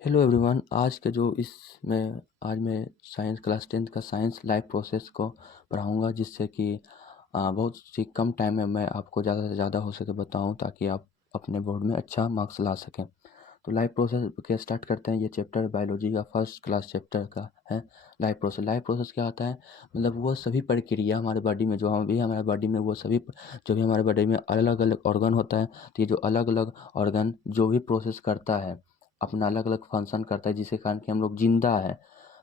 Hello everyone. आज के जो इसमें आज मैं साइंस क्लास 10th का साइंस लाइफ प्रोसेस को पढ़ाऊंगा, जिससे कि बहुत सी कम टाइम में मैं आपको ज़्यादा से ज़्यादा हो सके बताऊं, ताकि आप अपने बोर्ड में अच्छा मार्क्स ला सकें। तो लाइफ प्रोसेस के स्टार्ट करते हैं। ये चैप्टर बायोलॉजी का फर्स्ट क्लास चैप्टर का है। लाइफ प्रोसेस क्या होता है? मतलब वो सभी प्रक्रिया हमारे बॉडी में जो हम भी हमारे बॉडी में वो सभी जो भी हमारे बॉडी में अलग अलग ऑर्गन होता है, तो ये जो अलग अलग ऑर्गन जो भी प्रोसेस करता है, अपना अलग अलग फंक्शन करता है, जिसके कारण कि हम लोग जिंदा है,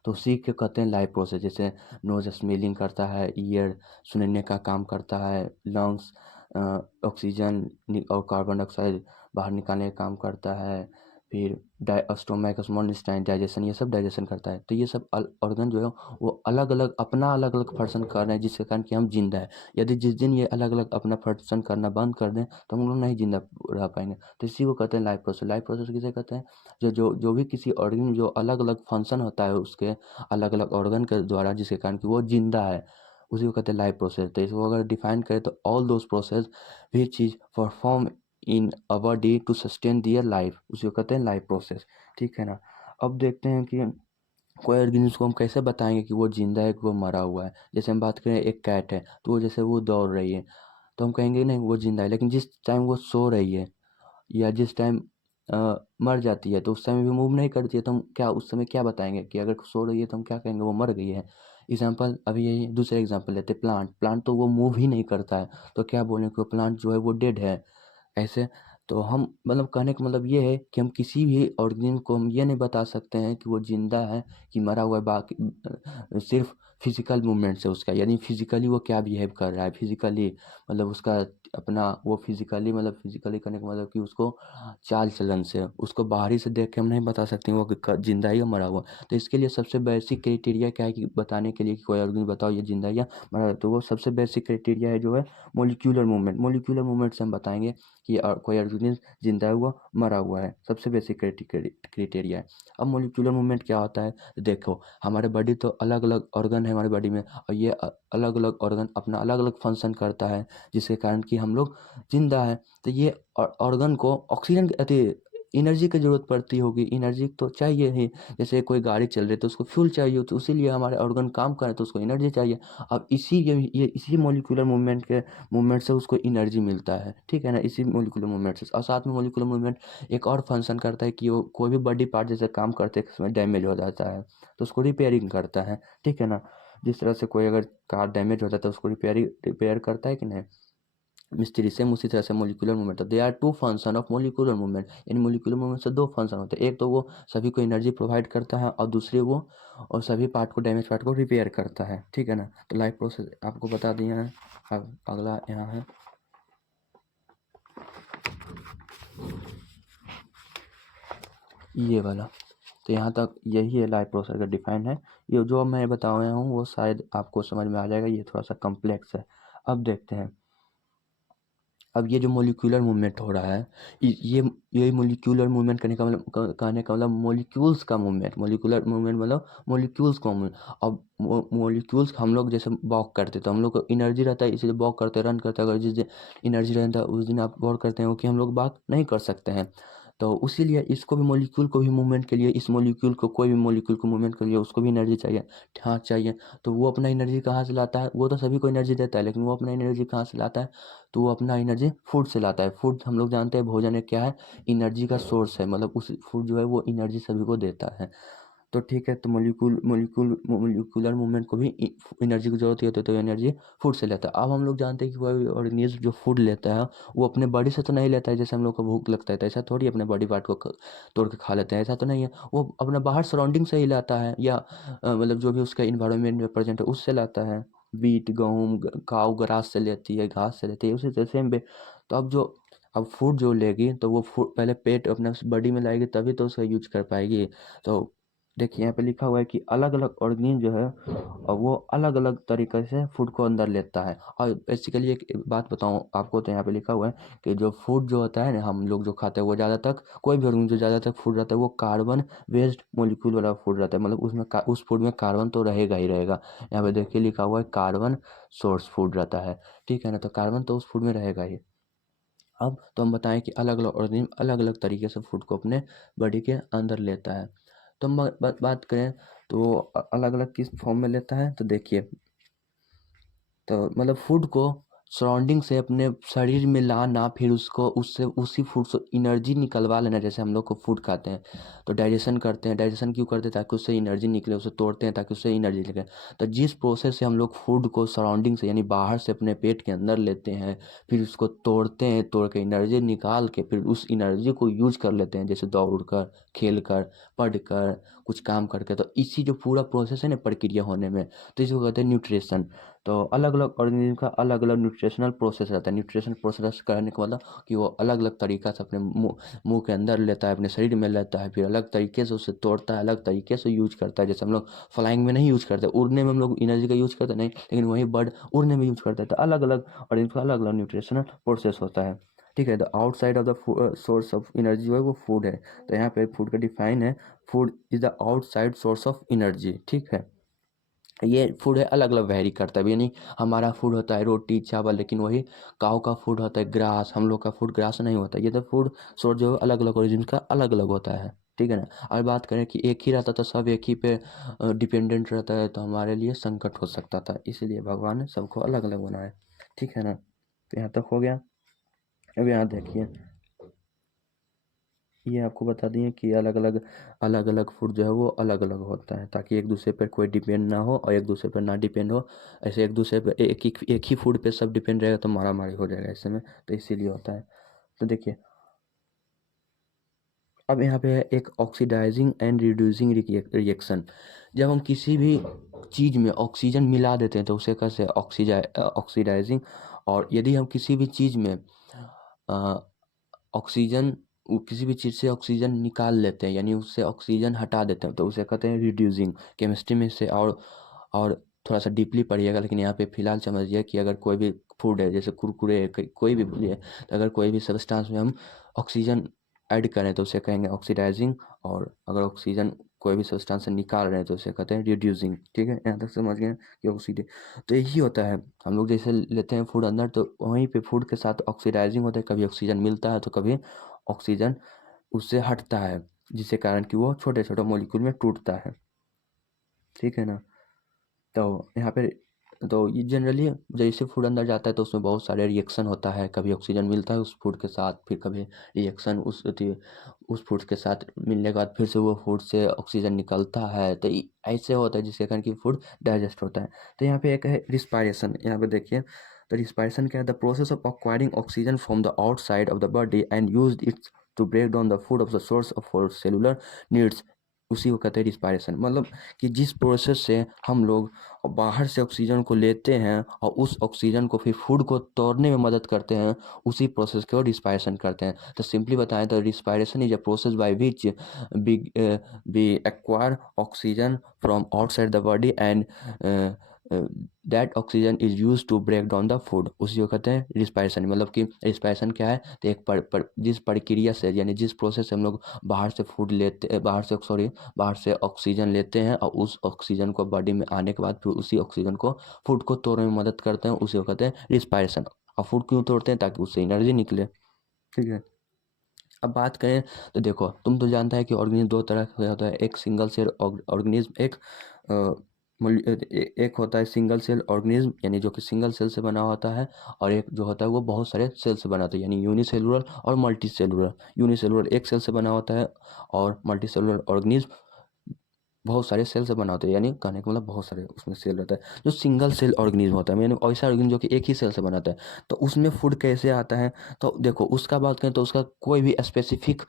तो उसी के कहते हैं लाइफ प्रोसेस। जैसे नोज स्मेलिंग करता है, ईयर सुनने का काम करता है, लंग्स ऑक्सीजन और कार्बन डाइऑक्साइड बाहर निकालने का काम करता है, फिर स्टोमक स्मॉल इंटेस्टाइन डाइजेशन, ये सब डाइजेशन करता है। तो ये सब ऑर्गन जो है वो अलग अलग अपना अलग अलग फंक्शन कर रहे हैं, जिसके कारण कि हम जिंदा है। यदि जिस दिन ये अलग अलग अपना फंक्शन करना बंद कर दें, तो हम लोग नहीं जिंदा रह पाएंगे। तो इसी को कहते हैं लाइफ प्रोसेस। लाइफ प्रोसेस किसे कहते हैं? जो भी किसी ऑर्गन जो अलग अलग फंक्शन होता है उसके अलग अलग ऑर्गन के द्वारा, जिसके कारण कि वो जिंदा है, उसी को कहते हैं लाइफ प्रोसेस। तो इसको अगर डिफाइन करें तो all those process which is perform in a body to sustain their life, उसी को कहते हैं लाइफ प्रोसेस। ठीक है ना? अब देखते हैं कि कोई ऑर्गेनिज्म को हम कैसे बताएंगे कि वो जिंदा है कि वो मरा हुआ है। जैसे हम बात करें, एक कैट है, तो वो जैसे वो दौड़ रही है, तो हम कहेंगे नहीं वो जिंदा है। लेकिन जिस टाइम वो सो रही है या जिस टाइम मर जाती है, तो उस समय भी मूव नहीं करती है, तो हम क्या उस समय क्या बताएंगे कि अगर सो रही है तो हम क्या कहेंगे? वो मर गई है। एग्जाम्पल अभी यही दूसरे एग्जाम्पल लेते हैं, प्लांट। प्लांट तो वो मूव ही नहीं करता है, तो क्या बोलें कि वो प्लांट जो है वो डेड है। ऐसे तो हम मतलब कहने का मतलब ये है कि हम किसी भी ऑर्गेनिज्म को हम ये नहीं बता सकते हैं कि वो जिंदा है कि मरा हुआ है। बाकी सिर्फ फिजिकल मूवमेंट से उसका, यानी फिजिकली वो क्या बिहेव कर रहा है, फिजिकली मतलब उसका अपना वो फिजिकली मतलब फिजिकली करने का मतलब कि उसको चाल चलन से, उसको बाहरी से देख के हम नहीं बता सकते हैं वो जिंदा है या मरा हुआ। तो इसके लिए सबसे बेसिक क्राइटेरिया क्या है कि बताने के लिए कि कोई ऑर्गेनिज्म बताओ ये जिंदा है या मरा है, तो वो सबसे बेसिक क्राइटेरिया है जो है मोलिक्यूलर मूवमेंट। मोलिक्यूलर मूवमेंट से हम बताएंगे कि कोई ऑर्गेनिज्म जिंदा है हुआ मरा हुआ है, सबसे बेसिक क्राइटेरिया है। अब मोलिक्यूलर मूवमेंट क्या होता है? देखो, हमारे बॉडी तो अलग अलग ऑर्गन है हमारे बॉडी में, और ये अलग अलग ऑर्गन अपना अलग अलग फंक्शन करता है, जिसके कारण कि हम लोग जिंदा है। तो ये ऑर्गन को ऑक्सीजन अति एनर्जी की जरूरत पड़ती होगी, एनर्जी तो चाहिए ही। जैसे कोई गाड़ी चल रही है तो उसको फ्यूल चाहिए, तो इसीलिए हमारे ऑर्गन काम करें तो उसको एनर्जी चाहिए। अब ये इसी मोलिकुलर मूवमेंट से उसको एनर्जी मिलता है। ठीक है ना? इसी मोलिकुलर मूवमेंट से। और साथ में मोलिकुलर मूवमेंट एक और फंक्शन करता है कि वो कोई भी बॉडी पार्ट जैसे काम करते समय डैमेज हो जाता है, तो उसको रिपेयरिंग करता है। ठीक है ना? जिस तरह से कोई अगर कार डैमेज हो जाता है तो उसको रिपेयर करता है कि नहीं मिस्त्री, सेम उसी तरह से molecular movement. They are two function of molecular movement. In molecular movement से दो फंक्शन होते हैं, एक तो वो सभी को एनर्जी प्रोवाइड करता है, और दूसरे वो और सभी पार्ट को डैमेज पार्ट को रिपेयर करता है। ठीक है ना? तो लाइफ प्रोसेस आपको बता दिए हैं। अब अगला यहाँ है ये वाला। तो यहाँ तक यही है लाइफ प्रोसेस का डिफाइन है। ये जो मैं बता रहा हूँ वो शायद आपको समझ में आ जाएगा, ये थोड़ा सा कम्प्लेक्स है। अब देखते हैं। अब ये जो मोलिकुलर मूवमेंट हो रहा है, ये मोलिकुलर मूवमेंट करने का मतलब कहने का मतलब मोलिक्यूल्स का मूवमेंट। मोलिकुलर मूवमेंट मतलब मोलिक्यूल्स का मूवमेंट। अब मोलिक्यूल्स हम लोग जैसे वॉक करते तो हम लोग को एनर्जी रहता है, इसलिए वॉक करते रन करते हैं। अगर जिस दिन एनर्जी रहता है उस दिन आप गौर करते हैं कि हम लोग बात नहीं कर सकते हैं। तो उसीलिए इसको भी मोलिक्यूल को भी मूवमेंट के लिए, इस मोलिक्यूल को कोई भी मोलिक्यूल को मूवमेंट के लिए उसको भी एनर्जी चाहिए। हाँ चाहिए। तो वो अपना एनर्जी कहाँ से लाता है? वो तो सभी को एनर्जी देता है, लेकिन वो अपना एनर्जी कहाँ से लाता है? तो वो अपना एनर्जी फूड से लाता है। फूड हम लोग जानते हैं, भोजन एक क्या है? एनर्जी का सोर्स है। मतलब उस फूड जो है वो एनर्जी सभी को देता है। तो ठीक है, तो मोलिकुलर मूवमेंट को भी एनर्जी की जरूरत होती है, तो एनर्जी फूड से लेता है। अब हम लोग जानते हैं कि कोई ऑर्गेनिज्म जो फूड लेता है वो अपने बॉडी से तो नहीं लेता है। जैसे हम लोग को भूख लगता है तो ऐसा थोड़ी अपने बॉडी पार्ट को तोड़ के खा लेते हैं, ऐसा तो नहीं है। वो अपना बाहर सराउंडिंग से ही लाता है, या मतलब जो भी उसका इन्वायरमेंट में प्रेजेंट है उससे लाता है। वीट गेहूँ काऊ ग्रास से लेती है, घास से लेती है, उसी तरह सेम वे। तो अब फूड जो लेगी तो वो फूड पहले पेट अपने बॉडी में लाएगी, तभी तो उसका यूज कर पाएगी। तो देखिए यहाँ पे लिखा हुआ है कि अलग अलग ऑर्गेनिज्म जो है और वो अलग अलग तरीके से फूड को अंदर लेता है। और बेसिकली एक बात बताऊँ आपको, तो यहाँ पे लिखा हुआ है कि जो फूड जो होता है ना हम लोग जो खाते हैं, वो ज़्यादातर कोई भी ऑर्गेनिज्म जो ज़्यादातर फूड रहता है वो कार्बन बेस्ड मोलिक्यूल वाला फूड रहता है। मतलब उसमें उस फूड में कार्बन तो रहेगा ही रहेगा। यहाँ पे देखिए लिखा हुआ है कार्बन सोर्स फूड रहता है। ठीक है ना? तो कार्बन तो उस फूड में रहेगा ही। अब तो हम बताएं कि अलग अलग ऑर्गेनिज्म अलग अलग तरीके से फूड को अपने बॉडी के अंदर लेता है। तो हम बात करें तो अलग अलग किस फॉर्म में लेता है, तो देखिए, तो मतलब फूड को सराउंडिंग से अपने शरीर में लाना, फिर उसको उससे उसी फूड से एनर्जी निकलवा लेना। जैसे हम लोग को फूड खाते हैं तो डाइजेशन करते हैं, डाइजेशन क्यों करते हैं? ताकि उससे एनर्जी निकले, उसे तोड़ते हैं ताकि उससे एनर्जी निकले। तो जिस प्रोसेस से हम लोग फूड को सराउंडिंग से यानी बाहर से अपने पेट के अंदर लेते हैं, फिर उसको तोड़ते हैं, तोड़ के एनर्जी निकाल के फिर उस एनर्जी को यूज कर लेते हैं, जैसे दौड़ कर, खेल कर, पढ़ कर, कुछ काम करके। तो इसी जो पूरा प्रोसेस है ना प्रक्रिया होने में, तो इसको कहते हैं न्यूट्रिशन। तो अलग अलग ऑर्गेनिज्म का अलग अलग न्यूट्रिशनल प्रोसेस रहता है। न्यूट्रिशन प्रोसेस करने का मतलब कि वो अलग अलग तरीका से अपने मुंह के अंदर लेता है, अपने शरीर में लेता है, फिर अलग तरीके से उसे तोड़ता है, अलग तरीके से यूज करता है। जैसे हम लोग फ्लाइंग में नहीं यूज करते, उड़ने में हम लोग एनर्जी का यूज करते नहीं, लेकिन वही बर्ड उड़ने में यूज करते हैं। तो अलग अलग ऑर्गेनिज्म का अलग अलग न्यूट्रिशनल प्रोसेस होता है। ठीक है, the outside of the source of energy जो है वो फूड है। तो यहाँ पे फूड का डिफाइन है, food is the outside source of energy. ठीक है, ये फूड है अलग अलग वेरी करता है, यानी हमारा फूड होता है रोटी चावल, लेकिन वही काऊ का फूड होता है ग्रास, हम लोग का फूड ग्रास नहीं होता। ये तो फूड सोर्स जो अलग अलग ओरिजिन का अलग अलग होता है। ठीक है ना। और बात करें कि एक ही रहता तो सब एक ही पे डिपेंडेंट रहता है, तो हमारे लिए संकट हो सकता था, इसीलिए भगवान ने सबको अलग अलग बनाया। ठीक है ना। तो यहाँ तक हो गया। अब यहाँ देखिए, ये आपको बता दिए कि अलग अलग फूड जो है वो अलग अलग होता है, ताकि एक दूसरे पर कोई डिपेंड ना हो और एक दूसरे पर ना डिपेंड हो। ऐसे एक दूसरे पर एक ही फूड पे सब डिपेंड रहेगा तो मारा मारी हो जाएगा ऐसे में, तो इसीलिए होता है। तो देखिए, अब यहाँ पे है एक ऑक्सीडाइजिंग एंड रिड्यूसिंग रिएक्शन। जब हम किसी भी चीज़ में ऑक्सीजन मिला देते हैं तो उसे कैसे ऑक्सीडाइजिंग। और यदि हम किसी भी चीज़ में ऑक्सीजन, किसी भी चीज़ से ऑक्सीजन निकाल लेते हैं यानी उससे ऑक्सीजन हटा देते हैं, तो उसे कहते हैं रिड्यूसिंग। केमिस्ट्री में से और थोड़ा सा डीपली पढ़िएगा, लेकिन यहाँ पे फिलहाल समझिए कि अगर कोई भी फूड है, जैसे कुरकुरे है, कोई भी बोलिए, तो अगर कोई भी सब्सटेंस में हम ऑक्सीजन ऐड करें तो उसे कहेंगे ऑक्सीडाइजिंग। और अगर ऑक्सीजन कोई भी सब्सटेंस से निकाल रहे हैं तो उसे कहते हैं रिड्यूसिंग। ठीक है, यहाँ तक समझ गए कि ऑक्सीडे, तो यही होता है। हम लोग जैसे लेते हैं फूड अंदर, तो वहीं पे फूड के साथ ऑक्सीडाइजिंग होता है, कभी ऑक्सीजन मिलता है तो कभी ऑक्सीजन उससे हटता है, जिसके कारण कि वो छोटे छोटे मॉलिक्यूल में टूटता है। ठीक है ना। तो यहाँ पे, तो ये जनरली जैसे फूड अंदर जाता है तो उसमें बहुत सारे रिएक्शन होता है, कभी ऑक्सीजन मिलता है उस फूड के साथ, फिर कभी रिएक्शन उस फूड के साथ मिलने के बाद फिर से वो फूड से ऑक्सीजन निकलता है। तो ऐसे होता है जिसके कारण कि फूड डाइजेस्ट होता है। तो यहाँ पे एक है रिस्पायरेशन, यहाँ पे देखिए। तो रिस्पायरेशन क्या है? The process of acquiring oxygen from the outside of the body and use its to break down the food of the source of for cellular needs, उसी को कहते हैं रिस्पायरेशन। मतलब कि जिस प्रोसेस से हम लोग बाहर से ऑक्सीजन को लेते हैं और उस ऑक्सीजन को फिर फूड को तोड़ने में मदद करते हैं, उसी प्रोसेस को रिस्पायरेशन करते हैं। तो सिंपली बताएं तो respiration is a process by which be acquire oxygen from outside the body and that oxygen is use to break down the food, उसी को कहते हैं रिस्पायरेशन। मतलब कि रिस्पायरेशन क्या है? तो एक जिस प्रक्रिया से यानी जिस प्रोसेस से हम लोग बाहर से फूड लेते, बाहर से ऑक्सीजन लेते हैं और उस ऑक्सीजन को बॉडी में आने के बाद फिर उसी ऑक्सीजन को फूड को तोड़ने में मदद करते हैं, उसे कहते हैं रिस्पायरेशन। और फूड क्यों तोड़ते हैं? ताकि उससे एनर्जी निकले। ठीक है। अब बात करें तो देखो, तुम तो जानता है कि ऑर्गेनिज्म दो तरह का होता है, एक सिंगल सेल ऑर्गेनिज्म, एक होता है सिंगल सेल ऑर्गेनिज्म यानी जो कि सिंगल सेल से बना होता है, और एक जो होता है वो बहुत सारे सेल से बना होता है यानी यूनिसेलुलर और मल्टी सेलुलर। यूनिसेलुलर एक सेल से बना होता है और मल्टी सेलुलर ऑर्गेनिज्म बहुत सारे सेल से बना होता है, यानी कहने का मतलब बहुत सारे उसमें सेल रहता है। जो सिंगल सेल ऑर्गेनिज्म होता है यानी ऐसा ऑर्गेनिज्म जो कि एक ही सेल से बनाता है, तो उसमें फूड कैसे आता है? तो देखो, उसका बात करें तो उसका कोई भी स्पेसिफिक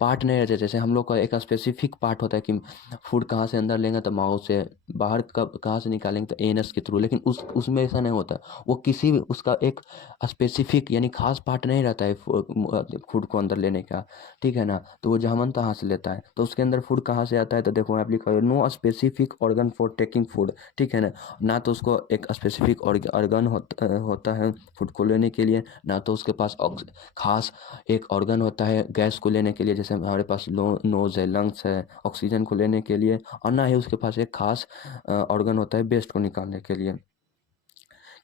पार्ट नहीं रहता। जैसे हम लोग का एक स्पेसिफिक पार्ट होता है कि फूड कहाँ से अंदर लेंगे तो माउथ से, बाहर कब कहाँ से निकालेंगे तो एनस के थ्रू, लेकिन उसमें ऐसा नहीं होता। वो किसी भी उसका एक स्पेसिफिक यानी खास पार्ट नहीं रहता है फूड को अंदर लेने का। ठीक है ना। तो वो जहाँ मन तहाँ से लेता है। तो उसके अंदर फूड कहाँ से आता है? तो देखो आप लिखा है no specific organ for taking food. ठीक है ना। ना तो उसको एक स्पेसिफिक ऑर्गन होता है फूड को लेने के लिए, ना तो उसके पास खास एक ऑर्गन होता है गैस को लेने के लिए, जैसे हमारे पास नोज है, लंग्स है ऑक्सीजन को लेने के लिए, और ना ही उसके पास एक खास ऑर्गन होता है वेस्ट को निकालने के लिए।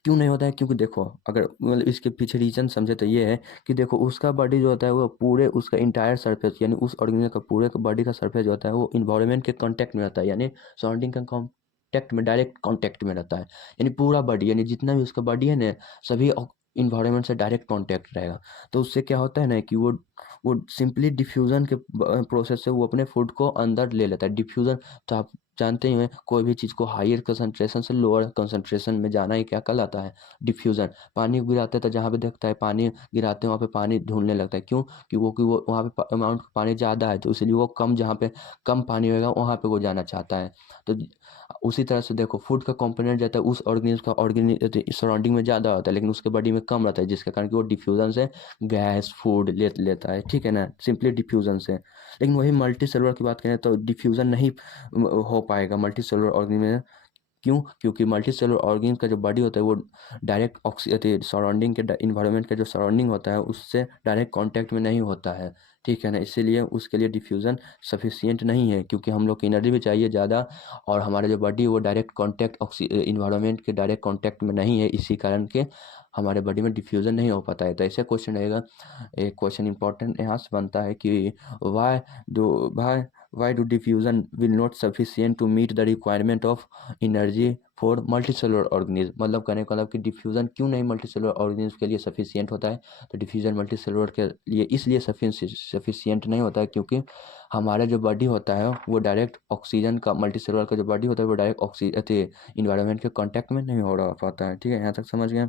क्यों नहीं होता है? क्योंकि देखो, अगर मतलब इसके पीछे रीज़न समझे तो ये है कि देखो, उसका बॉडी जो होता है वो पूरे उसका एंटायर सरफेस, यानी उस ऑर्गेनिज्म का पूरे का बॉडी का सरफेस जो होता है वो इन्वायरमेंट के कांटेक्ट में रहता है, यानी सराउंडिंग का कांटेक्ट में, डायरेक्ट कांटेक्ट में रहता है। यानी पूरा बॉडी, यानी जितना भी उसका बॉडी है ना, सभी इन्वायरमेंट से डायरेक्ट कांटेक्ट रहेगा। तो उससे क्या होता है ना कि वो सिंपली डिफ्यूज़न के प्रोसेस से वो अपने फूड को अंदर ले लेता है। डिफ्यूज़न तो आप जानते ही हैं, कोई भी चीज़ को हायर कंसंट्रेशन से लोअर कंसंट्रेशन में जाना ही क्या कहलाता है? डिफ्यूज़न। पानी गिराते हैं तो जहाँ पे देखता है पानी गिराते हैं वहाँ पे पानी ढूँढने लगता है। क्यों? कि वो वहाँ पे अमाउंट पानी ज़्यादा है, तो इसलिए वो कम, जहाँ पे कम पानी होगा वहाँ पे वो जाना चाहता है। तो उसी तरह से देखो, फूड का कंपोनेंट रहता है उस ऑर्गेनिज़्म का सराउंडिंग में ज़्यादा होता है, लेकिन उसके बॉडी में कम रहता है, जिसके कारण कि वो डिफ्यूज़न से गैस, फूड ले लेता है, ठीक है ना? सिंपली डिफ्यूज़न से। लेकिन वही मल्टी सेलुलर की बात करें तो डिफ्यूज़न नहीं हो पाएगा मल्टी सेलुलर ऑर्गेनिज्म में। क्यों? क्योंकि मल्टी सेलुलर ऑर्गेनिज्म का जो बॉडी होता है वो डायरेक्ट सराउंडिंग के इन्वायरमेंट का जो सराउंडिंग होता है उससे डायरेक्ट कांटेक्ट में नहीं होता है, ठीक है ना? इसीलिए उसके लिए डिफ्यूज़न सफिशिएंट नहीं है, क्योंकि हम लोग को एनर्जी भी चाहिए ज़्यादा, और हमारा जो बॉडी है वो डायरेक्ट कांटेक्ट इन्वायरमेंट के डायरेक्ट कांटेक्ट में नहीं है, इसी कारण के हमारे बॉडी में डिफ्यूज़न नहीं हो पाता है। तो ऐसे क्वेश्चन रहेगा, एक क्वेश्चन इंपॉर्टेंट यहाँ से बनता है कि why do why why do diffusion will not sufficient to meet the requirement of energy for multicellular organism? मतलब कहने का मतलब कि डिफ्यूज़न क्यों नहीं मल्टीसेलुलर ऑर्गेनिज्म के लिए सफिशिएंट होता है? तो डिफ्यूज़न मल्टीसेलुलर के लिए इसलिए सफिशिएंट नहीं होता है क्योंकि हमारा जो बॉडी होता है वो डायरेक्ट ऑक्सीजन का, मल्टीसेलुलर का जो बॉडी होता है वो डायरेक्ट ऑक्सीजन इन्वायरमेंट के कांटेक्ट में नहीं हो रहा पाता है, ठीक है? यहाँ तक समझ गए?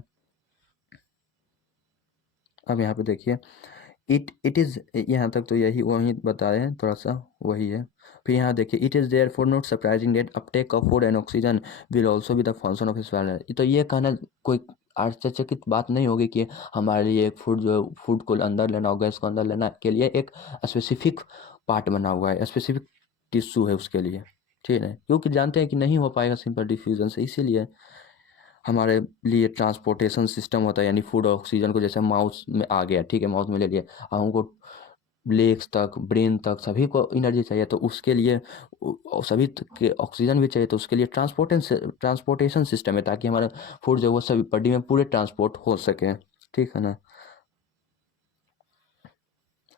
अब यहाँ पे देखिए, इट इज़, यहाँ तक तो यही वही बता रहे हैं, थोड़ा सा वही है। फिर यहाँ देखिए, it is there for not surprising that uptake of food and oxygen will also be the function of sweller. तो ये कहना कोई आश्चर्यचकित बात नहीं होगी कि हमारे लिए एक फूड को अंदर लेना और गैस को अंदर लेना के लिए एक स्पेसिफिक पार्ट बना हुआ है, स्पेसिफिक टिश्यू है उसके लिए, ठीक है? क्योंकि जानते हैं कि नहीं हो पाएगा सिंपल डिफ्यूजन से, इसीलिए हमारे लिए ट्रांसपोर्टेशन सिस्टम होता है, यानी फूड और ऑक्सीजन को जैसे माउथ में आ गया, ठीक है, माउथ में ले लिया, अब हमको लेग्स तक, ब्रेन तक सभी को एनर्जी चाहिए, तो उसके लिए सभी के ऑक्सीजन भी चाहिए, तो उसके लिए ट्रांसपोर्टेशन सिस्टम है, ताकि हमारा फूड जो है वो सभी बॉडी में पूरे ट्रांसपोर्ट हो सके, ठीक है ना?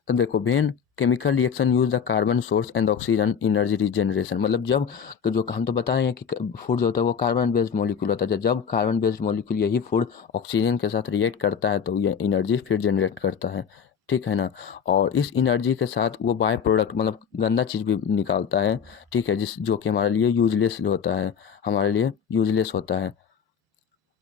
तो देखो, when chemical reaction use the carbon source and oxygen energy regeneration, मतलब जब, तो जो हम तो बता रहे हैं कि फूड जो होता है वो कार्बन बेस्ड मॉलिक्यूल होता है, जब कार्बन बेस्ड मॉलिक्यूल यही फूड ऑक्सीजन के साथ रिएक्ट करता है तो ये एनर्जी फिर जनरेट करता है, ठीक है ना? और इस एनर्जी के साथ वो बाय प्रोडक्ट, मतलब गंदा चीज़ भी निकालता है, ठीक है, जिस जो कि हमारे लिए यूजलेस होता है, हमारे लिए यूजलेस होता है,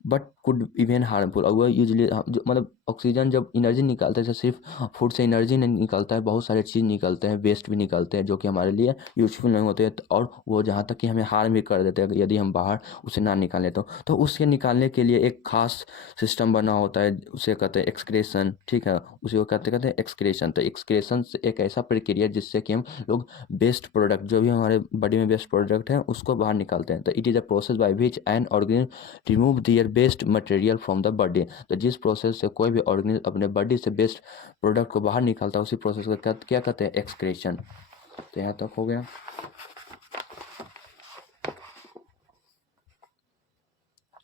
बट कुड इवन हार्मफुल। और वो यूजली जो मतलब ऑक्सीजन जब एनर्जी निकालता है, जैसे सिर्फ फूड से एनर्जी नहीं निकलता है, बहुत सारे चीज़ निकलते हैं, वेस्ट भी निकलते हैं जो कि हमारे लिए यूजफुल नहीं होते हैं, और वो जहाँ तक कि हमें हार्म भी कर देते हैं यदि हम बाहर उसे ना निकालें तो उसके निकालने के लिए एक खास सिस्टम बना होता है, उसे कहते हैं एक्सक्रेशन, ठीक है? उसे वो कहते कहते हैं एक्सक्रेशन। तो एक्सक्रेशन एक ऐसा प्रक्रिया जिससे कि हम लोग बेस्ट प्रोडक्ट, जो भी हमारे बॉडी में बेस्ट प्रोडक्ट है उसको बाहर निकालते हैं। तो it is a process by which an organism remove their best material from the body. तो जिस प्रोसेस से कोई भी ऑर्गेनिज्म अपने बॉडी से बेस्ट प्रोडक्ट को बाहर निकालता है, उसी प्रोसेस को क्या कहते हैं? एक्सक्रेशन। तो यहाँ तक हो गया।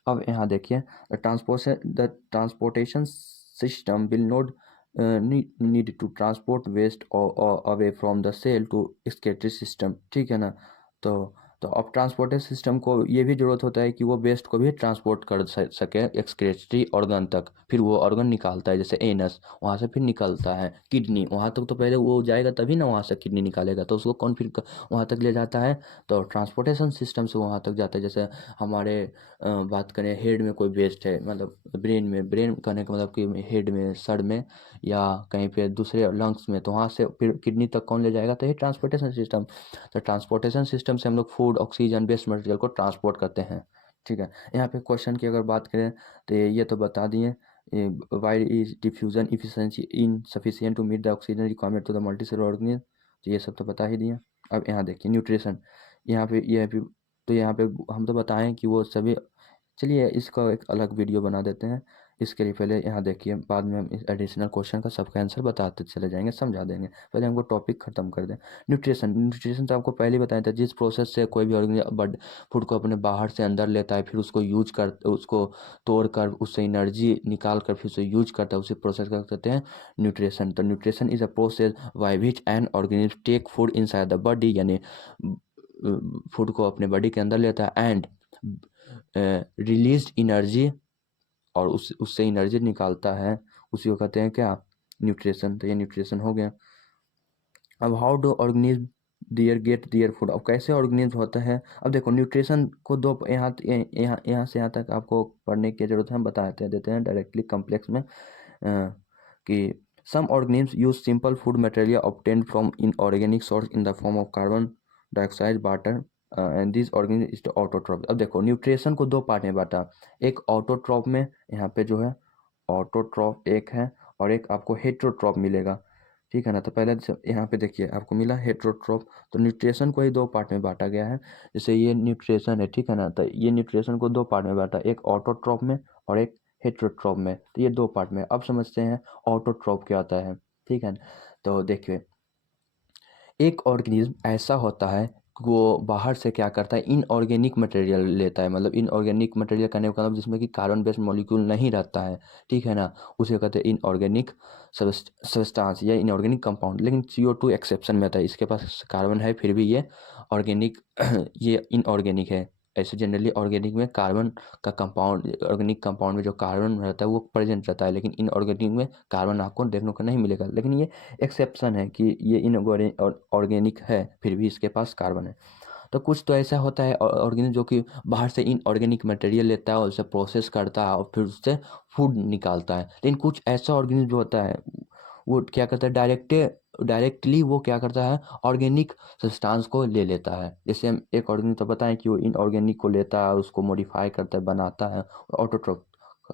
अब यहाँ देखिए, the transportation system will not need to transport waste away from the cell to excretory system, ठीक है ना? तो अब ट्रांसपोर्टेशन सिस्टम को ये भी ज़रूरत होता है कि वो वेस्ट को भी ट्रांसपोर्ट कर सके एक्सक्रेटरी ऑर्गन तक, फिर वो ऑर्गन निकालता है, जैसे एनस, वहाँ से फिर निकलता है किडनी, वहाँ तक तो पहले वो जाएगा तभी ना वहाँ से किडनी निकालेगा, तो उसको कौन फिर वहाँ तक ले जाता है? तो ट्रांसपोर्टेशन सिस्टम से वहाँ तक जाता है। जैसे हमारे बात करें, हेड में कोई वेस्ट है, मतलब ब्रेन में, ब्रेन कहने का मतलब कि हेड में, सर में, या कहीं पे दूसरे लंग्स में, तो वहाँ से फिर किडनी तक कौन ले जाएगा? तो ये ट्रांसपोर्टेशन सिस्टम। तो ट्रांसपोर्टेशन सिस्टम से हम लोग फूड, ऑक्सीजन, वेस्ट मटेरियल को ट्रांसपोर्ट करते हैं, ठीक है? यहाँ पे क्वेश्चन की अगर बात करें तो ये तो बता दिए, why is diffusion efficiency insufficient to meet the oxygen requirement to the multicellular organism, तो ये सब तो बता ही दिए। अब यहाँ देखिए न्यूट्रिशन, यहाँ पे ये भी, तो यहाँ पे हम तो बताएं कि वो सभी, चलिए इसका एक अलग वीडियो बना देते हैं। इसके लिए पहले यहाँ देखिए, बाद में हम इस एडिशनल क्वेश्चन का सबका आंसर बताते चले जाएंगे, समझा देंगे। पहले हमको टॉपिक खत्म कर दें। न्यूट्रिशन तो आपको पहले ही बताया था, जिस प्रोसेस से कोई भी ऑर्गेनिज्म फूड को अपने बाहर से अंदर लेता है, फिर उसको यूज कर, उसको तोड़ कर उससे एनर्जी निकाल कर फिर उसे यूज करता है, उसी प्रोसेस का कहते हैं न्यूट्रिशन। तो nutrition is a process by which an organism take food inside the body, यानी फूड को अपने बॉडी के अंदर लेता है एंड रिलीज एनर्जी, और उससे एनर्जी निकालता है, उसी को कहते हैं क्या, न्यूट्रिशन। तो ये न्यूट्रिशन हो गया। अब how do organism their get their food, अब कैसे ऑर्गेनिज्म होता है। अब देखो न्यूट्रिशन को दो, यहाँ से यहाँ तक आपको पढ़ने की जरूरत है, हम बताते देते हैं डायरेक्टली कम्प्लेक्स में कि some organism use simple food material obtained from inorganic source in the form of carbon dioxide water and this organism is autotroph. अब देखो न्यूट्रिशन को दो पार्ट में बांटा, एक ऑटोट्रॉफ में, यहाँ पे जो है ऑटोट्रॉफ एक है, और एक आपको हेट्रोट्रॉफ मिलेगा, ठीक है ना। तो पहले यहाँ पे देखिए आपको मिला हेट्रोट्रॉफ। तो न्यूट्रिशन को ही दो पार्ट में बांटा गया है, जैसे ये न्यूट्रिशन है, ठीक है ना। तो ये न्यूट्रिशन को दो पार्ट में बांटा, एक ऑटोट्रॉफ में और एक हेट्रोट्रॉफ में। तो ये दो पार्ट में। अब समझते हैं ऑटोट्रॉफ क्या होता है, ठीक है। तो देखिए एक ऑर्गेनिज्म ऐसा होता है, वो बाहर से क्या करता है, इनऑर्गेनिक मटेरियल लेता है, मतलब इनऑर्गेनिक मटेरियल करने का मतलब जिसमें कि कार्बन बेस्ड मॉलिक्यूल नहीं रहता है, ठीक है ना, उसे कहते हैं इनऑर्गेनिक सब्सटेंस या इनऑर्गेनिक कंपाउंड। लेकिन CO2 एक्सेप्शन में आता है, इसके पास कार्बन है फिर भी ये ऑर्गेनिक ये इनऑर्गेनिक है। ऐसे जनरली ऑर्गेनिक में कार्बन का कंपाउंड, ऑर्गेनिक कंपाउंड में जो कार्बन रहता है वो प्रेजेंट रहता है, लेकिन इनऑर्गेनिक में कार्बन आपको देखने को नहीं मिलेगा। लेकिन ये एक्सेप्शन है कि ये इन ऑर्गेनिक है फिर भी इसके पास कार्बन है। तो कुछ तो ऐसा होता है ऑर्गेनिक जो कि बाहर से इनऑर्गेनिक मटेरियल लेता है और उसे प्रोसेस करता है और फिर उससे फूड निकालता है। लेकिन कुछ ऐसा ऑर्गेनिक जो होता है वो क्या करता है, डायरेक्टली वो क्या करता है, ऑर्गेनिक सब्सटेंस को ले लेता है। जैसे हम एक ऑर्गेनिक तो बताएं कि वो इनऑर्गेनिक को लेता है, उसको मॉडिफाई करता है, बनाता है, ऑटोट्रॉफ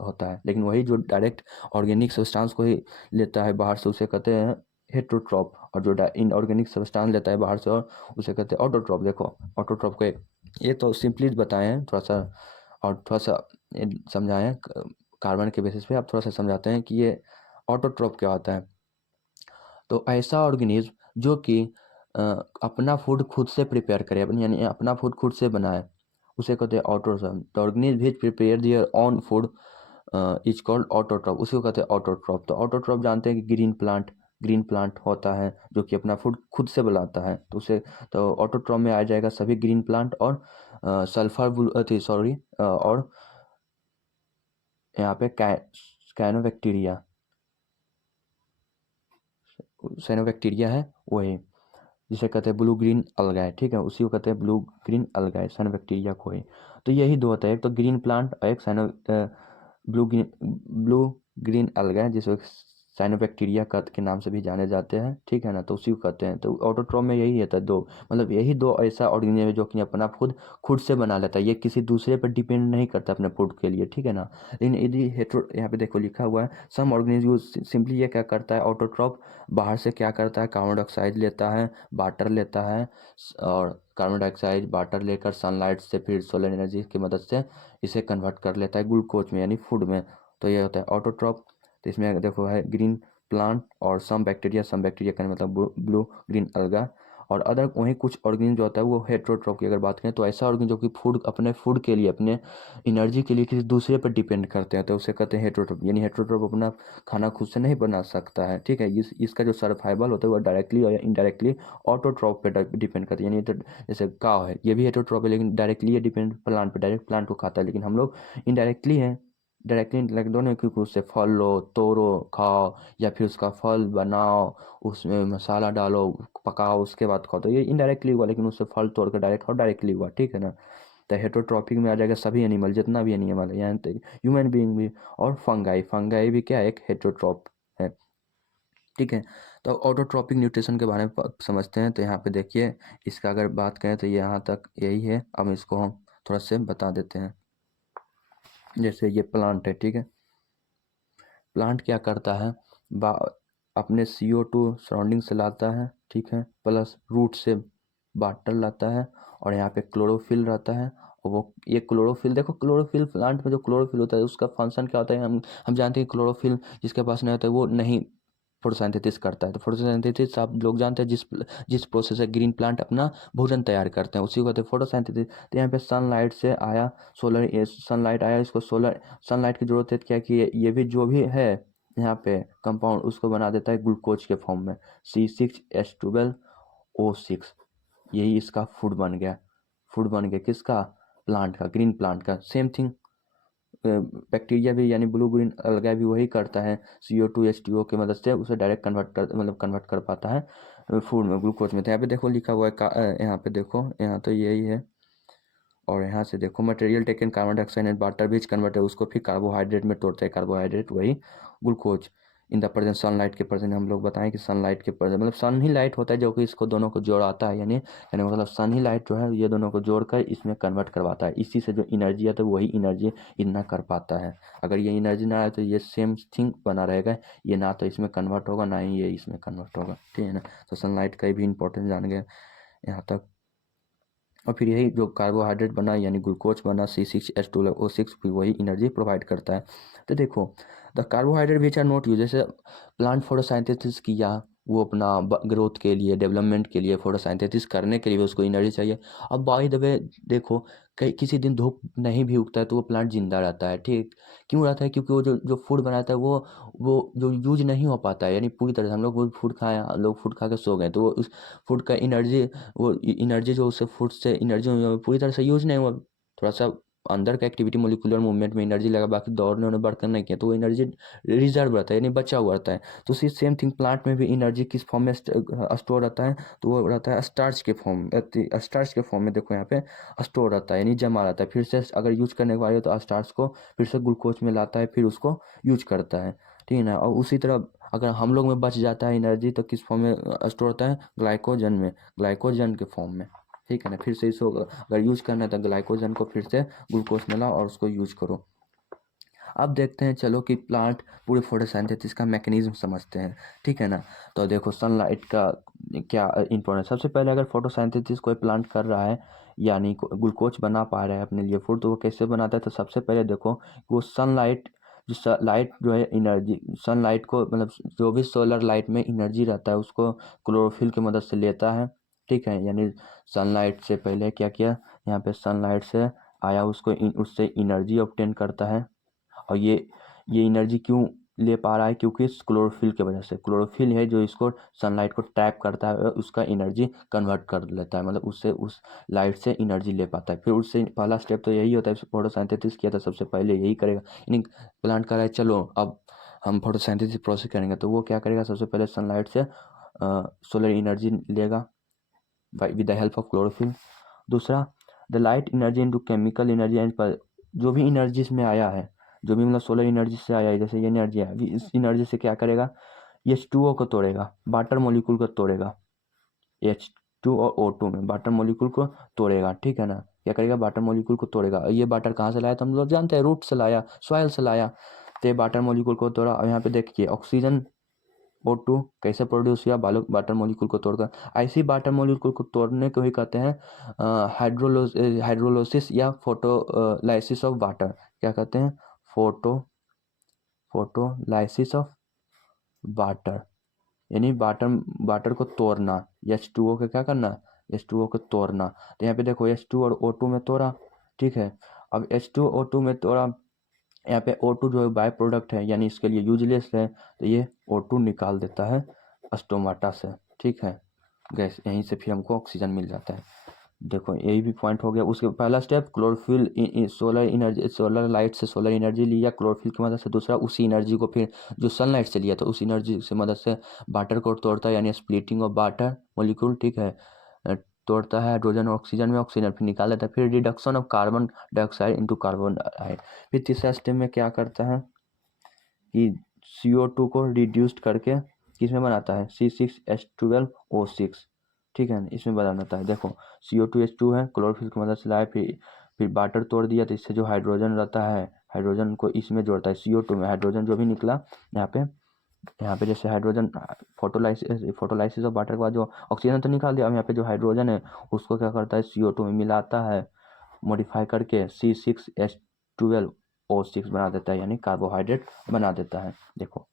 होता है। लेकिन वही जो डायरेक्ट ऑर्गेनिक सब्सटेंस को ही लेता है बाहर से, उसे कहते हैं हेट्रोट्रॉप, और जो इनऑर्गेनिक सब्सटेंस लेता है बाहर से और उसे कहते हैं ऑटोट्रॉप। देखो ऑटोट्रॉप को ये तो सिंपली बताए हैं थोड़ा सा, और थोड़ा सा समझाएं कार्बन के बेसिस पे। आप थोड़ा सा समझाते हैं कि ये ऑटोट्रॉप क्या होता है। तो ऐसा ऑर्गेनिज्म जो कि अपना फूड खुद से प्रिपेयर करे, यानी अपना फूड खुद से बनाए, उसे कहते हैं autotroph. The organism which prepare their own food is called autotroph, उसी को कहते हैं ऑटोट्रॉफ। तो ऑटोट्रॉफ जानते हैं कि ग्रीन प्लांट होता है जो कि अपना फूड खुद से बनाता है, तो उसे तो ऑटोट्रॉफ में आ जाएगा सभी ग्रीन प्लांट और सल्फर सॉरी और यहाँ पे कैनोबैक्टीरिया, साइनोबैक्टीरिया है वही, जिसे कहते हैं ब्लू ग्रीन अलगाए, ठीक है, उसी को कहते हैं ब्लू ग्रीन अलगाए, साइनोबैक्टीरिया को ही। तो यही दो होता है, एक तो ग्रीन प्लांट और एक ब्लू ग्रीन अलगाए, जिसे साइनोबैक्टीरिया के नाम से भी जाने जाते हैं, ठीक है ना। तो उसी को कहते हैं। तो ऑटोट्रॉफ में यही होता है दो, मतलब यही दो ऐसा ऑर्गेनिज्म है जो कि अपना फूड खुद से बना लेता है, ये किसी दूसरे पर डिपेंड नहीं करता अपने फूड के लिए, ठीक है ना। लेकिन यदि हेट्रो, यहाँ पे देखो लिखा हुआ है सम ऑर्गेनिज्म यूज, सिंपली ये क्या करता है ऑटोट्रॉफ, बाहर से क्या करता है, कार्बन डाइऑक्साइड लेता है, वाटर लेता है, और कार्बन डाइऑक्साइड वाटर लेकर सनलाइट से फिर सोलर एनर्जी की मदद से इसे कन्वर्ट कर लेता है ग्लूकोज में, यानी फूड में। तो ये होता है ऑटोट्रॉफ। तो इसमें देखो है ग्रीन प्लांट और सम बैक्टीरिया का मतलब ब्लू ग्रीन अलगा, और अदर वहीं कुछ ऑर्गेनिज्म जो होता है वो हेट्रोट्रॉफ की अगर बात करें तो ऐसा ऑर्गेनिज्म जो कि फूड, अपने फूड के लिए, अपने एनर्जी के लिए किसी दूसरे पर डिपेंड करते हैं, तो उसे कहते हैं हेट्रोट्रॉफ। यानी हेट्रोट्रॉफ अपना खाना खुद से नहीं बना सकता है, ठीक है। इसका जो सर्वाइवल होता है वो डायरेक्टली और इनडायरेक्टली ऑटोट्रॉफ पे डिपेंड करता है। यानी तो जैसे काव है, ये भी हेट्रोट्रॉफ है, लेकिन डायरेक्टली ये डिपेंड प्लांट पे, डायरेक्ट प्लांट को खाता है। लेकिन हम लोग इनडायरेक्टली हैं, डायरेक्टली लाइक दोनों, क्योंकि उससे फल लो, तोड़ो, खाओ, या फिर उसका फल बनाओ, उसमें मसाला डालो, पकाओ, उसके बाद खाओ। तो ये इनडायरेक्टली हुआ, लेकिन उससे फल तोड़ कर डायरेक्ट खाओ, डायरेक्टली हुआ, ठीक है ना। तो हेटरोट्रॉपिक में आ जाएगा सभी एनिमल, जितना भी एनिमल है, यहाँ तक ह्यूमन बीइंग भी। और फंगाई भी क्या है, एक हेटरोट्रॉप है, ठीक है। तो ऑटोट्रॉपिक न्यूट्रिशन के बारे में समझते हैं। तो यहाँ पे देखिए इसका अगर बात करें तो यहाँ तक यही है। अब इसको हम थोड़ा से बता देते हैं। जैसे ये प्लांट है, ठीक है, प्लांट क्या करता है, अपने CO2 सराउंडिंग से लाता है, ठीक है, प्लस रूट से वाटर लाता है, और यहाँ पे क्लोरोफिल रहता है, वो ये क्लोरोफिल, देखो क्लोरोफिल प्लांट में जो क्लोरोफिल होता है उसका फंक्शन क्या होता है, हम जानते हैं क्लोरोफिल जिसके पास नहीं होता है वो नहीं फोटोसिंथेसिस करता है। तो फोटोसिंथेसिस आप लोग जानते हैं जिस प्रोसेस से ग्रीन प्लांट अपना भोजन तैयार करते हैं उसी को कहते हैं फोटोसिंथेसिस। तो यहाँ पे सनलाइट से आया सनलाइट आया, इसको सनलाइट की जरूरत है क्या कि ये भी जो भी है यहाँ पे कंपाउंड उसको बना देता है ग्लूकोज के फॉर्म में, C6H12O6। यही इसका फूड बन गया। फूड बन गया किसका, प्लांट का, ग्रीन प्लांट का। सेम थिंग बैक्टीरिया भी यानी ब्लू ग्रीन अलगा भी वही करता है, CO2H2O की मदद से उसे डायरेक्ट कन्वर्ट कर पाता है फूड में, ग्लूकोज में। तो यहाँ पे देखो लिखा हुआ है यहाँ पे देखो, यहाँ तो यही है, और यहाँ से देखो material taken carbon dioxide and water beach convert है, उसको फिर कार्बोहाइड्रेट में तोड़ते हैं, कार्बोहाइड्रेट वही glucose. In the present sunlight के प्रेजेंट, हम लोग बताएं कि सनलाइट के प्रेजेंट मतलब सन ही लाइट होता है जो कि इसको दोनों को जोड़ाता है, यानी मतलब सन ही लाइट जो है ये दोनों को जोड़कर इसमें कन्वर्ट करवाता है। इसी से जो एनर्जी है तो वही एनर्जी इतना कर पाता है। अगर ये एनर्जी ना आए तो ये सेम थिंग बना रहेगा, ये ना तो इसमें कन्वर्ट होगा ना ही ये इसमें कन्वर्ट होगा, ठीक है ना। तो सनलाइट का भी इंपॉर्टेंस जान गए यहाँ तक। और फिर यही जो कार्बोहाइड्रेट बना यानी ग्लूकोज बना C6H12O6, फिर वही एनर्जी प्रोवाइड करता है। तो देखो the carbohydrate which are not use, जैसे प्लांट फोटोसिंथेसिस किया, वो अपना ग्रोथ के लिए, डेवलपमेंट के लिए, फोटोसिंथेसिस करने के लिए उसको एनर्जी चाहिए। अब बाय द वे देखो कई किसी दिन धूप नहीं भी उगता है तो वो प्लांट जिंदा रहता है, ठीक। क्यों रहता है, क्योंकि वो जो फूड बनाता है वो जो यूज नहीं हो पाता है, यानी पूरी तरह से हम लोग वो फूड खाए, लोग फूड खा के सो गए तो वो उस फूड का एनर्जी, वो एनर्जी जो उससे फूड से एनर्जी पूरी तरह से यूज नहीं हुआ, थोड़ा सा अंदर का एक्टिविटी मोलिकुलर मूवमेंट में एनर्जी लगा, बाकी दौड़ने उन्हें बढ़कर नहीं किया तो वो एनर्जी रिजर्व रहता है यानी बचा हुआ रहता है। तो उसी सेम थिंग प्लांट में भी एनर्जी किस फॉर्म में स्टोर रहता है, तो वो रहता है स्टार्च के फॉर्म, स्टार्च के फॉर्म में देखो यहाँ पे स्टोर रहता है यानी जमा रहता है। फिर से अगर यूज करने के बाद तो स्टार्च को फिर से ग्लूकोज में लाता है, फिर उसको यूज करता है, ठीक है ना। और उसी तरह अगर हम लोग में बच जाता है एनर्जी तो किस फॉर्म में स्टोर होता है, ग्लाइकोजन में, ग्लाइकोजन के फॉर्म में, ठीक है ना। फिर से इसको अगर यूज करना है तो ग्लाइकोजन को फिर से ग्लूकोज में लाओ और उसको यूज करो। अब देखते हैं चलो कि प्लांट पूरे फोटोसिंथेसिस का मैकेनिज्म समझते हैं, ठीक है ना। तो देखो सनलाइट का क्या इंपॉर्टेंस, सबसे पहले अगर फोटोसिंथेसिस कोई प्लांट कर रहा है यानी ग्लूकोज बना पा रहा है अपने लिए फूड, तो वो कैसे बनाता है, तो सबसे पहले देखो वो सनलाइट लाइट जो है एनर्जी, सनलाइट को मतलब जो भी सोलर लाइट में एनर्जी रहता है उसको क्लोरोफिल की मदद से लेता है, ठीक है। यानी सनलाइट से पहले क्या किया, यहाँ पे सनलाइट से आया उसको उससे एनर्जी ऑब्टेन करता है। और ये एनर्जी क्यों ले पा रहा है, क्योंकि इस क्लोरोफिल की वजह से, क्लोरोफिल है जो इसको सनलाइट को ट्रैप करता है, उसका एनर्जी कन्वर्ट कर लेता है, मतलब उससे उस लाइट से एनर्जी ले पाता है। फिर उससे पहला स्टेप तो यही होता है, फोटोसिंथेसिस किया था सबसे पहले यही करेगा, यानी प्लांट कर रहा है चलो अब हम फोटोसिंथेसिस प्रोसेस करेंगे, तो वो क्या करेगा, सबसे पहले सनलाइट से सोलर एनर्जी लेगा with the help of chlorophyll. दूसरा the light energy into chemical energy and, जो भी एनर्जी इसमें आया है, जो भी मतलब सोलर एनर्जी से आया है, जैसे ये एनर्जी है, अभी इस एनर्जी से क्या करेगा, H2O को तोड़ेगा, वाटर मॉलिक्यूल को तोड़ेगा, H2 और O2 में वाटर मॉलिक्यूल को तोड़ेगा, ठीक है ना। क्या करेगा, वाटर मॉलिक्यूल को तोड़ेगा। और ये वाटर कहाँ से लाया, तो हम लोग जानते हैं रूट से लाया, सॉइल से लाया। तो ये वाटर मॉलिक्यूल को तोड़ा, और यहाँ पे देखिए ऑक्सीजन O2 कैसे प्रोड्यूस हुआ, वाटर मॉलिक्यूल को तोड़कर। ऐसी वाटर मॉलिक्यूल को तोड़ने को ही कहते हैं हाइड्रोलोसिस या फोटोलाइसिस ऑफ वाटर। क्या कहते हैं, फोटोलाइसिस ऑफ वाटर, यानी वाटर वाटर को तोड़ना, H2O को क्या करना, H2O को तोड़ना। तो यहाँ पे देखो H2 और O2 में तोड़ा, ठीक है। अब H2 O2 में तोड़ा, यहाँ पे O2 जो है बाय प्रोडक्ट है यानी इसके लिए यूजलेस है, तो ये O2 निकाल देता है स्टोमाटा से, ठीक है, गैस, यहीं से फिर हमको ऑक्सीजन मिल जाता है। देखो यही भी पॉइंट हो गया। उसके पहला step chlorophyll, solar energy, solar light से सोलर एनर्जी लिया क्लोरोफिल की मदद से। दूसरा उसी एनर्जी को फिर जो सनलाइट से लिया तो उस एनर्जी से मदद से वाटर को तोड़ता है यानी स्प्लिटिंग ऑफ वाटर मॉलिक्यूल, ठीक है, तोड़ता है हाइड्रोजन और ऑक्सीजन में, ऑक्सीजन फिर निकाल लेता है। फिर reduction of carbon dioxide into carbon dioxide. फिर तीसरा स्टेप में क्या करता है कि CO2 को रिड्यूस्ड करके किसमें बनाता है, C6H12O6, ठीक है, इसमें बनाता है। देखो CO2H2 है, क्लोरोफिल की मदद से लाया, फिर वाटर तोड़ दिया, तो इससे जो हाइड्रोजन रहता है हाइड्रोजन को इसमें जोड़ता है CO2 में। हाइड्रोजन जो भी निकला यहाँ पे जैसे हाइड्रोजन फोटोलाइसिस ऑफ वाटर के बाद जो ऑक्सीजन तो निकाल दिया, अब यहाँ पे जो हाइड्रोजन है उसको क्या करता है CO2 में मिलाता है, मॉडिफाई करके C6H12O6 बना देता है, यानी कार्बोहाइड्रेट बना देता है। देखो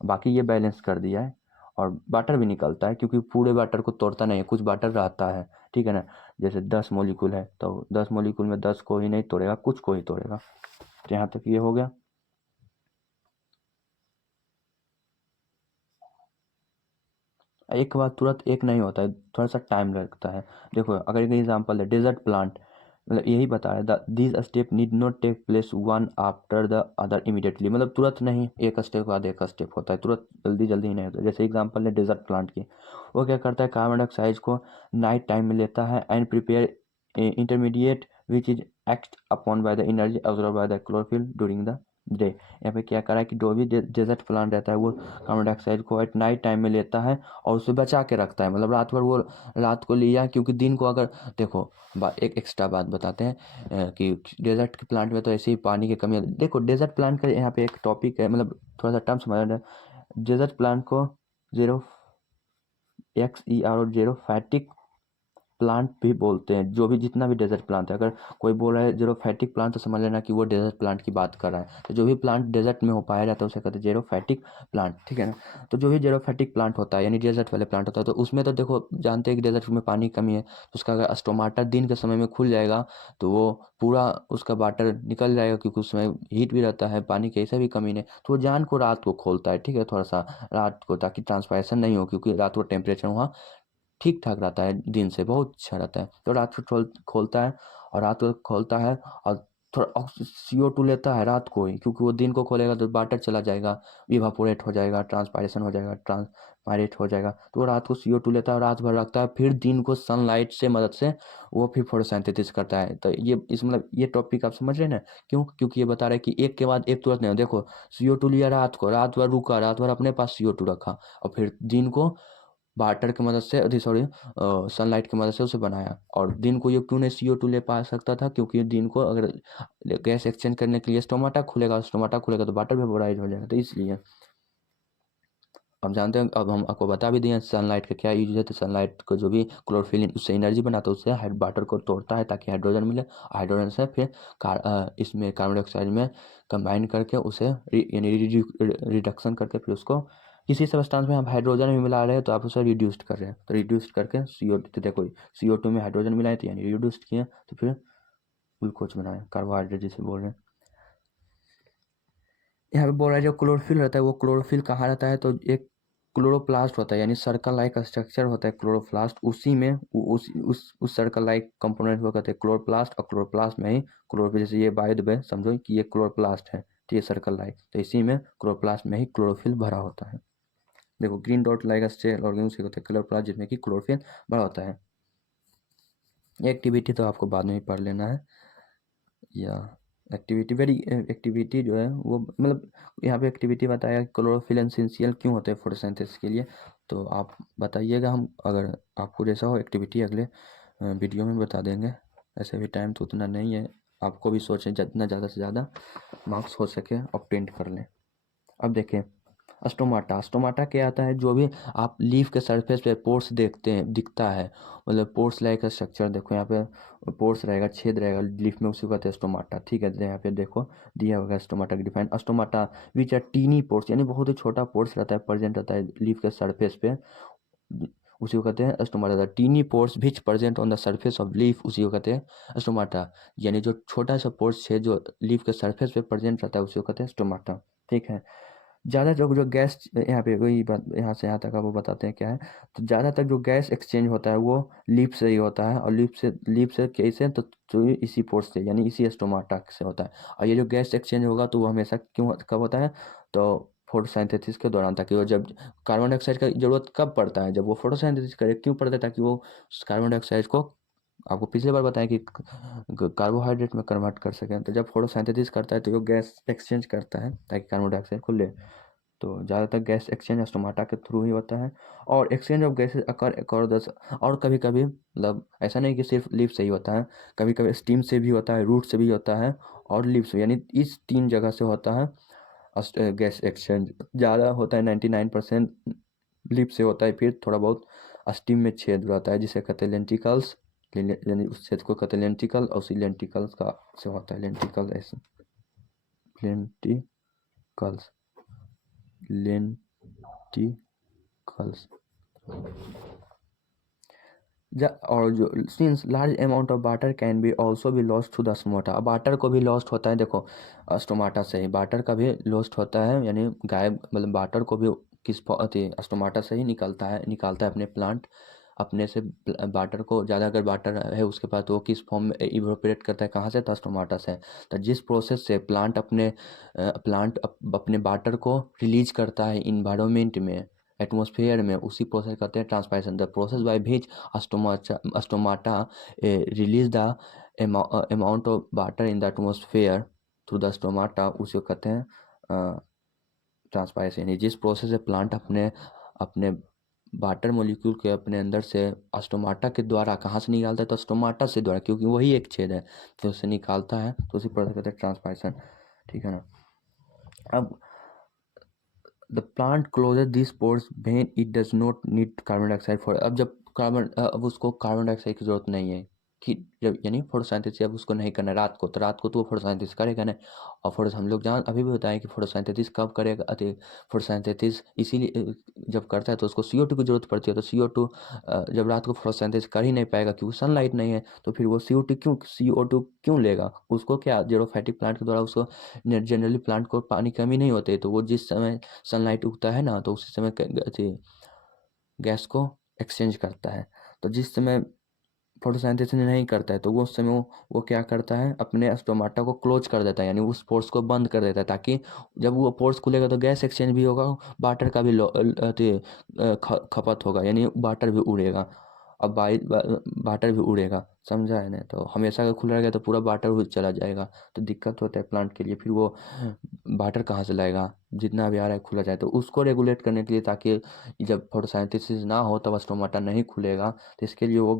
बाकी ये बैलेंस कर दिया है, और वाटर भी निकलता है क्योंकि पूरे वाटर को तोड़ता नहीं है, कुछ वाटर रहता है, ठीक है ना। जैसे 10 मॉलिक्यूल है तो 10 मॉलिक्यूल में 10 को ही नहीं तोड़ेगा, कुछ को ही तोड़ेगा। तो यहाँ तक ये हो गया। एक बार तुरंत एक नहीं होता है, थोड़ा सा टाइम लगता है। देखो अगर एक एग्जांपल है डेजर्ट प्लांट, मतलब यही बता रहा है this step need not take place one after the other immediately, मतलब तुरंत नहीं, एक स्टेप के बाद एक स्टेप होता है, तुरंत जल्दी जल्दी नहीं होता। जैसे एग्जांपल है डेजर्ट प्लांट की, वो क्या करता है, कार्बन डाइऑक्साइड को नाइट टाइम में लेता है and prepare intermediate which is act upon by the energy observe by the chlorophyll during the day. यहाँ पे क्या करा है कि जो भी डेजर्ट प्लांट रहता है वो कार्बन डाइऑक्साइड को एट नाइट टाइम में लेता है और उसे बचा के रखता है, मतलब रात भर वो रात को लिया, क्योंकि दिन को अगर देखो एक एक्स्ट्रा बात बताते हैं कि डेजर्ट के प्लांट में तो ऐसे ही पानी की कमी है। देखो डेजर्ट प्लांट का यहाँ पे एक टॉपिक है, मतलब थोड़ा सा टर्म समझ रहे हैं। डेजर्ट प्लांट को जीरो XER और जीरो फैटिक प्लांट भी बोलते हैं, जो भी जितना भी डेजर्ट प्लांट है। अगर कोई बोल रहा है जेरोफैटिक प्लांट तो समझ लेना कि वो डेजर्ट प्लांट की बात कर रहा है। तो जो भी प्लांट डेजर्ट में हो पाया जाता है उसे कहते हैं जेरोफैटिक प्लांट, ठीक है ना। तो जो भी जेरोफैटिक प्लांट होता है यानी डेजर्ट वाले प्लांट होता है, तो उसमें तो देखो जानते हैं कि डेजर्ट में पानी की कमी है, तो उसका अगर स्टोमाटा दिन के समय में खुल जाएगा तो वो पूरा उसका वाटर निकल जाएगा, क्योंकि उसमें हीट भी रहता है, पानी की ऐसा भी कमी नहीं, तो वो जान को रात को खोलता है, ठीक है, थोड़ा सा रात को, ताकि ट्रांसपायरेशन नहीं हो, क्योंकि रात को टेम्परेचर वहाँ ठीक ठाक रहता है, दिन से बहुत अच्छा रहता है। तो रात को खोलता है, और रात को खोलता है और थोड़ा CO2 लेता है रात को ही, क्योंकि वो दिन को खोलेगा तो वाटर चला जाएगा, इवापोरेट हो जाएगा, ट्रांसपायरेशन हो जाएगा, ट्रांसपायरेट हो जाएगा, तो वो रात को CO2 लेता है, रात भर रखता है, फिर दिन को सनलाइट से मदद से वो फिर फोटोसिंथेसिस करता है। तो ये इस मतलब ये टॉपिक आप समझ रहे हैं ना, क्यों, क्योंकि ये बता रहा है कि एक के बाद एक तुरंत नहीं हो। देखो CO2 लिया रात को, रात भर रुका, रात भर अपने पास CO2 रखा, और फिर दिन को वाटर की मदद से सॉरी सनलाइट की मदद से उसे बनाया। और दिन को ये क्यों नहीं CO2 ले पा सकता था, क्योंकि दिन को अगर गैस एक्सचेंज करने के लिए स्टोमाटा खुलेगा, स्टोमाटा खुलेगा तो वाटर वेपोराइज हो जाएगा, तो इसलिए अब जानते हैं। अब हम आपको बता भी दिए सनलाइट का क्या यूज है। तो सनलाइट को जो भी क्लोरोफिल उससे एनर्जी बनाता है, उससे वाटर को तोड़ता है ताकि हाइड्रोजन मिले, हाइड्रोजन से फिर इसमें कार्बन डाइऑक्साइड में कंबाइन करके उसे यानी रिडक्शन करके फिर उसको किसी सब्सटेंस में हम हाइड्रोजन भी मिला रहे हैं तो आप उसे रिड्यूस्ड कर रहे हैं, तो रिड्यूस्ड करके CO2, देखो CO2 में हाइड्रोजन मिलाए तो यानी रिड्यूस्ड किए, तो फिर ग्लूकोज बनाए, कार्बोहाइड्रेट जिसे बोल रहे हैं। यहाँ पे बोल रहा है जो क्लोरोफिल रहता है वो क्लोरोफिल कहाँ रहता है, तो एक क्लोरोप्लास्ट होता है, यानी सर्कल लाइक स्ट्रक्चर होता है क्लोरोप्लास्ट, उसी में उस सर्कल लाइक कंपोनेंट को कहते हैं क्लोरोप्लास्ट। और क्लोरोप्लास्ट में ही क्लोरोफिल, जैसे ये बाय द वे समझो कि ये क्लोरोप्लास्ट है, ठीक है, सर्कल लाइक, तो इसी में क्लोरोप्लास्ट में ही क्लोरोफिल भरा होता है। देखो green dot like cell organism होते हैं क्लोरोप्लास्ट, जिसमें कि क्लोरोफिल भरा होता है। ये एक्टिविटी तो आपको बाद में ही पढ़ लेना है, या एक्टिविटी जो है वो मतलब यहाँ पे एक्टिविटी बताया क्लोरोफिल एसेंशियल क्यों होते हैं फोटोसिंथेसिस के लिए। तो आप बताइएगा, हम अगर आपको जैसा हो एक्टिविटी अगले वीडियो में बता देंगे। ऐसे भी टाइम तो उतना नहीं है, आपको भी सोचें जितना ज़्यादा से ज़्यादा मार्क्स हो सके ऑब्टेन कर लें। अब देखें स्टोमाटा, स्टोमाटा क्या आता है, जो भी आप लीफ के सरफेस पे पोर्स देखते हैं दिखता है, मतलब पोर्स लाइक स्ट्रक्चर, देखो यहाँ पे पोर्स रहेगा, छेद रहेगा लीफ में, उसी को कहते हैं स्टोमाटा, ठीक है। यहाँ पे देखो दिया होगा स्टोमाटा की define, stomata which are tiny pores, यानी बहुत ही छोटा पोर्स रहता है, प्रेजेंट रहता है लीफ के सरफेस पे, उसी को कहते हैं stomata. Tiny pores which present on the surface of leaf, उसी को कहते हैं स्टोमाटा, यानी जो छोटा सा पोर्स है जो लीफ के सरफेस पे प्रेजेंट रहता है उसी को कहते हैं स्टोमाटा, ठीक है। ज़्यादा जो गैस, यहाँ पे वही बात, यहाँ से यहाँ तक आपको बताते हैं क्या है। तो ज़्यादातर जो गैस एक्सचेंज होता है वो लीफ से ही होता है, और लीफ से कैसे, तो इसी पोर्स से यानी इसी स्टोमाटा से होता है। और ये जो गैस एक्सचेंज होगा तो वो हमेशा क्यों कब होता है, तो फोटोसिंथेसिस के दौरान, ताकि वो जब कार्बन डाइऑक्साइड का जरूरत कब पड़ता है, जब वो फोटोसिंथेसिस करे, क्यों पड़ता है, ताकि वो कार्बन डाइऑक्साइड को, आपको पिछले बार बताया कि कार्बोहाइड्रेट में कन्वर्ट कर सकें, तो जब फोटोसिंथेसिस करता है तो वो गैस एक्सचेंज करता है ताकि कार्बन डाइऑक्साइड को ले। तो ज़्यादातर गैस एक्सचेंज स्टोमाटा के थ्रू ही होता है। और exchange of gases occur across, और कभी कभी मतलब ऐसा नहीं कि सिर्फ लीफ से ही होता है, कभी कभी स्टीम से भी होता है, रूट से भी होता है, और लीफ से, यानी इस 3 जगह से होता है गैस एक्सचेंज। ज़्यादा होता है 99% लीफ से होता है, फिर थोड़ा बहुत स्टीम में छेद रहता है जिसे कहते हैं लेंटिकल्स यानी उस छेद को कहते हैं लेंटिकल, और उसी लेंटिकल्स का से होता है लेंटिकल, ऐसे लेंटिकल्स, लेंटिकल्स। और जो since large amount of water can be also be lost to the stomata, अब वाटर को भी लॉस्ट होता है, देखो स्टोमाटा से ही वाटर का भी लॉस्ट होता है, यानी गायब, मतलब वाटर को भी किस स्टोमाटा से ही निकालता है अपने प्लांट, अपने से वाटर को, ज़्यादा अगर वाटर है उसके पास तो वो किस फॉर्म में इवोपरेट करता है, कहाँ से, तो स्टोमाटा से। तो जिस प्रोसेस से प्लांट अपने वाटर को रिलीज करता है इन्वायरमेंट में, एटमॉस्फेयर में, उसी प्रोसेस कहते हैं transpiration. The process by which stomata release the amount of water in the atmosphere through the stomata, उसे कहते हैं ट्रांसपायरेशन। यानी जिस प्रोसेस से प्लांट अपने अपने वाटर मॉलिक्यूल के अपने अंदर से स्टोमाटा के द्वारा कहाँ से निकालता है, तो स्टोमाटा से द्वारा, क्योंकि वही एक छेद है तो उससे निकालता है, तो उसी प्रोसेस कहते हैं ट्रांसपायरेशन, ठीक है ना। अब the plant closes this pores when it does not need carbon dioxide for, अब उसको कार्बन डाइऑक्साइड की जरूरत नहीं है कि जब, यानी फोटोसिंथेसिस अब उसको नहीं करना है रात को, तो रात को तो वो फोटोसिंथेसिस करेगा ना। और फोटो हम लोग जान अभी भी बताएं कि फोटोसिंथेसिस कब करेगा, अति फोटोसिंथेसिस इसीलिए जब करता है तो उसको CO2 की जरूरत पड़ती है, तो CO2 जब रात को फोटोसिंथेसिस कर ही नहीं पाएगा क्योंकि सनलाइट नहीं है, तो फिर वो CO2 क्यों लेगा, उसको क्या जेरोफाइटिक प्लांट के द्वारा उसको, जनरली प्लांट को पानी की कमी नहीं होती, तो वो जिस समय सनलाइट उगता है ना, तो उसी समय गैस को एक्सचेंज करता है। तो जिस समय फोटोसिंथेसिस नहीं करता है तो वो उस समय वो क्या करता है, अपने स्टोमाटा को क्लोज कर देता है, यानी उस पोर्स को बंद कर देता है, ताकि जब वो पोर्स खुलेगा तो गैस एक्सचेंज भी होगा, वाटर का भी खपत होगा, यानी वाटर भी उड़ेगा। अब वाटर भी उड़ेगा, समझा है ना। तो हमेशा अगर खुला रहेगा तो पूरा वाटर चला जाएगा, तो दिक्कत होता है प्लांट के लिए, फिर वो वाटर कहाँ से लाएगा, जितना भी आ रहा है खुला जाए, तो उसको रेगुलेट करने के लिए, ताकि जब फोटोसिंथेसिस ना हो तब स्टोमाटा नहीं खुलेगा, तो इसके लिए वो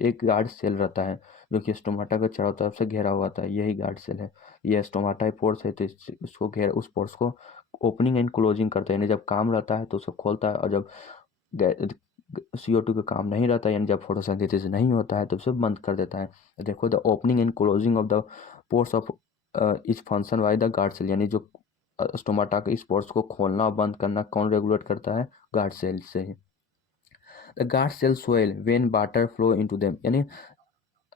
एक गार्ड सेल रहता है जो कि स्टोमाटा के चारों तरफ से घेरा हुआ था, यही गार्ड सेल है। ये स्टोमाटा पोर्स है, तो उसको उस पोर्स को ओपनिंग एंड क्लोजिंग करते हैं, यानी जब काम रहता है तो उसको खोलता है, और जब CO2 का काम नहीं रहता है, यानी जब फोटोसिंथेसिस नहीं होता है तो उसे बंद कर देता है। देखो, the opening and closing of the pores of is function by the guard cell, यानी जो स्टोमाटा के स्पोर्स को खोलना और बंद करना कौन रेगुलेट करता है, गार्ड सेल से ही। The guard cell swell when water flow into them, यानी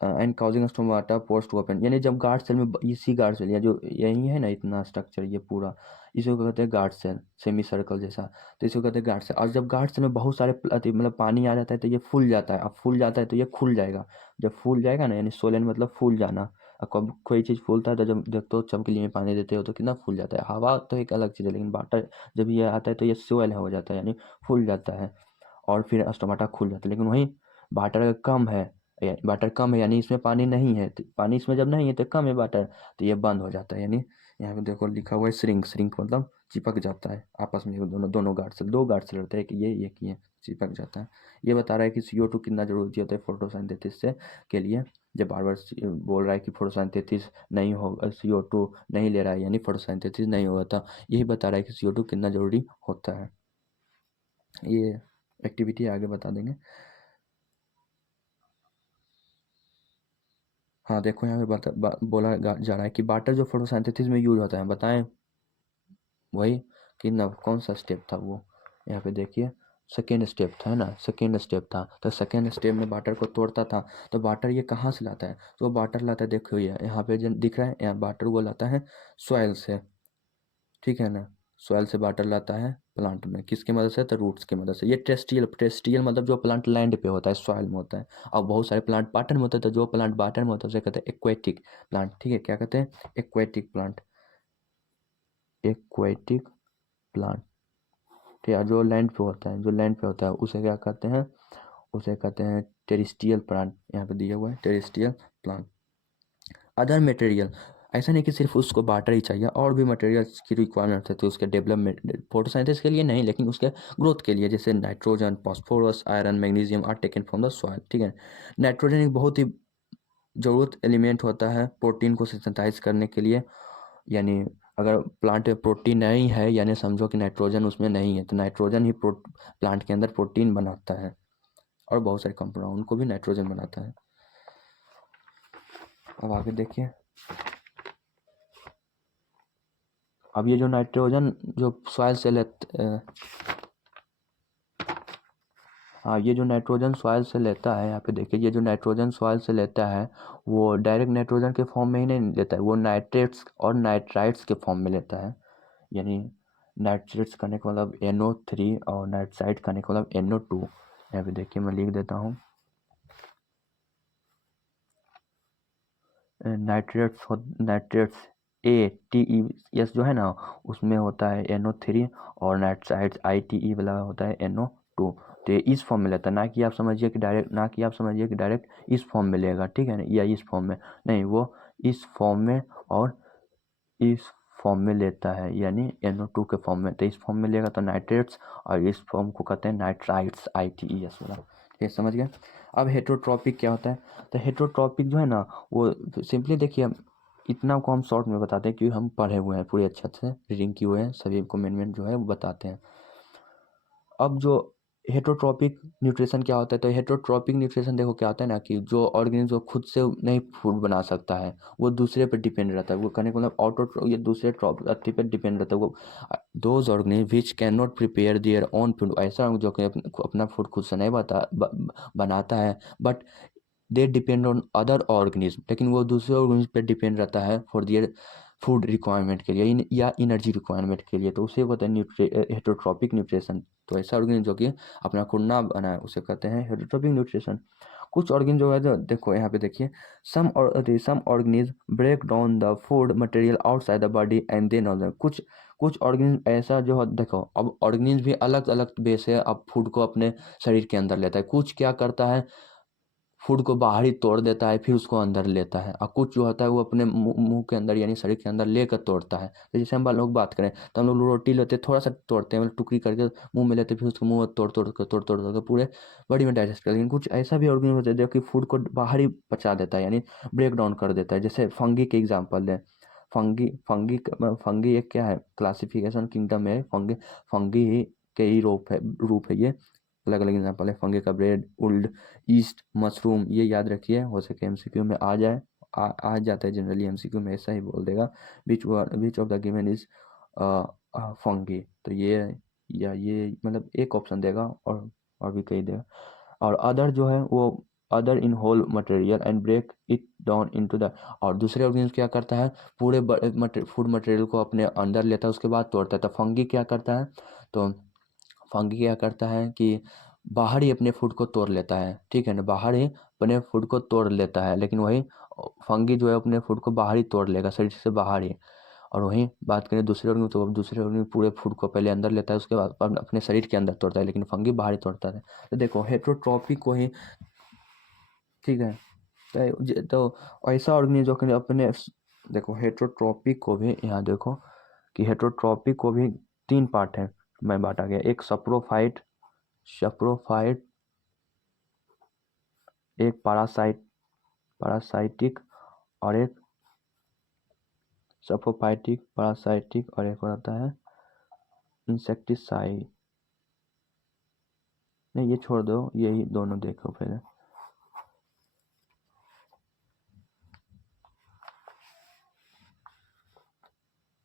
and causing stomata pores to open, यानी जब गार्ड सेल में, इसी गार्ड सेल या जो यही है ना इतना स्ट्रक्चर ये पूरा, इसको कहते हैं गार्ड सेल, सेमी सर्कल जैसा, तो इसको कहते हैं गार्ड सेल। और जब गार्ड सेल में बहुत सारे मतलब पानी आ जाता है तो ये फूल जाता है, अब फूल जाता है तो ये खुल जाएगा, जब फूल जाएगा ना, यानी सोलन मतलब फूल जाना। और कब कोई चीज़ फूलता है तो जब देखते हो चमकीले में पानी देते हो तो कितना फूल जाता है, हवा तो एक अलग चीज़ है, लेकिन वाटर जब ये आता है तो ये सोयल हो जाता है, यानी फूल जाता है, और फिर स्टोमाटा खुल जाता है। लेकिन वहीं वाटर अगर कम है, वाटर कम है यानी इसमें पानी नहीं है, तो पानी इसमें जब नहीं है तो कम है वाटर, तो ये बंद हो जाता है, यानी यहाँ पे देखो लिखा हुआ है श्रिंक, श्रिंक मतलब चिपक जाता है आपस में, दोनों दोनों गार्ड से, दो गार्ड से रहते हैं, कि ये कि ये चिपक जाता है। ये बता रहा है कि CO2 कितना जरूरी होता है फोटोसिंथेसिस से के लिए, जब बार बार बोल रहा है कि फोटोसिंथेसिस नहीं हो, CO2 नहीं ले रहा है यानी फोटोसिंथेसिस नहीं होगा, था यही बता रहा है कि CO2 कितना जरूरी होता है। ये एक्टिविटी आगे बता देंगे। हाँ देखो, यहाँ पे बोला जा रहा है कि वाटर जो फोटोसिंथेसिस में यूज होता है, बताएं वही कि ना, कौन सा स्टेप था वो, यहाँ पे देखिए सेकेंड स्टेप था, है ना, सेकेंड स्टेप था, तो सेकेंड स्टेप में वाटर को तोड़ता था, तो वाटर ये कहाँ से लाता है, तो वाटर लाता है, देखो ये यहाँ पे जो दिख रहा है, यहाँ वाटर वो लाता है सॉइल से, ठीक है ना, सॉइल से वाटर लाता है प्लांट में, किसकी मदद से, तो रूट्स की मदद से। ये टेरेस्ट्रियल मतलब जो प्लांट लैंड पे होता है, सॉइल में होता है, और बहुत सारे प्लांट वाटर में होते हैं, तो जो प्लांट वाटर में होता है उसे कहते हैं एक्वेटिक प्लांट, ठीक है, क्या कहते हैं, एक्वेटिक प्लांट, एक्वेटिक प्लांट, ठीक है। जो लैंड पे होता है, जो लैंड पे होता है उसे क्या कहते हैं, उसे कहते हैं टेरेस्ट्रियल प्लांट, यहाँ पे दिया हुआ है टेरेस्ट्रियल प्लांट। अदर मटेरियल, ऐसा नहीं कि सिर्फ उसको वाटर ही चाहिए, और भी मटेरियल्स की रिक्वायरमेंट है, तो उसके डेवलपमेंट फोटोसिंथेसिस के लिए नहीं, लेकिन उसके ग्रोथ के लिए, जैसे nitrogen, phosphorus, iron, magnesium are taken from the soil, ठीक है। नाइट्रोजन एक बहुत ही ज़रूरत एलिमेंट होता है प्रोटीन को सिंथेसाइज करने के लिए, यानी अगर प्लांट में प्रोटीन नहीं है, यानी समझो कि नाइट्रोजन उसमें नहीं है, तो नाइट्रोजन ही प्लांट के अंदर प्रोटीन बनाता है, और बहुत सारे कंपाउंड को भी नाइट्रोजन बनाता है। अब आगे देखिए, अब ये जो नाइट्रोजन जो सॉइल से हाँ, ये जो नाइट्रोजन सॉइल से लेता है, यहाँ पे देखिए, ये जो नाइट्रोजन सॉइल से लेता है वो डायरेक्ट नाइट्रोजन के फॉर्म में ही नहीं लेता है, वो नाइट्रेट्स और नाइट्राइट्स के फॉर्म में लेता है। यानी नाइट्रेट्स करने का मतलब NO3 और नाइट्राइट करने का मतलब NO2। यहाँ पे देखिए मैं लिख देता हूँ, नाइट्रेट्स ATES जो है ना, उसमें होता है NO3 और नाइट्राइट्स ITE वाला होता है NO2। तो ये इस फॉर्म में लेता है, ना कि आप समझिए कि डायरेक्ट इस फॉर्म में लेगा, ठीक है ना, या इस फॉर्म में नहीं, वो इस फॉर्म में और इस फॉर्म में लेता है, यानी NO2 के फॉर्म में। तो इस फॉर्म में लेगा तो नाइट्रेट्स, और इस फॉर्म को कहते हैं नाइट्राइट्स ITES वाला। ये समझ गए। अब हेट्रोट्रॉपिक क्या होता है? तो हेट्रोट्रॉपिक जो है ना, वो सिंपली देखिए, इतना को हम शॉर्ट में बताते हैं क्योंकि हम पढ़े हुए हैं, पूरे अच्छे से रीडिंग किए हुए हैं, सभी को मेन जो है वो बताते हैं। अब जो हेट्रोट्रॉपिक न्यूट्रिशन क्या होता है? तो हेट्रोट्रॉपिक न्यूट्रिशन देखो क्या होता है ना, कि जो ऑर्गेनिज्म खुद से नहीं फूड बना सकता है, वो दूसरे पर डिपेंड रहता है। वो कहने का मतलब ऑटो, ये दूसरे अति पर डिपेंड रहता है। वो those organism which can not prepare their own food, ऐसा जो कि अपना फूड खुद से नहीं बनाता है, but they depend on other organism, लेकिन वो दूसरे ऑर्गेनिज्म पे डिपेंड रहता है फॉर दियर फूड रिक्वायरमेंट के लिए या एनर्जी रिक्वायरमेंट के लिए। तो उसे कहते हैं हेट्रोट्रॉपिक न्यूट्रिशन। तो ऐसा ऑर्गेनिज्म जो कि अपना खुद ना बनाए, उसे कहते हैं हेट्रोट्रॉपिक न्यूट्रिशन। कुछ ऑर्गेनिज्म जो है, जो देखो यहाँ पे देखिए, some organism break down the food material outside the body and then organism. कुछ ऑर्गेनिज्म ऐसा जो है, देखो अब ऑर्गेनिज्म भी अलग अलग वे से अब फूड को अपने शरीर के अंदर लेता है। कुछ क्या करता है, फूड को बाहर ही तोड़ देता है, फिर उसको अंदर लेता है। और कुछ जो होता है वो अपने मुंह के अंदर यानी शरीर के अंदर लेकर तोड़ता है। तो जैसे हम लोग बात करें, तो हम लोग रोटी लेते हैं, थोड़ा सा तोड़ते हैं, मतलब टुकड़ी करके मुंह में लेते हैं, फिर उसको मुंह में तोड़ पूरे बॉडी में डाइजेस्ट करते हैं। लेकिन कुछ ऐसा भी ऑर्गेनिज्म होता है जो कि फूड को बाहर ही पचा देता है, यानी ब्रेक डाउन कर देता है। जैसे फंगी के एग्जाम्पल दें, फंगी एक क्या है, क्लासिफिकेशन किंगडम है। फंगी के ही रूप है ये। अलग अलग एग्जाम्पल है फंगी का, ब्रेड, उल्ड, ईस्ट, मशरूम। ये याद रखिए, हो सके MCQ में आ जाए। आ जाता है जनरली, MCQ में ऐसा ही बोल देगा, which of the given is fungi. तो ये मतलब एक ऑप्शन देगा, और भी कई देगा। और अदर जो है वो other in whole material and break it down into the. और दूसरे ऑर्गेनिज्म क्या करता है, पूरे फूड मटेरियल को अपने अंदर लेता है, उसके बाद तोड़ता है। तो फंगी क्या करता है, तो फंगी क्या करता है कि बाहर ही अपने फूड को तोड़ लेता है, ठीक है ना, बाहर ही अपने फूड को तोड़ लेता है। लेकिन वही फंगी जो है अपने फूड को बाहर ही तोड़ लेगा, शरीर से बाहर ही। और वहीं बात करें दूसरे ऑर्गेनिज्म, तो दूसरे ऑर्गेनिज्म पूरे फूड को पहले अंदर लेता है, उसके बाद अपने शरीर के अंदर तोड़ता है, लेकिन फंगी बाहर ही तोड़ता है। तो देखो हेट्रोट्रॉपिक को ही, ठीक है, तो ऐसा ऑर्गेनिज्म जो कि अपने, देखो हेट्रोट्रॉपिक को भी यहाँ देखो कि हेट्रोट्रॉपिक को भी 3 पार्ट है मैं बांटा गया। एक सप्रोफाइट, एक पैरासाइटिक, और एक सप्रोफाइटिक, पैरासाइटिक, और एक और आता है इंसेक्टिसाइड। नहीं, ये छोड़ दो, यही दोनों देखो पहले।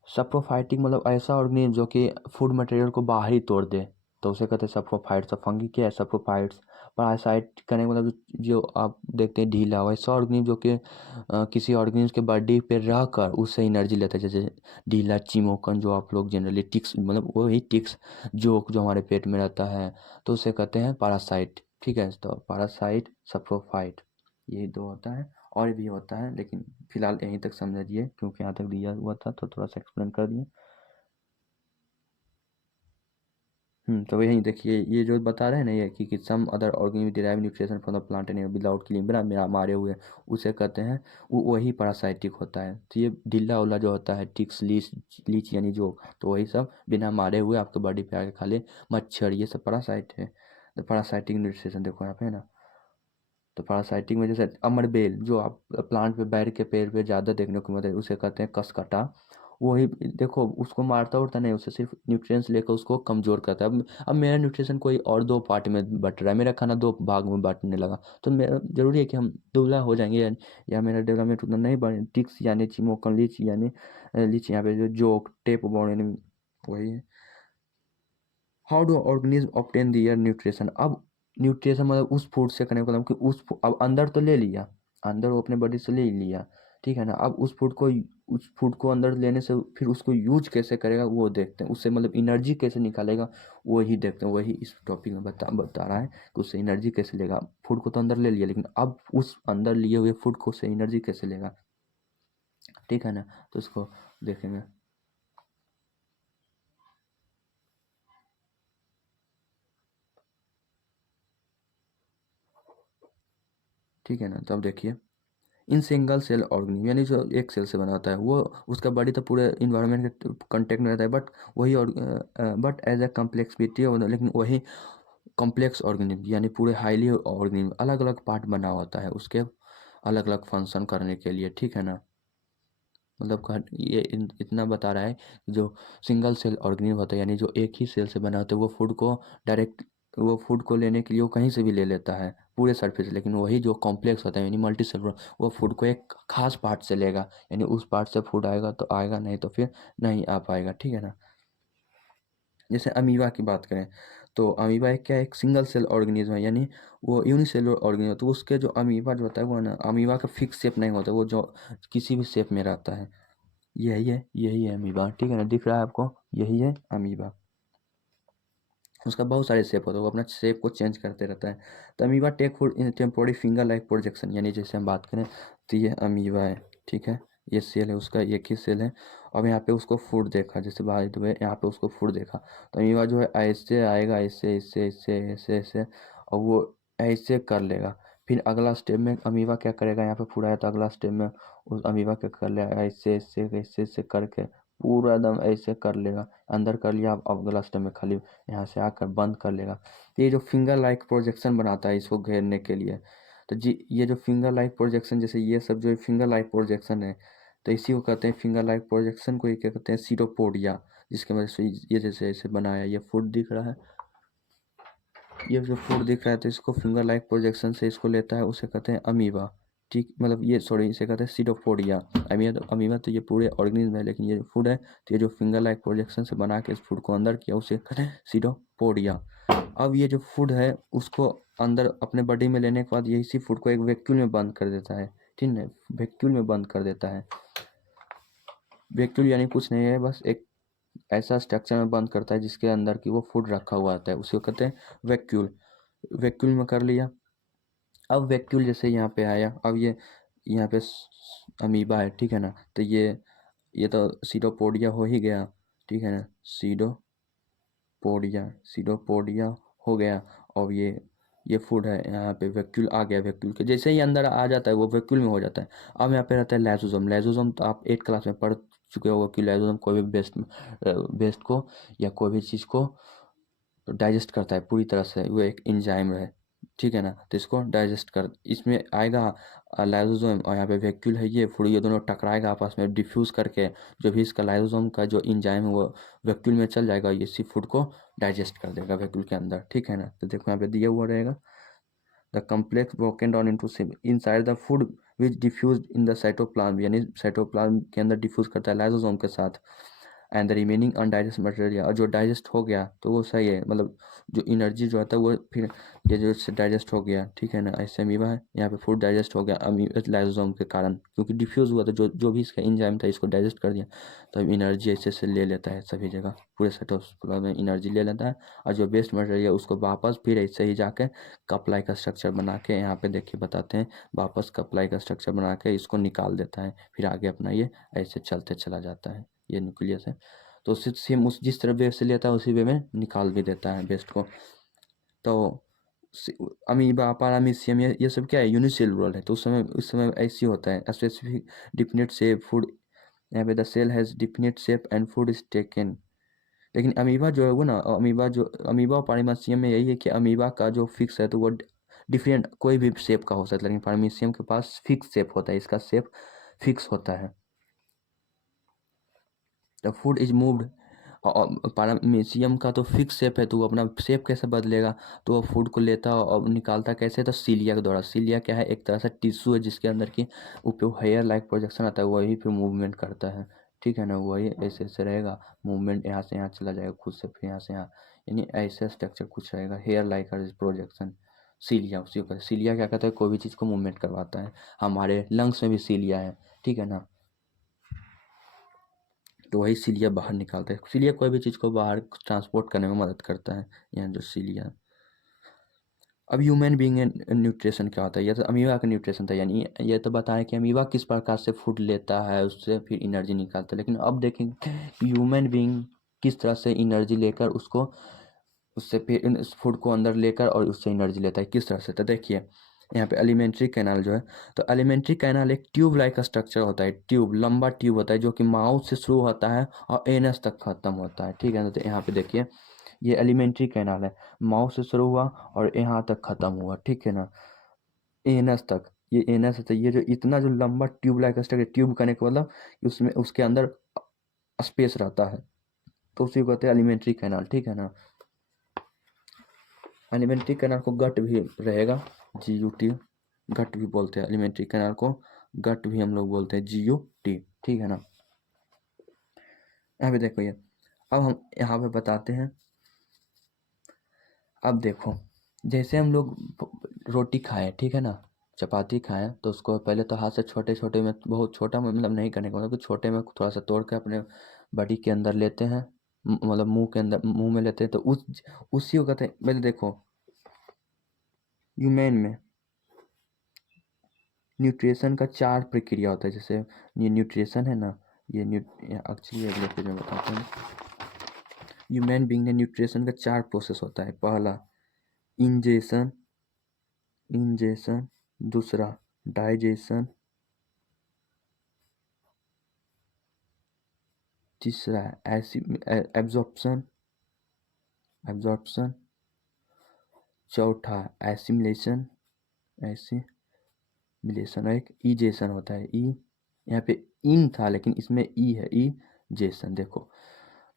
सप्रोफाइटिक मतलब ऐसा ऑर्गेनिज्म जो कि फूड मटेरियल को बाहर ही तोड़ दे, तो उसे कहते हैं सप्रोफाइट्स। और फंगी क्या है, सप्रोफाइट्स। पैरासाइट करने का मतलब जो आप देखते हैं ढीला हुआ, ऐसा ऑर्गेनिज्म जो कि किसी ऑर्गेनिज्म के बॉडी पे रहकर उससे एनर्जी लेता है। जैसे ढीला चिमोकन, जो आप लोग जनरली टिक्स, मतलब वही टिक्स जो हमारे पेट में रहता है, तो उसे कहते हैं पैरासाइट, ठीक है। तो पैरासाइट, सप्रोफाइट, ये दो होता है। और भी होता है, लेकिन फिलहाल यहीं तक समझिए, क्योंकि यहाँ तक दिया हुआ था तो थोड़ा सा एक्सप्लेन कर दिए। तो यही देखिए, ये जो बता रहे हैं ना, ये कि some other organism derive nutrition from the plant and without killing, बिना मेरा मारे हुए, उसे कहते हैं, वही पैरासाइटिक होता है। तो ये ढीला वाला जो होता है, टिक्स, लीच यानी जो, तो वही सब बिना मारे हुए आपके बॉडी पे आके खा ले, मच्छर, ये सब पैरासाइट है। तो पैरासाइटिक न्यूट्रिशन देखो यहाँ पे है ना। तो पैरासाइटिक में जैसे अमरबेल, जो आप प्लांट पे बैर के पेड़ पे ज़्यादा देखने को मिलता है, उसे कहते हैं कसकटा। वही देखो उसको मारता उड़ता नहीं, उससे सिर्फ न्यूट्रिएंट्स लेकर उसको कमज़ोर करता है। अब मेरा न्यूट्रिशन कोई और 2 पार्ट में बँट रहा है, मेरा खाना 2 भाग में बाँटने लगा, तो मेरा ज़रूरी है कि हम दुबला हो जाएँगे या मेरा डेवलपमेंट उतना नहीं बढ़े। टिक्स यानी चिमोकन लीच यानी लीच यहाँ पे जो जोक टेप बॉडी वही है। How do organism obtain the air nutrition? अब न्यूट्रिशन मतलब उस फूड से करने का मतलब कि अब अंदर तो ले लिया, अंदर वो अपने बॉडी से ले ही लिया, ठीक है ना। अब उस फूड को अंदर लेने से फिर उसको यूज कैसे करेगा वो देखते हैं, उससे मतलब एनर्जी कैसे निकालेगा वही देखते हैं। वही इस टॉपिक में बता रहा है कि उससे एनर्जी कैसे लेगा। फूड को तो अंदर ले लिया, लेकिन अब उस अंदर लिए हुए फूड को से एनर्जी कैसे लेगा, ठीक है ना। तो इसको देखेंगे, ठीक है ना। तो अब देखिए, इन सिंगल सेल ऑर्गेनिज्म यानी जो एक सेल से बना होता है वो, उसका बॉडी तो पूरे इन्वायरमेंट के कांटेक्ट में रहता है, बट वही बट एज ए कम्प्लेक्सिटी, लेकिन वही कॉम्प्लेक्स ऑर्गेनिज्म यानी पूरे हाईली ऑर्गेनिज्म अलग अलग पार्ट बना होता है उसके अलग अलग फंक्शन करने के लिए, ठीक है ना। मतलब ये इतना बता रहा है कि जो सिंगल सेल ऑर्गेनिज्म होता है यानी जो एक ही सेल से बना होता है वो फूड को डायरेक्ट, वो फूड को लेने के लिए वो कहीं से भी ले लेता है पूरे सरफेस, लेकिन वही जो कॉम्प्लेक्स होता है यानी मल्टी सेलुलर, वो फूड को एक खास पार्ट से लेगा, यानी उस पार्ट से फूड आएगा तो आएगा, नहीं तो फिर नहीं आ पाएगा, ठीक है ना। जैसे अमीबा की बात करें तो अमीबा एक क्या है, एक सिंगल सेल ऑर्गेनिज्म है, यानी वो यूनिसेलुलर ऑर्गेनिज्म, तो उसके जो अमीबा जो होता है वो ना अमीबा का फिक्स शेप नहीं होता, वो जो किसी भी शेप में रहता है। यही है अमीबा, ठीक है ना, दिख रहा है आपको, यही है अमीबा। उसका बहुत सारे शेप होता है, वो अपना शेप को चेंज करते रहता है। तो amoeba take food in temporary finger like projection, यानी जैसे हम बात करें तो ये अमीबा है, ठीक है। ये सेल है उसका, एक ही सेल है। अब यहाँ पे उसको फूड देखा, जैसे बाय द वे यहाँ पे उसको फूड देखा, तो अमीबा जो है ऐसे आएगा, ऐसे ऐसे ऐसे ऐसे ऐसे, और वो ऐसे कर लेगा। फिर अगला स्टेप में अमीबा क्या करेगा, यहाँ पे फूड आया तो अगला स्टेप में उस अमीबा क्या कर लेगा, ऐसे ऐसे ऐसे ऐसे करके पूरा एकदम ऐसे कर लेगा, अंदर कर लिया। अब अगला स्टेप में खाली यहाँ से आकर बंद कर लेगा। तो ये जो फिंगर लाइक प्रोजेक्शन बनाता है इसको घेरने के लिए, तो जी ये जो फिंगर लाइक प्रोजेक्शन, जैसे ये सब जो फिंगर लाइक प्रोजेक्शन है, तो इसी को कहते हैं फिंगर लाइक प्रोजेक्शन को, ये क्या कहते हैं सीडोपोडिया, जिसके वजह से ये जैसे ऐसे बनाया, ये फूड दिख रहा है, ये जो फूड दिख रहा है तो इसको फिंगर लाइक प्रोजेक्शन से इसको लेता है, उसे कहते हैं अमीबा, ठीक, मतलब ये सॉरी इसे कहते हैं सीडोपोडिया। अमीबा तो ये पूरे ऑर्गेनिज्म है, लेकिन ये फूड है तो ये जो फिंगर लाइक प्रोजेक्शन से बना के इस फूड को अंदर किया उसे कहते हैं सीडोपोडिया। अब ये जो फूड है उसको अंदर अपने बॉडी में लेने के बाद ये इसी फूड को एक वैक्यूल में बंद कर देता है, ठीक है, वैक्यूल में बंद कर देता है। वैक्यूल यानी कुछ नहीं है, बस एक ऐसा स्ट्रक्चर में बंद करता है जिसके अंदर की वो फूड रखा हुआ आता है, उसी को कहते हैं वैक्यूल। वैक्यूल में कर लिया। अब वैक्यूल जैसे यहाँ पे आया, अब ये यहाँ पे अमीबा है, ठीक है ना, तो ये तो सीडोपोडिया हो ही गया, ठीक है ना, सीडोपोडिया हो गया। और ये फूड है, यहाँ पे वैक्यूल आ गया, वैक्यूल के जैसे ही अंदर आ जाता है वो वैक्यूल में हो जाता है। अब यहाँ पे रहता है लाइसोसोम। लाइसोसोम तो आप 8 क्लास में पढ़ चुके होगा कि लाइसोसोम कोई भी वेस्ट को या कोई भी चीज़ को डाइजेस्ट करता है पूरी तरह से, वो एक एंजाइम है, ठीक है ना। तो इसको डाइजेस्ट कर, इसमें आएगा लाइसोसोम, और यहाँ पे वैक्यूल है, ये फूड, ये दोनों टकराएगा आपस में, डिफ्यूज़ करके जो भी इसका लाइसोसोम का जो एंजाइम है वो वैक्यूल में चल जाएगा, ये इसी फूड को डाइजेस्ट कर देगा वैक्यूल के अंदर, ठीक है ना। तो देखो यहाँ पे दिया हुआ रहेगा, the complex broken down into inside the food which diffused in the cytoplasm, यानी साइटोप्लाज्म के अंदर डिफ्यूज़ करता है लाइसोसोम के साथ। एंड द रिमेनिंग अनडाइजेस्ट मटेरियल, और जो डाइजेस्ट हो गया तो वो सही है, मतलब जो एनर्जी जो आता है वो फिर ये जो डाइजेस्ट हो गया, ठीक है ना। ऐसे अमीबा है, यहाँ पे फूड डाइजेस्ट हो गया लाइसोसोम के कारण, क्योंकि डिफ्यूज़ हुआ तो जो भी इसका एंजाइम था इसको डाइजेस्ट कर दिया, तो अब एनर्जी ऐसे से ले लेता है सभी जगह, पूरे साइटोप्लाज्म में एनर्जी ले लेता है। और जो वेस्ट मटेरियल उसको वापस फिर ऐसे ही जाके कपलाई का स्ट्रक्चर बना के, यहाँ पे देखिए बताते हैं, वापस कपलाई का स्ट्रक्चर बना के इसको निकाल देता है, फिर आगे अपना ये ऐसे चलते चला जाता है, ये न्यूक्लियस है। तो उसी सेम उस जिस तरह वेव से लेता है उसी वे में निकाल भी देता है वेस्ट को। तो अमीबा पारामीशियम ये सब क्या है, यूनिसेलुलर है, तो उस समय ऐसे होता है स्पेसिफिक डिफिनिट शेप फूड, यहाँ पे the cell has definite shape and food is taken. लेकिन अमीबा जो है वो ना, अमीबा और पारामीशियम में यही है कि अमीबा का जो फिक्स है तो वो डिफरेंट कोई भी शेप का हो सकता है, लेकिन पारामीशियम के पास फिक्स शेप होता है, इसका शेप फिक्स होता है। The food is moved. और पारामीशियम का तो फिक्स शेप है, तो वो अपना शेप कैसे बदलेगा, तो वो फूड को लेता और निकालता कैसे, तो सीलिया के द्वारा। सीलिया क्या है, एक तरह से टिश्यू है जिसके अंदर की ऊपर हेयर लाइक प्रोजेक्शन आता है, वही फिर मूवमेंट करता है, ठीक है ना। वही ऐसे ऐसे रहेगा, मूवमेंट यहाँ से यहाँ चला जाएगा खुद से, फिर यहाँ से यहाँ, यानी ऐसे स्ट्रक्चर कुछ रहेगा, हेयर लाइक प्रोजेक्शन। सीलिया, उसी को सीलिया क्या कहता है, कोई भी चीज़ को मूवमेंट करवाता है। हमारे लंग्स में भी सीलिया है, ठीक है ना। तो वही सीलिया बाहर निकालता है। सीलिया कोई भी चीज़ को बाहर ट्रांसपोर्ट करने में मदद करता है, यहाँ जो सीलिया। अब ह्यूमन बीइंग न्यूट्रिशन क्या होता है, ये तो अमीबा का न्यूट्रिशन था, यानी ये तो बताया कि अमीबा किस प्रकार से फूड लेता है, उससे फिर एनर्जी निकालता है। लेकिन अब देखेंगे ह्यूमन बीइंग किस तरह से एनर्जी लेकर उसको, उससे फिर इस फूड को अंदर लेकर और उससे एनर्जी लेता है किस तरह से। तो देखिए यहाँ पे एलिमेंट्री कैनाल जो है, तो एलिमेंट्री कैनाल एक ट्यूब लाइक स्ट्रक्चर होता है, ट्यूब, लंबा ट्यूब होता है जो कि माउथ से शुरू होता है और एनस तक खत्म होता है, ठीक है ना। तो यहाँ पे देखिए ये एलिमेंट्री कैनाल है, माउथ से शुरू हुआ और यहाँ तक खत्म हुआ, ठीक है ना, एनस तक। ये एनस है, ये जो इतना जो लंबा ट्यूब लाइक स्ट्रक्चर, ट्यूब करने का मतलब उसमें उसके अंदर स्पेस रहता है, तो उसी को कहते हैं एलिमेंट्री कैनाल, ठीक है ना। एलिमेंट्री कैनाल को गट भी रहेगा, GUT, गट भी बोलते हैं एलिमेंट्री कैनाल को, गट भी हम लोग बोलते हैं GUT, ठीक है ना। यहाँ पे देखो ये, अब हम यहाँ पे बताते हैं। अब देखो जैसे हम लोग रोटी खाएं, ठीक है ना, चपाती खाएं, तो उसको पहले तो हाथ से छोटे छोटे में, बहुत छोटा मतलब नहीं करने का मतलब, छोटे में थोड़ा सा तोड़ के अपने बॉडी के अंदर लेते हैं, मतलब मुंह के अंदर, मुंह में लेते हैं, तो उसी को कहते हैं। पहले देखो ह्यूमन में न्यूट्रिशन का 4 प्रक्रिया होता है, जैसे ये न्यूट्रिशन है ना, ये एक्चुअली अगले पेज में बताते हैं। ह्यूमन बीइंग में न्यूट्रिशन का 4 प्रोसेस होता है। पहला इंजेशन, इंजेशन, दूसरा डाइजेशन, तीसरा एब्जॉर्प्शन, एब्जॉर्प्शन, चौथा एसिमिलेशन, एसिमिलेशन, एक इजेशन होता है, ई, यहाँ पे इन था लेकिन इसमें ई है, इजेशन। देखो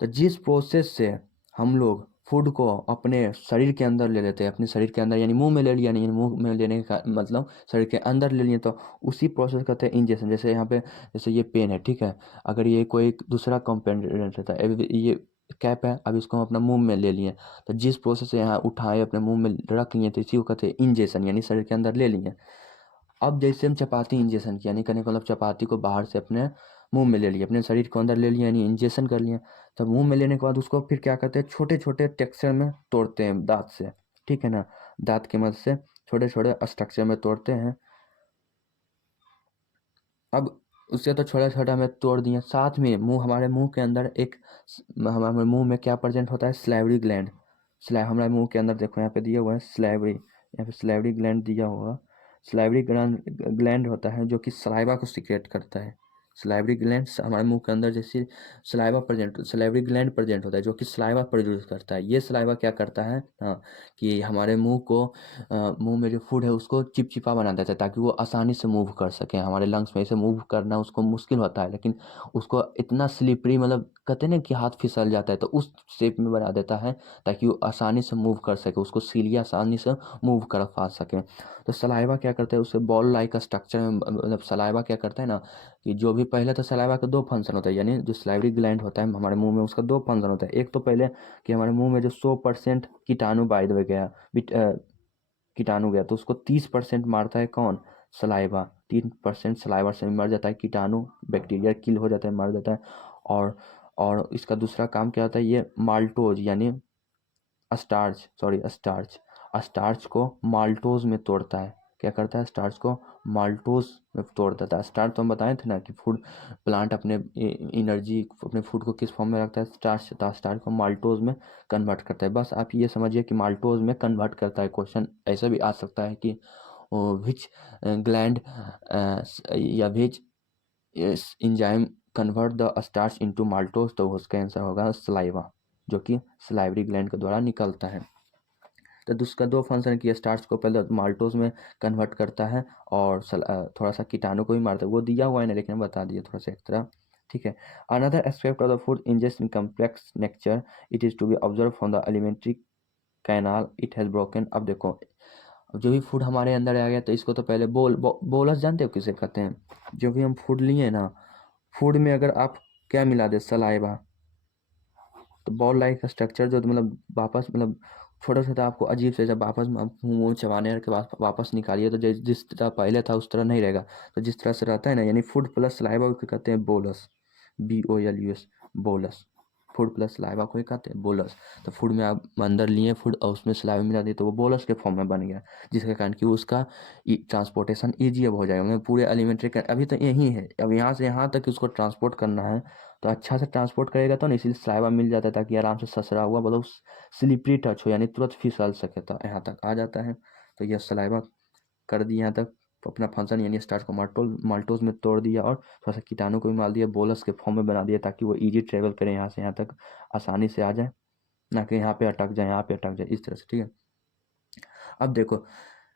तो जिस प्रोसेस से हम लोग फूड को अपने शरीर के अंदर ले लेते हैं, अपने शरीर के अंदर यानी मुंह में ले लिया, नहीं मुंह में लेने का मतलब शरीर के अंदर ले लिए, तो उसी प्रोसेस कहते हैं इंजेक्शन। जैसे यहाँ पे जैसे ये पेन है, ठीक है, अगर ये कोई दूसरा कंपोनेंट रहता है, ये कैप है, अब इसको हम अपना मुंह में ले लिए, तो जिस प्रोसेस से यहाँ उठाए अपने मुंह में रख लिए, तो इसी को कहते हैं इंजेक्शन, यानी शरीर के अंदर ले लिए। अब जैसे हम चपाती इंजेक्शन किया, यानी कहने का मतलब चपाती को बाहर से अपने मुंह में ले लिया, अपने शरीर को अंदर ले लिया, यानी इंजेक्शन कर लिया। तब मुंह में लेने के बाद उसको फिर क्या करते हैं, छोटे छोटे टेक्सचर में तोड़ते हैं दांत से, ठीक है ना, दांत की मदद से छोटे छोटे स्ट्रक्चर में तोड़ते हैं। अब उससे तो छोटा छोटा में तोड़ दिए, साथ में मुंह, हमारे मुंह के अंदर एक, हमारे मुंह में क्या प्रेजेंट होता है, स्लाइवरी ग्लैंड। हमारे मुंह के अंदर देखो यहाँ पे दिया हुआ है स्लाइवरी, यहाँ पे स्लाइवरी ग्लैंड दिया हुआ। स्लाइवरी ग्लैंड ग्लैंड होता है जो कि सलाइवा को सिक्रेट करता है। सलाइवरी ग्लैंड हमारे मुंह के अंदर जैसे सलाइवरी ग्लैंड प्रेजेंट होता है जो कि सलाइवा प्रोड्यूस करता है। ये सलाइवा क्या करता है, हाँ, कि हमारे मुंह को, मुंह में जो फूड है उसको चिपचिपा बना देता है ताकि वो आसानी से मूव कर सके। हमारे लंग्स में ऐसे मूव करना उसको मुश्किल होता है, लेकिन उसको इतना स्लिपरी, मतलब कहते हैं ना कि हाथ फिसल जाता है, तो उस शेप में बना देता है ताकि वो आसानी से मूव कर सके, उसको सीलिया आसानी से मूव कर पा सके। तो सलाइवा क्या करता है, उससे बॉल लाइक स्ट्रक्चर में, मतलब सलाइवा क्या करता है ना, कि जो भी पहले तो सलाइवा का 2 फंक्शन होता है, यानी जो सलाइवरी ग्लैंड होता है हमारे मुंह में, उसका 2 फंक्शन होता है। एक तो पहले कि हमारे मुंह में जो 100% कीटाणु बाय द वे गया, कीटाणु गया, तो उसको 30% मारता है कौन, सलाइवा। 3% सलाइवा से मर जाता है कीटाणु, बैक्टीरिया किल हो जाता है, मर जाता है। और इसका दूसरा काम क्या होता है, ये माल्टोज यानी स्टार्च, स्टार्च को माल्टोज में तोड़ता है। क्या करता है, स्टार्च को माल्टोज में तोड़ देता है। स्टार्च तो हम बताए थे ना कि फूड प्लांट अपने एनर्जी, अपने फूड को किस फॉर्म में रखता है, स्टार्च को माल्टोज में कन्वर्ट करता है। बस आप ये समझिए कि माल्टोज में कन्वर्ट करता है। क्वेश्चन ऐसा भी आ सकता है कि विच ग्लैंड या which enzyme convert the starch into maltose, तो उसका आंसर होगा सलाइवा, जो कि सलाइवरी ग्लैंड के द्वारा निकलता है। तो उसका 2 फंक्शन किया, स्टार्च को पहले माल्टोज में कन्वर्ट करता है और थोड़ा सा कीटाणु को भी मारता है। वो दिया हुआ है ना, लेकिन बता दिए थोड़ा सा एक्स्ट्रा। ठीक है। Another aspect of the food ingest in complex nature it is to be observe from the alimentary canal it has broken. अब देखो, अब जो भी फूड हमारे अंदर आ गया तो इसको तो पहले बोलस जानते हो किसे कहते हैं? जो भी हम फूड लिए ना, फूड में अगर आप क्या मिला दे, सलाइवा, तो बॉल लाइक स्ट्रक्चर जो मतलब वापस मतलब छोटा छोटा आपको अजीब से जब वापस आप मुंह चबाने के बाद वापस निकालिए तो जिस तरह पहले था उस तरह नहीं रहेगा। तो जिस तरह से रहता है ना, यानी फूड प्लस सलाइवा को कहते हैं bolus, BOLUS, bolus. Food plus saliva को ही कहते हैं बोलस। तो फूड में आप अंदर लिए फूड और उसमें सलाइवा मिला दिए तो वो बोलस के फॉर्म में बन गया, जिसके कारण कि उसका ट्रांसपोर्टेशन ईजी अब हो जाएगा। मतलब पूरे एलिमेंट्री का अभी तो यही है, अब यहाँ से यहाँ तक उसको ट्रांसपोर्ट करना है तो अच्छा से ट्रांसपोर्ट करेगा तो ना, इसीलिए सलाइवा मिल जाता है ताकि आराम से ससरा हुआ मतलब स्लिपरी टच हो, यानी तुरंत फिसल सके, तो यहाँ तक आ जाता है। तो यह सलाइवा कर दिया यहाँ तक अपना फंक्शन, यानी स्टार्च को माल्टोज में तोड़ दिया और थोड़ा सा कीटाणु को भी मार दिया, बोलस के फॉर्म में बना दिया ताकि वो इजी ट्रेवल करें यहाँ से यहाँ तक आसानी से आ जाए, ना कि यहाँ पे अटक जाए, यहाँ पे अटक जाए, इस तरह से। ठीक है। अब देखो,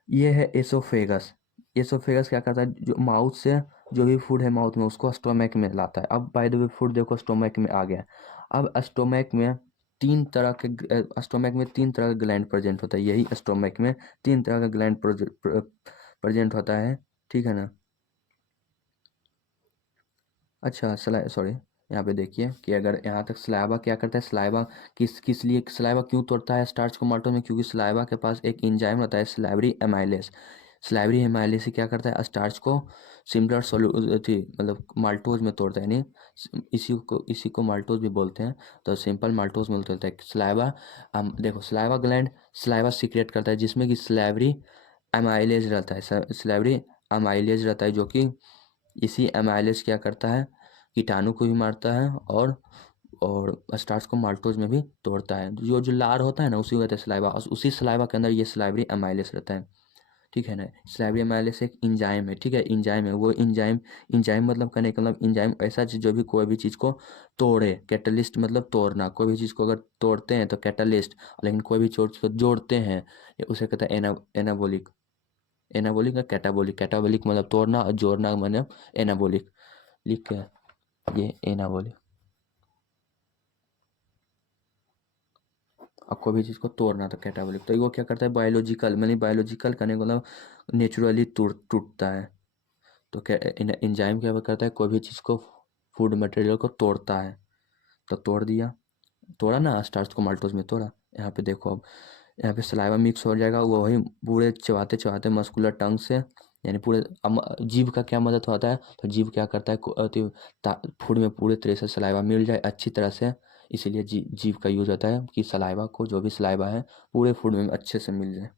ये है एसोफेगस। एसोफेगस क्या करता है, जो माउथ से जो भी फूड है माउथ में उसको स्टोमक में लाता है। अब बाय द वे फूड देखो स्टोमक में आ गया। अब स्टोमक में तीन तरह के स्टोमक में तीन तरह का ग्लैंड प्रेजेंट होता है, यही स्टोमक में तीन तरह का ग्लैंड प्रेजेंट होता है। ठीक है ना। अच्छा सॉरी, यहाँ पे देखिए कि अगर यहाँ तक सलाइवा क्या करता है, सलाइवा किस लिए सलाइवा क्यों तोड़ता है स्टार्च को माल्टोज में, क्योंकि सलाइवा के पास एक एंजाइम होता है सलाइवरी एमाइलेस। सलाइवरी एमाइलेस क्या करता है, स्टार्च को सिमिलर सोल्यू थी मतलब माल्टोज में तोड़ता है, यानी इसी को माल्टोज भी बोलते हैं। तो सिंपल माल्टोज में तोड़ता है सलाइवा। देखो सलाइवा ग्लैंड सलाइवा सीक्रेट करता है जिसमें कि सलाइवरी एमाइलेज रहता है, सलाइवरी एमाइलेज रहता है, जो कि इसी एमाइलेज क्या करता है, कीटाणु को भी मारता है और स्टार्च को माल्टोज में भी तोड़ता है। जो जो लार होता है ना उसी को कहते हैं सलाइवा, और उसी सलाइवा के अंदर ये सलाइवरी एमाइलेस रहता है। ठीक है ना। सलाइवरी एमाइलेस एक इंजाइम है। ठीक है, इंजाइम है। वो इंजाइम इंजाइम मतलब कहने का मतलब इंजाइम ऐसा चीज जो भी कोई भी चीज़ को तोड़े, कैटलिस्ट मतलब तोड़ना, कोई भी चीज़ को अगर तोड़ते हैं तो कैटलिस्ट, लेकिन कोई भी चीज़ को जोड़ते हैं ये उसे कहते हैं एनाबोलिक। एनाबोलिक या कैटाबोलिक, कैटाबोलिक मतलब तोड़ना और जोड़ना मतलब एनाबोलिक। लिख के ये एनाबोलिक, और कोई भी चीज़ को तोड़ना तो कैटाबोलिक। तो वो क्या करता है, बायोलॉजिकल मतलब बायोलॉजिकल करने को मतलब नेचुरली टूटता है। तो क्या एंजाइम क्या करता है, कोई भी चीज़ को फूड मटेरियल को तोड़ता है। तो तोड़ दिया, तोड़ा ना स्टार्च को माल्टोज में तोड़ा। यहाँ पे देखो अब यहाँ पे सलाइवा मिक्स हो जाएगा, वो वही पूरे चबाते चबाते मस्कुलर टंग से, यानी पूरे जीभ का क्या मदद होता है, तो जीभ क्या करता है फूड में पूरे तरह से सलाइवा मिल जाए अच्छी तरह से, इसीलिए जीभ का यूज होता है कि सलाइवा को जो भी सलाइवा है पूरे फूड में अच्छे से मिल जाए।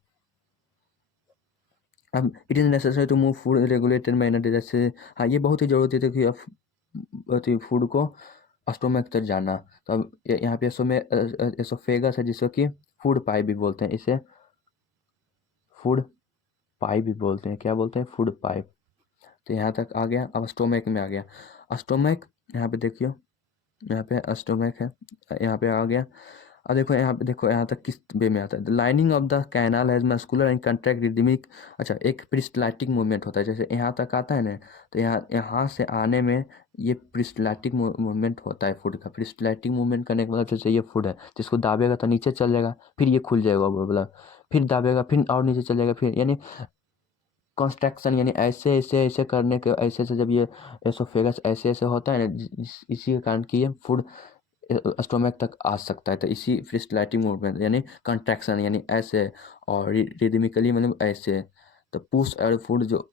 अब it is necessary to move food regulated manner, जैसे हाँ ये बहुत ही ज़रूरत है कि अब फूड को स्टोमक तक जाना। तो अब यहाँ पे एसोफेगस है जिसको कि फूड पाइप भी बोलते हैं, इसे फूड पाइप भी बोलते हैं। क्या बोलते हैं, फूड पाइप। तो यहाँ तक आ गया, अब स्टोमक में आ गया। स्टोमक यहाँ पे देखियो, यहाँ पे स्टोमक है, यहाँ पे आ गया। अब देखो यहाँ पे देखो यहाँ तक किस वे में आता है, the lining of the canal has muscular and contract rhythmic. अच्छा, एक प्रिस्टलाटिक मूवमेंट होता है, जैसे यहाँ तक आता है ना, तो यहाँ यहाँ से आने में ये प्रिस्टलाटिक मूवमेंट होता है फूड का। प्रिस्टलाटिक मूवमेंट करने का मतलब जैसे ये फूड है जिसको दाबेगा तो नीचे चल जाएगा, फिर ये खुल जाएगा बोला, फिर दाबेगा फिर और नीचे चल जाएगा, फिर यानी कंस्ट्रक्शन, यानी ऐसे ऐसे ऐसे करने के ऐसे ऐसे जब ये एसोफेगस ऐसे ऐसे होता है ना, इसी के कारण कि ये फूड स्टोमक तक आ सकता है। तो इसी फिस्टलाइटिक मूवमेंट यानी कंट्रैक्शन यानी ऐसे, और रिदमिकली मतलब ऐसे। तो पुश और फूड जो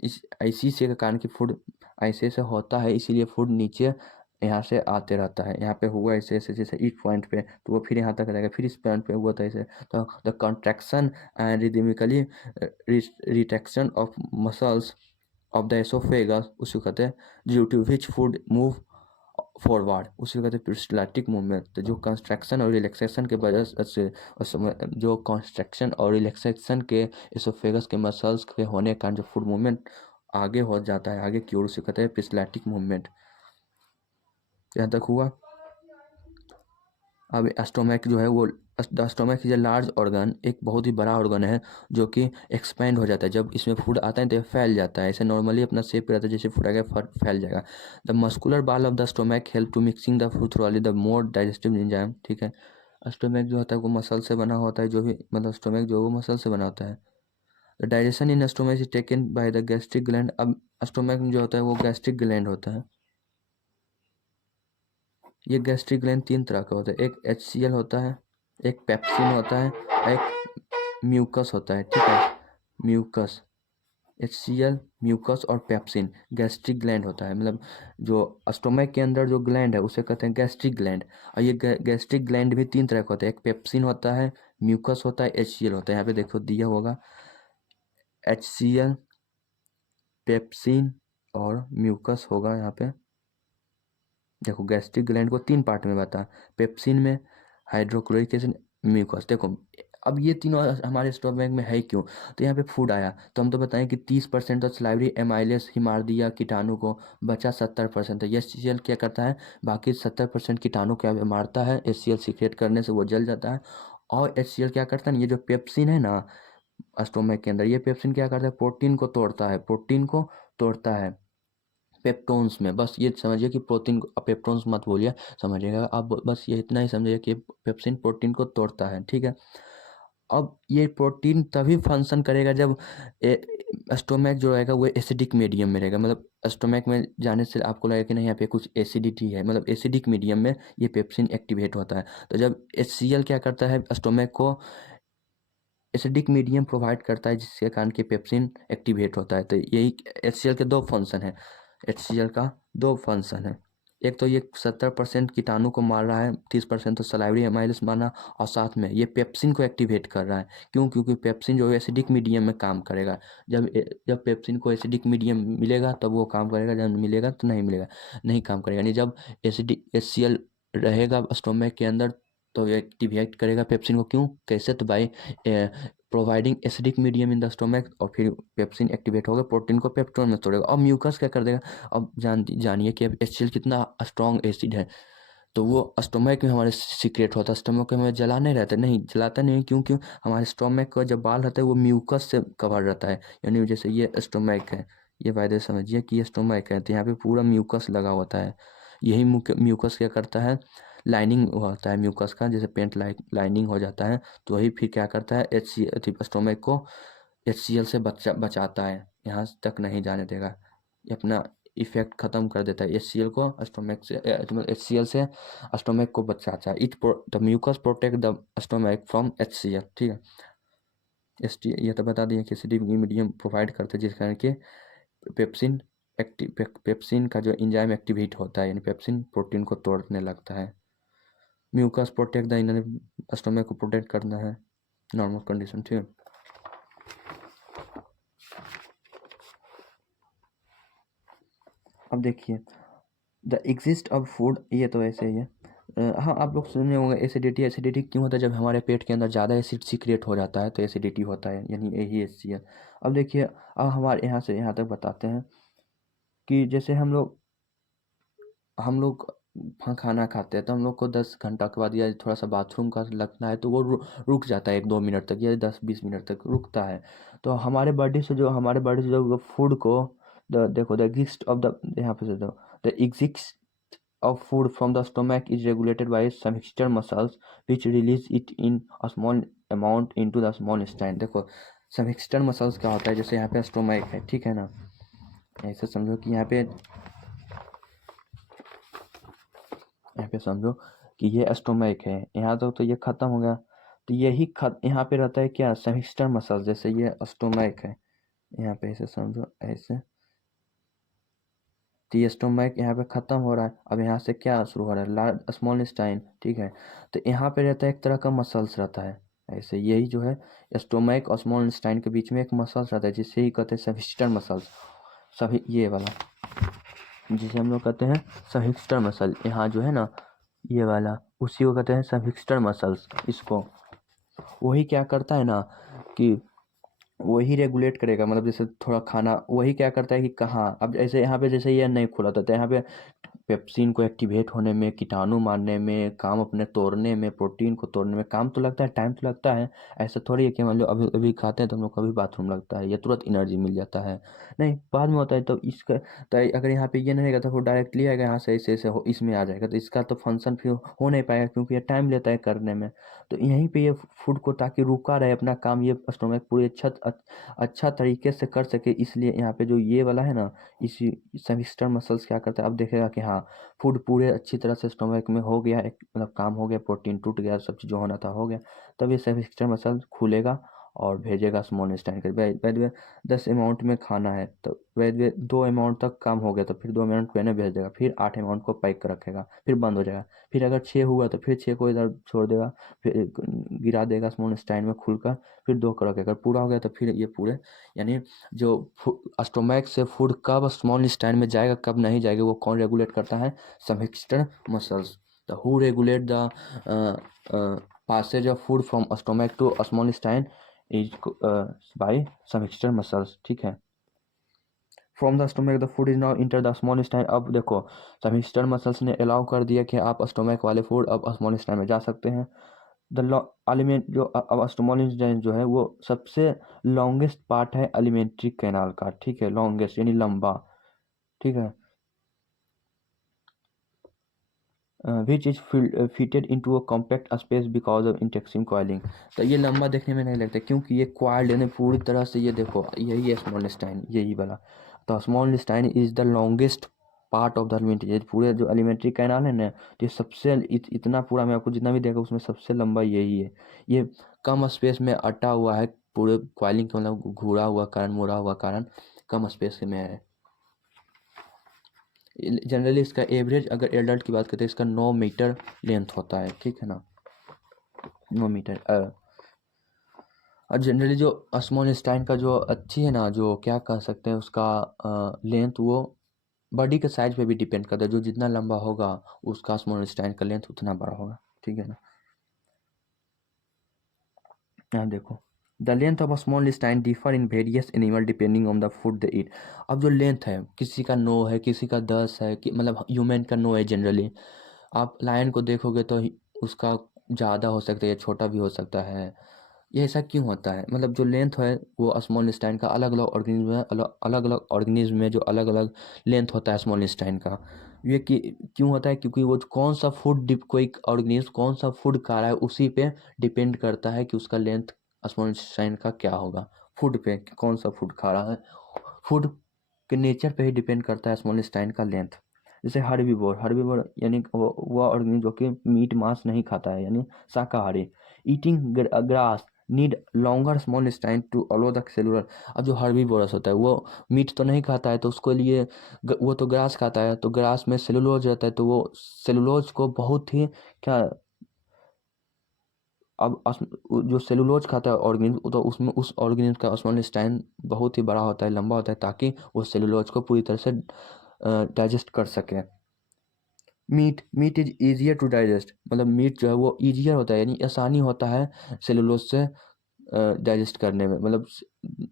इस इसी से के कारण कि फूड ऐसे ऐसे होता है, इसीलिए फूड नीचे यहाँ से आते रहता है। यहाँ पे हुआ ऐसे ऐसे, जैसे इस पॉइंट पे तो वो फिर यहाँ तक रहेगा, फिर इस पॉइंट पे हुआ था ऐसे। तो the contraction and rhythmically retraction of muscles of the oesophagus उसको कहते हैं, due to which food move forward, उसी को कहते हैं पेरिस्टाल्टिक मूवमेंट। तो जो कंस्ट्रक्शन और रिलैक्सेशन के वजह से जो कंस्ट्रक्शन और रिलैक्सेशन के एसोफेगस के मसल्स के होने के कारण जो फूड मूवमेंट आगे हो जाता है आगे की ओर, उसे कहते हैं पेरिस्टाल्टिक मूवमेंट। यहाँ तक हुआ। अब स्टोमक जो है वो the stomach is a large organ, एक बहुत ही बड़ा ऑर्गन है जो कि एक्सपेंड हो जाता है जब इसमें फूड आता है तो ये फैल जाता है। ऐसे नॉर्मली अपना शेप रहता है, जैसे फूड आएगा फैल जाएगा। The muscular wall of the stomach help to mixing the food through the more digestive enzyme. ठीक है, स्टोमक जो होता है वो मसल से बना होता है, जो भी मतलब स्टोमक जो है वो मसल से बना होता है। The digestion in stomach is taken by the gastric gland. अब स्टोमक में जो होता है वो गैस्ट्रिक ग्लैंड होता है। ये गैस्ट्रिक ग्लैंड तीन तरह का होता है, एक HCl होता है, एक पेप्सिन होता है, एक म्यूकस होता है। ठीक है, म्यूकस, HCl, म्यूकस और पेप्सिन गैस्ट्रिक ग्लैंड होता है। मतलब जो स्टोमक के अंदर जो ग्लैंड है उसे कहते हैं गैस्ट्रिक ग्लैंड। और ये गैस्ट्रिक ग्लैंड भी तीन तरह का होता है, एक पेप्सिन होता है, म्यूकस होता है, HCl होता है। यहाँ पे देखो दिया होगा HCl, पेप्सिन और म्यूकस होगा। यहाँ पे देखो गैस्ट्रिक ग्लैंड को तीन पार्ट में बता, पेप्सिन में, हाइड्रोक्लोरिक एसिड, म्यूकस। देखो अब ये तीनों हमारे स्टोमक में है क्यों, तो यहाँ पे फूड आया तो हम तो बताएं कि 30% तो सलाइवरी एमाइलेस ही मार दिया कीटाणु को, बचा 70%। तो ये HCl क्या करता है, बाकी 70% कीटाणु क्या मारता है, HCl सीक्रेट करने से वो जल जाता है। और HCl क्या करता है, ये जो पेप्सिन है ना स्टोमक के अंदर, ये पेप्सिन क्या करता है, प्रोटीन को तोड़ता है, प्रोटीन को तोड़ता है पेप्टोन्स में। बस ये समझिए कि प्रोटीन, पेप्टोन्स मत बोलिए, समझिएगा आप, बस ये इतना ही समझिए कि पेप्सिन प्रोटीन को तोड़ता है। ठीक है, अब ये प्रोटीन तभी फंक्शन करेगा जब स्टोमक जो रहेगा वो एसिडिक मीडियम में रहेगा। मतलब स्टोमक में जाने से आपको लगेगा कि नहीं यहाँ पे कुछ एसिडिटी है, मतलब एसिडिक मीडियम में ये पेप्सिन एक्टिवेट होता है। तो जब HCl क्या करता है, स्टोमक को एसिडिक मीडियम प्रोवाइड करता है, जिसके कारण कि पेप्सिन एक्टिवेट होता है। तो यही HCl के दो फंक्शन है, HCl का दो फंक्शन है। एक तो ये 70% कीटाणु को मार रहा है, 30% तो सलाइवरी एमाइलेस मारना, और साथ में ये पेप्सिन को एक्टिवेट कर रहा है। क्यों, क्योंकि पेप्सिन जो है एसिडिक मीडियम में काम करेगा। जब पेप्सिन को एसिडिक मीडियम मिलेगा तब वो काम करेगा, जब मिलेगा तो नहीं मिलेगा, नहीं काम करेगा। यानी जब एसिडिक HCl रहेगा स्टोमक के अंदर तो ये एक्टिवेट करेगा पेप्सिन को। क्यों, कैसे, तो by providing acidic medium in the stomach, और फिर पेप्सिन एक्टिवेट होगा, प्रोटीन को पेप्टोन में तोड़ेगा। और म्यूकस क्या कर देगा, अब जानिए कि अब HCl कितना स्ट्रॉन्ग एसिड है, तो वो स्टोमक में हमारे सीक्रेट होता है। स्टोमक में जलाने रहता है, नहीं जलाता नहीं, क्यों, क्यों, हमारे स्टोमक का जब बाल रहता है वो म्यूकस से कवर रहता है। यानी जैसे ये स्टोमक है, ये वायदे समझिए कि ये स्टोमक है, तो यहाँ पे पूरा म्यूकस लगा होता है। यही म्यूकस क्या करता है, लाइनिंग होता है म्यूकस का, जैसे पेंट लाइनिंग हो जाता है, तो वही फिर क्या करता है स्टोमक को HCl से बचाता है, यहाँ तक नहीं जाने देगा, ये अपना इफेक्ट खत्म कर देता है। HCl को स्टोमक से HCl से स्टोमक को बचाता है। The mucus protect the stomach from HCl। ठीक है, ये तो बता दिए कि एसिडिक मीडियम प्रोवाइड करते हैं, जिस कारण के पेप्सिन पेप्सिन का जो एंजाइम एक्टिवेट होता है, यानी पेप्सिन प्रोटीन को तोड़ने लगता है। Mucus protect the inner stomach को प्रोटेक्ट करना है, नॉर्मल कंडीशन। ठीक है, अब देखिए द एग्जिस्ट ऑफ फूड, ये तो ऐसे ही है। हाँ, आप लोग सुने होंगे एसिडिटी। एसिडिटी क्यों होता है, जब हमारे पेट के अंदर ज़्यादा एसिड सीक्रेट हो जाता है तो एसिडिटी होता है, यानी यही HCl। अब देखिए, अब हमारे यहाँ से यहाँ तक बताते हैं कि जैसे हम लोग खाना खाते हैं तो हम लोग को 10 घंटा के बाद या थोड़ा सा बाथरूम का लगना है तो वो रुक जाता है 1-2 मिनट तक या 10-20 मिनट तक रुकता है। तो हमारे बॉडी से जो फूड को देखो द एग्जिस्ट ऑफ द, यहाँ पे से दो, the exist of food from the stomach is regulated by subhistor muscles which release it in a small amount into the small intestine। देखो सबहिस्टर मसल्स क्या होता है, जैसे यहाँ पे स्टोमक है, ठीक है ना, ऐसे समझो कि यहाँ पे समझो कि ये स्टोमक है, यहाँ तक तो ये खत्म हो गया। तो यही यहाँ पे रहता है क्या, सबहिस्टर मसल्स। जैसे ये स्टोमक है, यहाँ पे ऐसे समझो, ऐसे, तो ये स्टोमक यहाँ पे खत्म हो रहा है। अब यहाँ से क्या शुरू हो रहा है, लार्ज स्मॉल इंटेस्टाइन। ठीक है, तो यहाँ पे रहता है एक तरह का मसल्स रहता है, ऐसे यही जो है स्टोमक और स्मॉल इंटेस्टाइन के बीच में एक मसल्स रहता है, जिसे ही कहते हैं सबहिस्टर मसल्स। सभी ये वाला जिसे हम लोग कहते हैं सबहिस्टर मसल, यहाँ जो है ना ये वाला, उसी को कहते हैं सबहिस्टर मसल्स। इसको वही क्या करता है ना कि वही रेगुलेट करेगा, मतलब जैसे थोड़ा खाना, वही क्या करता है कि कहाँ, अब जैसे यहाँ पे जैसे ये नहीं खुला था तो यहाँ पे पेप्सिन को एक्टिवेट होने में, कीटाणु मारने में, काम अपने तोड़ने में, प्रोटीन को तोड़ने में काम तो लगता है, टाइम तो लगता है। ऐसा थोड़ी है कि मान लो अभी अभी खाते हैं तो हम लोग कभी बाथरूम लगता है या तुरंत एनर्जी मिल जाता है, नहीं, बाद में होता है। तो इसका तो अगर यहाँ पे ये नहीं रहेगा तो वो डायरेक्टली आएगा यहाँ से ऐसे ऐसे हो इसमें आ जाएगा, तो इसका तो फंक्शन फिर हो नहीं पाएगा क्योंकि ये टाइम लेता है करने में। तो यहीं पे ये फूड को ताकि रुका रहे अपना काम, ये स्टोमक पूरे अच्छा तरीके से कर सके, इसलिए यहाँ पे जो ये वाला है ना, इसी सेमिस्टर मसल्स क्या करता है, अब देखेगा कि हाँ फूड पूरे अच्छी तरह से स्टोमक में हो गया, एक मतलब काम हो गया, प्रोटीन टूट गया, सब चीज़ जो होना था हो गया, तब ये सेमिस्टर मसल खुलेगा और भेजेगा स्मॉल इंटेस्टाइन कर। बाय द वे 10 अमाउंट में खाना है तो बाय द वे 2 अमाउंट तक काम हो गया तो फिर 2 अमाउंट को इन्हें भेज देगा, फिर 8 अमाउंट को पैक कर रखेगा, फिर बंद हो जाएगा, फिर अगर 6 हुआ तो फिर 6 को इधर छोड़ देगा, फिर गिरा देगा स्मॉल इंटेस्टाइन में खुलकर, फिर 2 को रखेगा, पूरा हो गया तो फिर ये पूरे यानी जो स्टोमैक से फूड कब स्मॉल इंटेस्टाइन में जाएगा कब नहीं जाएगा वो कौन रेगुलेट करता है, sphincter muscles. The who regulate the passage of food from stomach to small intestine is by sphincter muscles, ठीक है। From the stomach the food is now enter the small intestine. अब देखो समिक्स्टर मसल्स ने allow कर दिया कि आप stomach वाले फूड अब स्मॉल इंटेस्टाइन में जा सकते हैं। द एलिमेंट जो अब स्मॉल इंटेस्टाइन जो है वो सबसे लॉन्गेस्ट पार्ट है एलिमेंट्री कैनाल का, ठीक है, लॉन्गेस्ट यानी लंबा, ठीक है, which is fitted into a compact space because of इंटेक्सिन कॉइलिंग। तो ये लंबा देखने में नहीं लगता क्योंकि ये कॉइल्ड यानी पूरी तरह से, ये देखो यही है स्मॉल इंटेस्टाइन, यही वाला। तो small intestine is the longest part of the alimentary, पूरे जो एलिमेंट्री कैनाल है ना, तो ये सबसे इतना पूरा मैं आपको जितना भी देखा उसमें सबसे लंबा यही है। ये कम स्पेस में अटा हुआ है, पूरे कॉइलिंग का मतलब घूरा हुआ कारण, मुड़ा हुआ कारण कम स्पेस में है। जनरली इसका एवरेज अगर एडल्ट की बात करते हैं इसका 9 मीटर लेंथ होता है, ठीक है ना, 9 मीटर। और जनरली जो स्मॉल इंटेस्टाइन का जो अच्छी है ना, जो क्या कह सकते हैं उसका लेंथ, वो बॉडी के साइज पे भी डिपेंड करता है, जो जितना लंबा होगा उसका स्मॉल इंटेस्टाइन का लेंथ उतना बड़ा होगा, ठीक है ना। यहाँ देखो the length of a small intestine differ in various animal depending on the food they eat. अब जो लेंथ है किसी का 9 है, किसी का 10 है, कि मतलब ह्यूमन का 9 है जनरली। आप लायन को देखोगे तो उसका ज़्यादा हो सकता है या छोटा भी हो सकता है। ये ऐसा क्यों होता है, मतलब जो लेंथ है वो स्मॉल इंटेस्टाइन का अलग अलग ऑर्गेनिज्म है, अलग अलग ऑर्गेनिज्म में जो अलग अलग लेंथ होता है स्मॉल इंटेस्टाइन का। ये कि क्यों होता है, क्योंकि वो कौन सा फूड डिप कोई ऑर्गेनिज्म कौन सा फूड खा रहा है उसी पे डिपेंड करता है कि उसका लेंथ स्मॉल इंटेस्टाइन का क्या होगा। फूड पे कि कौन सा फूड खा रहा है, फूड के नेचर पे ही डिपेंड करता है स्मॉल इंटेस्टाइन का लेंथ। जैसे हर्बीवोर यानी वो ऑर्गेनिज्म जो कि मीट मांस नहीं खाता है यानी शाकाहारी, eating grass need longer small intestine to allow the cellular. अब जो हर्बीवोरस होता है वो मीट तो नहीं खाता है तो उसके लिए वो तो ग्रास खाता है, तो ग्रास में सेलुलोज रहता है, तो वो सेलुलोज को बहुत ही क्या, अब जो सेलुलोज खाता है ऑर्गेनिज्म तो उसमें उस ऑर्गेनिज्म का स्मॉल इंटेस्टाइन बहुत ही बड़ा होता है, लंबा होता है, ताकि वो सेलुलोज को पूरी तरह से डाइजेस्ट कर सके। Meat is easier to digest, मतलब मीट जो है वो ईजियर होता है यानी आसानी होता है सेलुलोज से डाइजेस्ट करने में। मतलब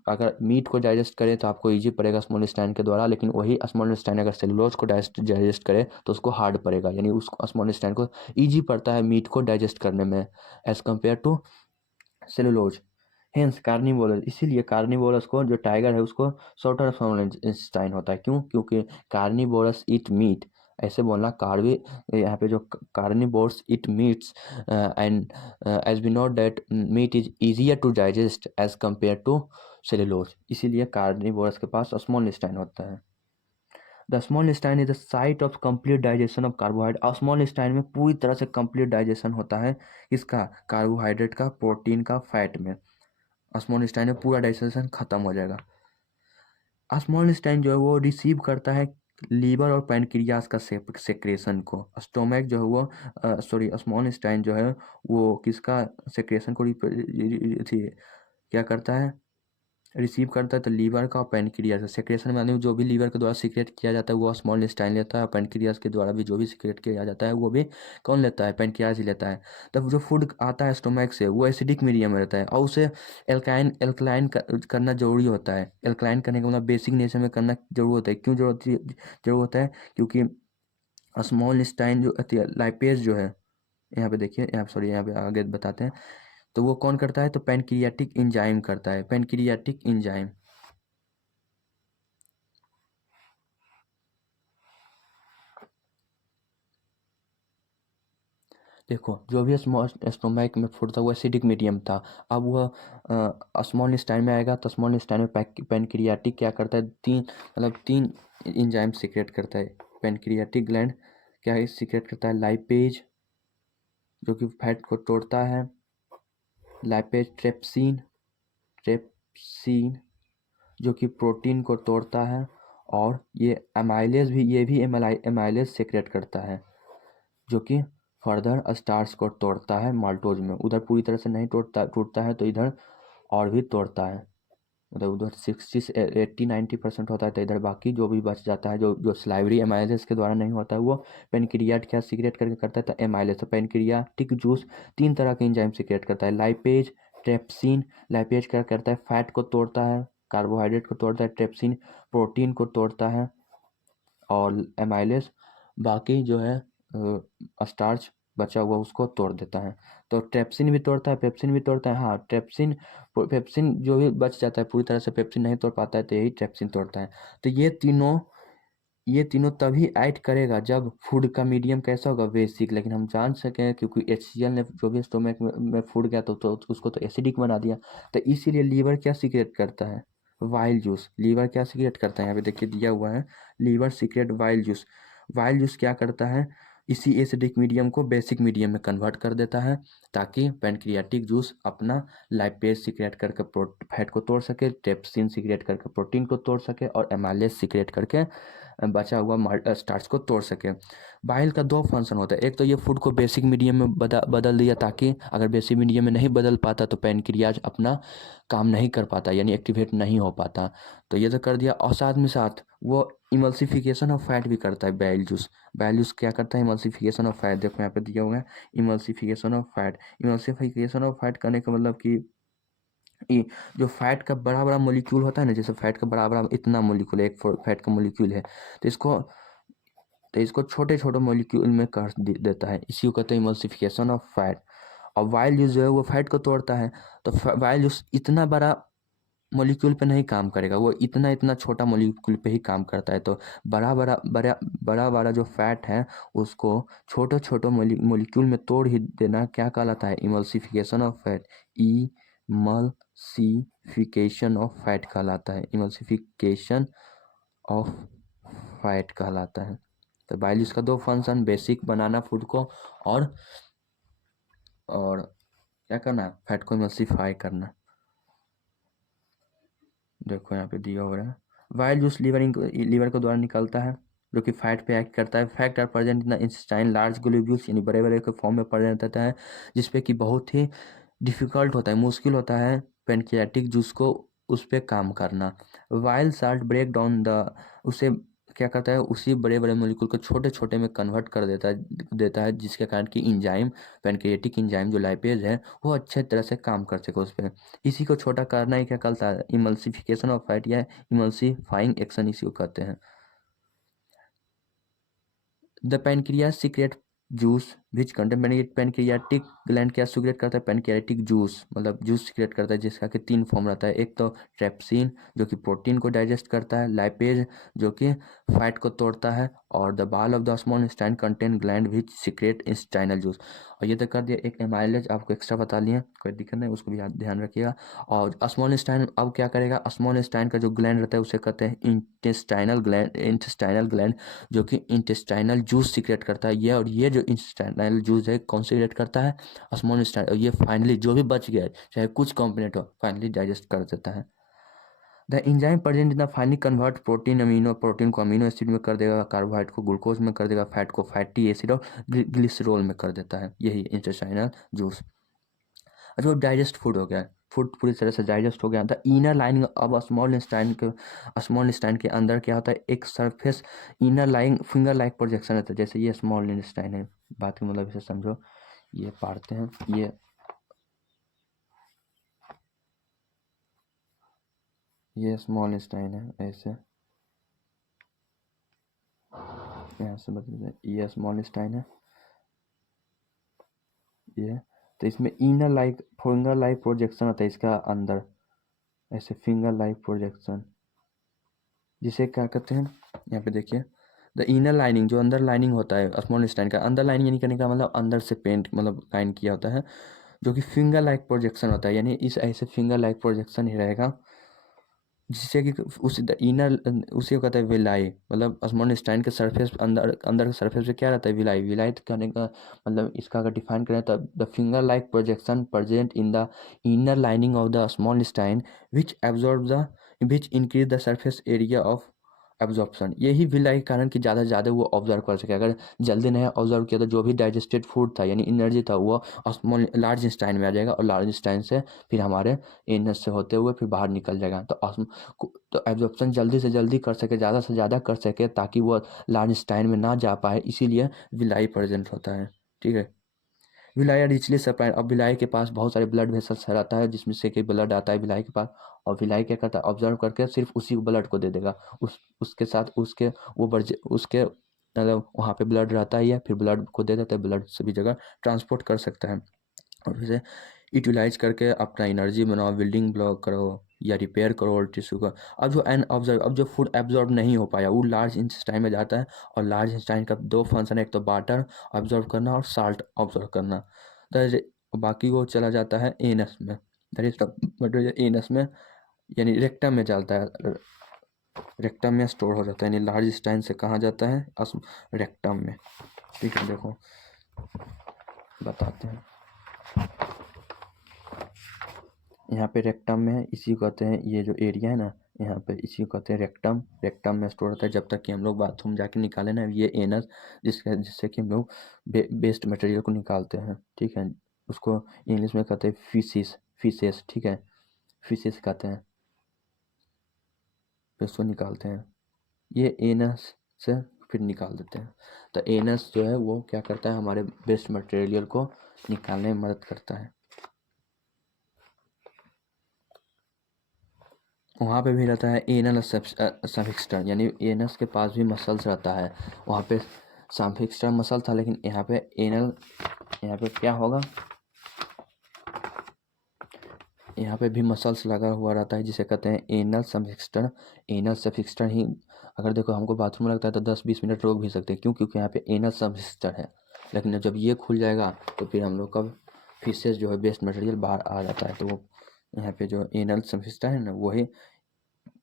अगर मीट को डाइजेस्ट करें तो आपको इजी पड़ेगा स्मॉल इंटेस्टाइन के द्वारा, लेकिन वही स्मॉल इंटेस्टाइन अगर सेलुलोज को डाइजेस्ट करे तो उसको हार्ड पड़ेगा, यानी उस स्मॉल इंटेस्टाइन को ईजी पड़ता है मीट को डाइजेस्ट करने में as compare to cellulose. Hence carnivorous, इसीलिए कार्निवोरस को जो टाइगर है उसको शॉर्टर स्मॉल इंटेस्टाइन होता है। क्यों, क्योंकि कार्निवोरस ईट मीट, ऐसे बोलना कार्बी, यहाँ पे जो carnivores eat meats and as we know that meat is easier to digest as compare to cellulose, इसीलिए कार्निवोरस के पास स्मॉल इंटेस्टाइन होता है। The small intestine is the site of complete digestion of carbohydrate. Small intestine में पूरी तरह से complete digestion होता है इसका, कार्बोहाइड्रेट का, प्रोटीन का, फैट में। स्मॉल इंटेस्टाइन में पूरा डाइजेशन खत्म हो जाएगा। स्मॉल इंटेस्टाइन जो है वो रिसीव करता है लीवर और पैनक्रियाज का सेक्रेशन को। स्टोमक जो है वो सॉरी स्मॉल इंटेस्टाइन जो है वो किसका सेक्रेशन को क्या करता है, रिसीव करता है, तो लीवर का और पैनक्रियाज का सेक्रेशन माने जो भी लीवर के द्वारा सीक्रेट किया जाता है वो स्मॉल इंटेस्टाइन लेता है, और पैनक्रियाज के द्वारा भी जो भी सीक्रेट किया जाता है वो भी कौन लेता है, पैनक्रियाज ही लेता है। तब जो फूड आता है स्टोमक से वो एसिडिक मीडियम में रहता है और उसे एल्कलाइन करना जरूरी होता है। एल्कलाइन करने का मतलब बेसिक नेचर में करना जरूर होता है। क्यों जरूरत होता है, क्योंकि स्मॉल इंटेस्टाइन जो लाइपेज जो है, यहाँ पे देखिए, यहाँ सॉरी यहाँ पे आगे बताते हैं। तो वो कौन करता है, तो पैनक्रियाटिक एंजाइम करता है, पैनक्रियाटिक एंजाइम। देखो जो भी स्टोमैक में फूड था वो एसिडिक मीडियम था। अब वह स्मॉल इंटेस्टाइन में आएगा तो स्मॉल इंटेस्टाइन में पैनक्रियाटिक क्या करता है, तीन एंजाइम सीक्रेट करता है। पैनक्रियाटिक ग्लैंड क्या है, सीक्रेट करता है लाइपेज जो कि फैट को तोड़ता है, लाइपेज ट्रेप्सिन जो कि प्रोटीन को तोड़ता है, और ये एमाइलेज भी, ये भी एमाइलेज सीक्रेट करता है जो कि फर्दर स्टार्च को तोड़ता है माल्टोज में। उधर पूरी तरह से नहीं टूटता है तो इधर और भी तोड़ता है, मतलब उधर 60 से 80-90% होता है, तो इधर बाकी जो भी बच जाता है, जो जो स्लाइवरी एमाइलेज के द्वारा नहीं होता है, वो पेनक्रियाट क्या सीक्रेट करके करता है, तो एमाइलेज। तो पेनक्रियाटिक जूस 3 तरह के एंजाइम सीक्रेट करता है, लाइपेज, ट्रेप्सिन। लाइपेज क्या करता है, फैट को तोड़ता है, कार्बोहाइड्रेट को तोड़ता है, ट्रेप्सिन प्रोटीन को तोड़ता है, और एमाइलेज बाकी जो है स्टार्च बचा हुआ उसको तोड़ देता है। तो ट्रेप्सिन भी तोड़ता है, पेप्सिन भी तोड़ता है। हाँ, ट्रेप्सिन पेप्सिन जो भी बच जाता है, पूरी तरह से पेप्सिन नहीं तोड़ पाता है, तो यही ट्रेप्सिन तोड़ता है। तो ये तीनों तभी ऐड करेगा जब फूड का मीडियम कैसा होगा, बेसिक। लेकिन हम जान सकें क्योंकि HCl ने जो भी स्टोमक में फूड गया तो उसको तो एसिडिक बना दिया। तो इसीलिए लीवर क्या सीक्रेट करता है, वाइल जूस। लीवर क्या सीक्रेट करता है, यहाँ पे देखिए दिया हुआ है, liver secrete bile juice. Bile juice क्या करता है, इसी एसिडिक मीडियम को बेसिक मीडियम में कन्वर्ट कर देता है, ताकि पैनक्रियाटिक जूस अपना लाइपेज सीक्रेट करके फैट को तोड़ सके, ट्रेप्सिन सीक्रेट करके प्रोटीन को तोड़ सके, और एमाइलेज सीक्रेट करके बचा हुआ स्टार्च को तोड़ सके। बाइल का दो फंक्शन होता है, एक तो ये फूड को बेसिक मीडियम में बदल दिया, ताकि अगर बेसिक मीडियम में नहीं बदल पाता तो पैनक्रियाज अपना काम नहीं कर पाता, यानी एक्टिवेट नहीं हो पाता। तो ये तो कर दिया, और साथ में साथ वो इमल्सिफिकेशन ऑफ फैट भी करता है बाइल जूस। बाइल जूस क्या करता है, इमल्सिफिकेशन ऑफ फैट। देखो यहाँ पे दिया हुआ है, emulsification of fat. Emulsification of fat करने का मतलब कि ये जो फैट का बड़ा बड़ा मोलिक्यूल होता है ना, जैसे फैट का बड़ा बड़ा इतना मोलिक्यूल है, एक फैट का मोलिक्यूल है, तो इसको छोटे छोटे मोलिक्यूल में कर देता है, इसी को कहते हैं इमल्सिफिकेशन ऑफ फैट। और वाइल जूस जो है वो फैट को तोड़ता है। तो वाइल जूस इतना बड़ा मोलिक्यूल पे नहीं काम करेगा, वो इतना इतना छोटा मोलिक्यूल पे ही काम करता है। तो बड़ा बड़ा जो फैट है उसको छोटे छोटे मोलिक्यूल में तोड़ ही देना क्या कहलाता है, emulsification of fat. Emulsification of fat कहलाता है, इमल्सिफिकेशन ऑफ फैट कहलाता है। तो बाइल इसका दो फंक्शन, बेसिक बनाना फूड को, और क्या करना, फैट को इमल्सिफाई करना। देखो यहाँ पे दिया हुआ है, वाइल जूस लीवर के द्वारा निकलता है, जो कि फैट पे एक्ट करता है। फैक्ट are present in the intestine, large globules यानी बड़े बड़े के फॉर्म में प्रेजेंट रहता है, जिसपे कि बहुत ही डिफिकल्ट होता है, मुश्किल होता है पैनक्रियाटिक जूस को उस पर काम करना। Bile salt break down the, उसे क्या करता है, उसी बड़े बड़े मोलिक्यूल को छोटे छोटे में कन्वर्ट कर देता है, जिसके कारण कि इंजाइम, पैनक्रियाटिक इंजाइम जो लाइपेज है, वो अच्छे तरह से काम कर सके उस पर। इसी को छोटा करना ही क्या कहता है, इमल्सिफिकेशन ऑफ फैट या इमल्सिफाइंग एक्शन इसी को कहते हैं। The pancreas secret juice which contain, pancreatic gland क्या सीक्रेट करता है, पैनक्रियाटिक जूस मतलब जूस सीक्रेट करता है, जिसका कि 3 फॉर्म रहता है। एक तो ट्रेप्सिन जो कि प्रोटीन को डाइजेस्ट करता है, लाइपेज जो कि फैट को तोड़ता है, और द बाल of the small intestine contain gland which secret intestinal juice. और ये तो कर दिया, एक एमाइलेज आपको एक्स्ट्रा बता लिए, कोई दिक्कत नहीं, उसको भी ध्यान रखिएगा। और स्मॉल इंटेस्टाइन अब क्या करेगा, स्मॉल इंटेस्टाइन का जो ग्लैंड रहता है उसे कहते हैं इंटेस्टाइनल ग्लैंड जो कि इंटेस्टाइनल जूस सीक्रेट करता है। ये जो इंटेस्टाइनल जूस है कौन सीक्रेट करता है, स्मॉल इंटेस्टाइन। और ये फाइनली जो भी बच गया है, चाहे कुछ कंपोनेंट हो, फाइनली डाइजेस्ट कर देता है। The enzyme present in the finally convert protein को अमीनो एसिड में कर देगा, कार्बोहाइड्रेट को ग्लूकोज में कर देगा, फैट को फैटी एसिड और ग्लिसरॉल में कर देता है, यही इंटेस्टाइनल जूस। जो डाइजेस्ट फूड हो गया, फूड पूरी तरह से डाइजेस्ट हो गया था, इनर लाइनिंग अब स्मॉल इंटेस्टाइन के अंदर क्या होता है, एक surface inner lining finger like projection रहता है, जैसे ये स्मॉल इंटेस्टाइन है, बात की मतलब इसे समझो, ये पढ़ते हैं, ये स्मॉल इंटेस्टाइन है ऐसे, यहाँ से बदल दें, ये स्मॉल स्टाइन है ये। तो इसमें inner like finger like projection होता है इसका अंदर, ऐसे फिंगर लाइक प्रोजेक्शन, जिसे क्या कहते हैं, यहाँ पे देखिए द इनर लाइनिंग, जो अंदर लाइनिंग होता है स्मॉल स्टाइन का, अंदर लाइनिंग यानी कहने का मतलब अंदर से पेंट मतलब लाइन किया होता है, जो कि फिंगर लाइक प्रोजेक्शन होता है, यानी इस ऐसे फिंगर लाइक प्रोजेक्शन ही रहेगा, जिससे कि उस इनर उसी को कहते हैं विलाई, मतलब स्मॉल स्टाइन के सरफेस अंदर अंदर के सरफेस पे क्या रहता है, विलाई। विलाई कहने का मतलब इसका अगर डिफाइन करें तो the finger like projection present in the inner lining of the small intestine which absorb the which increase the surface area of absorption. यही विलाई के कारण कि ज़्यादा से ज़्यादा वो ऑब्जर्व कर सके। अगर जल्दी नहीं ऑब्जर्व किया तो जो भी डाइजेस्टेड फूड था यानी एनर्जी था वो स्मॉल लार्ज इंस्टाइन में आ जाएगा, और लार्ज इंस्टाइन से फिर हमारे एनस से होते हुए फिर बाहर निकल जाएगा। तो एब्जॉर्प्शन जल्दी से जल्दी कर सके, ज़्यादा से ज़्यादा कर सके, ताकि वो लार्ज इंस्टाइन में ना जा पाए, इसीलिए विलाई प्रेजेंट होता है। ठीक है, विलाई रिचली सप्लाई, अब विलाई के पास बहुत सारे ब्लड वेसल्स रहता है जिसमें से कि ब्लड आता है विलाई के पास, और विलाई क्या करता है ऑब्जर्व करके सिर्फ उसी ब्लड को दे देगा, उसके साथ उसके वो उसके मतलब वहाँ पे ब्लड रहता ही है, फिर ब्लड को दे देता है, ब्लड सभी जगह ट्रांसपोर्ट कर सकता है, और फिर यूटिलाइज करके अपना एनर्जी बनाओ, बिल्डिंग ब्लॉक करो या रिपेयर करो टिश्यू का। अब जो एन ऑब्जर्व, अब जो फूड एब्जॉर्ब नहीं हो पाया वो लार्ज इंटेस्टाइन में जाता है, और लार्ज इंटेस्टाइन का दो फंक्शन है, एक तो वाटर ऑब्जर्व करना और साल्ट ऑब्जर्व करना। बाकी वो चला जाता है एनस में, दैट इज द एनस में, यानी रेक्टम में चलता है, रेक्टम में स्टोर हो जाता है, यानी लार्ज इंटेस्टाइन से कहाँ जाता है, रेक्टम में। ठीक है, देखो बताते हैं, यहाँ पे रेक्टम में है, इसी को कहते हैं, ये जो एरिया है ना यहाँ पे इसी को कहते हैं रेक्टम। रेक्टम में स्टोर होता है जब तक कि हम लोग बाथरूम जाके निकाले ना, ये एनस जिससे कि हम लोग वेस्ट मटेरियल को निकालते हैं। ठीक है, उसको इंग्लिश में कहते हैं फिशेस। ठीक है, फिशेस कहते हैं, फिर उसको निकालते हैं, ये एनस से फिर निकाल देते हैं। तो एनस जो है वो क्या करता है, हमारे वेस्ट मटेरियल को निकालने में मदद करता है। वहाँ पे भी रहता है एनल सफिक्स्टर, यानी एनस के पास भी मसल्स रहता है, वहाँ पे सफिक्स्टर मसल था, लेकिन यहाँ पे एनल, यहाँ पे क्या होगा, यहाँ पे भी मसल्स लगा हुआ रहता है जिसे कहते हैं एनल सफिक्स्टर। एनल सफिक्स्टर ही अगर देखो हमको बाथरूम में लगता है तो 10-20 मिनट रोक भी सकते हैं, क्यों, क्योंकि यहाँ पे एनल सफिक्स्टर है। लेकिन जब ये खुल जाएगा तो फिर हम लोग का फिशेस जो है वेस्ट मटेरियल बाहर आ जाता है, तो वो यहाँ पे जो एनल सफिक्स्टर है ना वही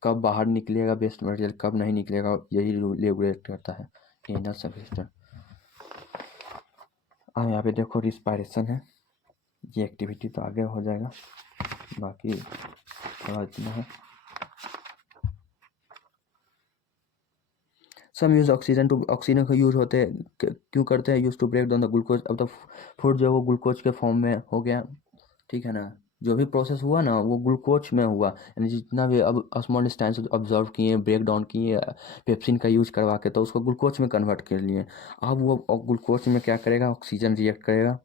कब बाहर निकलेगा वेस्ट मटेरियल, कब नहीं निकलेगा, यही रेगुलेट करता है एनल सफिक्स्टर। अब यहाँ पे देखो रिस्पायरेशन है, ये एक्टिविटी तो आगे हो जाएगा, बाकी थोड़ा इतना है। Some use oxygen to, oxygen का यूज होते हैं क्यों करते हैं, use to break down the glucose. अब तो फूड जो है वो ग्लूकोज के फॉर्म में हो गया, ठीक है ना, जो भी प्रोसेस हुआ ना वो ग्लूकोज में हुआ, यानी जितना भी अब स्मॉल स्टाइन से ऑब्जर्व किए, ब्रेक डाउन किए पेप्सिन का यूज करवा के, तो उसको ग्लूकोज में कन्वर्ट कर लिए। अब वो ग्लूकोज में क्या करेगा, ऑक्सीजन रिएक्ट करेगा,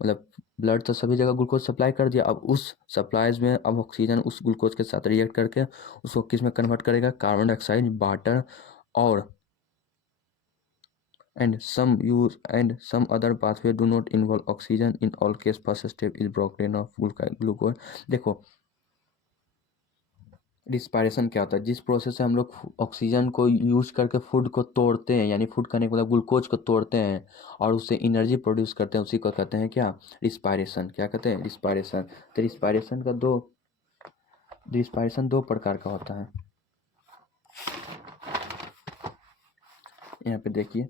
मतलब ब्लड तो सभी जगह ग्लूकोज सप्लाई कर दिया, अब उस सप्लाईज में अब ऑक्सीजन उस ग्लूकोज के साथ रिएक्ट करके उसको किस में कन्वर्ट करेगा, कार्बन डाइऑक्साइड, वाटर, और and some other pathway do not involve oxygen. In all case first step is breakdown of glucose। देखो रिस्पायरेशन क्या होता है, जिस प्रोसेस से हम लोग ऑक्सीजन को यूज करके फूड को तोड़ते हैं, यानी फूड खाने के बाद ग्लूकोज को तोड़ते हैं और उससे एनर्जी प्रोड्यूस करते हैं, उसी को कहते हैं क्या, रिस्पायरेशन। क्या कहते हैं, रिस्पायरेशन। तो रिस्पायरेशन दो प्रकार का होता है, यहाँ पे देखिए,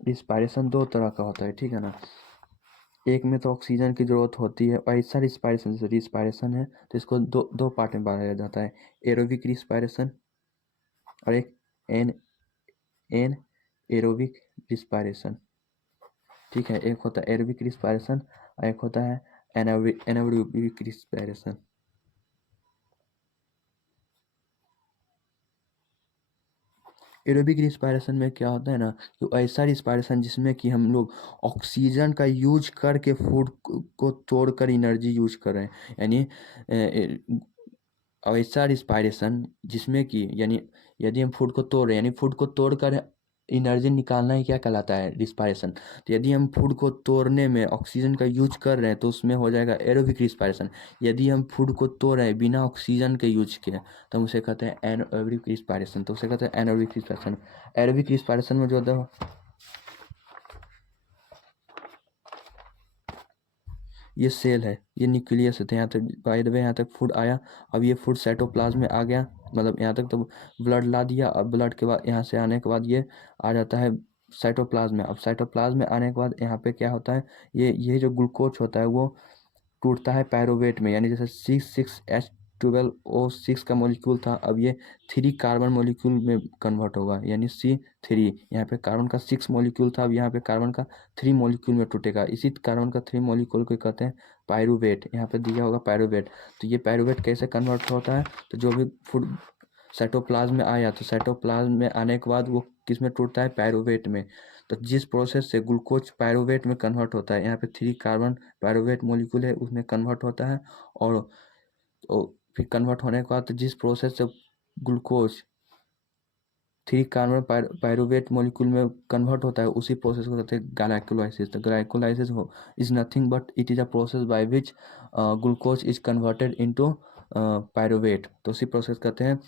रिस्पायरेशन दो तरह का होता है, ठीक है ना। एक में तो ऑक्सीजन की ज़रूरत होती है, ऐसा रिस्पायरेशन, जैसे रिस्पायरेशन है तो इसको दो दो पार्ट में बांटा जाता है, एरोबिक रिस्पायरेशन और एक एन एन एरोबिक रिस्पायरेशन। ठीक है, एक होता है एरोबिक रिस्पायरेशन और एक होता है एनारोबिक रिस्पायरेशन। एरोबिक रिस्पायरेशन में क्या होता है ना, कि ऐसा रिस्पायरेशन जिसमें कि हम लोग ऑक्सीजन का यूज करके फूड को तोड़कर एनर्जी यूज कर रहे हैं, यानी ऐसा रिस्पायरेशन जिसमें कि यानी यदि हम फूड को तोड़ रहे हैं, यानी फूड को तोड़कर एनर्जी निकालना ही क्या कहलाता है? रिस्पायरेशन। तो यदि हम फूड को तोड़ने में ऑक्सीजन का यूज कर रहे हैं तो उसमें हो जाएगा एरोबिक रिस्पायरेशन। यदि हम फूड को तोड़ रहे हैं बिना ऑक्सीजन के यूज के तो हम उसे कहते हैं एनारोबिक रिस्पायरेशन। तो उसे कहते हैं एनारोबिक रिस्पायरेशन। एरोबिक रिस्पायरेशन में जो होता है, ये सेल है, ये न्यूक्लियस है। तो यहाँ तक बाय द वे यहाँ तक फूड आया। अब ये फूड साइटोप्लाज्म में आ गया, मतलब यहाँ तक तो ब्लड ला दिया। अब ब्लड के बाद यहाँ से आने के बाद ये आ जाता है साइटोप्लाज्म में। अब साइटोप्लाज्म में आने के बाद यहाँ पे क्या होता है, ये जो ग्लूकोज होता है वो टूटता है पायरोवेट में। यानी जैसे C6H12O6 का मॉलिक्यूल था, अब ये 3 कार्बन मॉलिक्यूल में कन्वर्ट होगा, यानी C3। यहाँ पे कार्बन का 6 मॉलिक्यूल था, अब यहाँ पे कार्बन का 3 मॉलिक्यूल में टूटेगा। इसी कार्बन का 3 मॉलिक्यूल को कहते हैं पायरुवेट। यहाँ पे दिया होगा पायरुवेट। तो ये पायरुवेट कैसे कन्वर्ट होता है? तो जो भी फूड साइटोप्लाज्म में आया तो साइटोप्लाज्म में आने के बाद वो किस में टूटता है? पायरुवेट में। तो जिस प्रोसेस से ग्लूकोज पायरुवेट में कन्वर्ट होता है, यहाँ पे 3 कार्बन पायरुवेट मॉलिक्यूल है उसमें कन्वर्ट होता है। और फिर कन्वर्ट होने के बाद तो जिस प्रोसेस से ग्लूकोज 3 कार्बन पायरुवेट मॉलिक्यूल में कन्वर्ट होता है उसी प्रोसेस को कहते हैं ग्लाइकोलाइसिस। तो glycolysis is nothing but it is a process by which glucose is converted into pyruvate. तो उसी प्रोसेस कहते हैं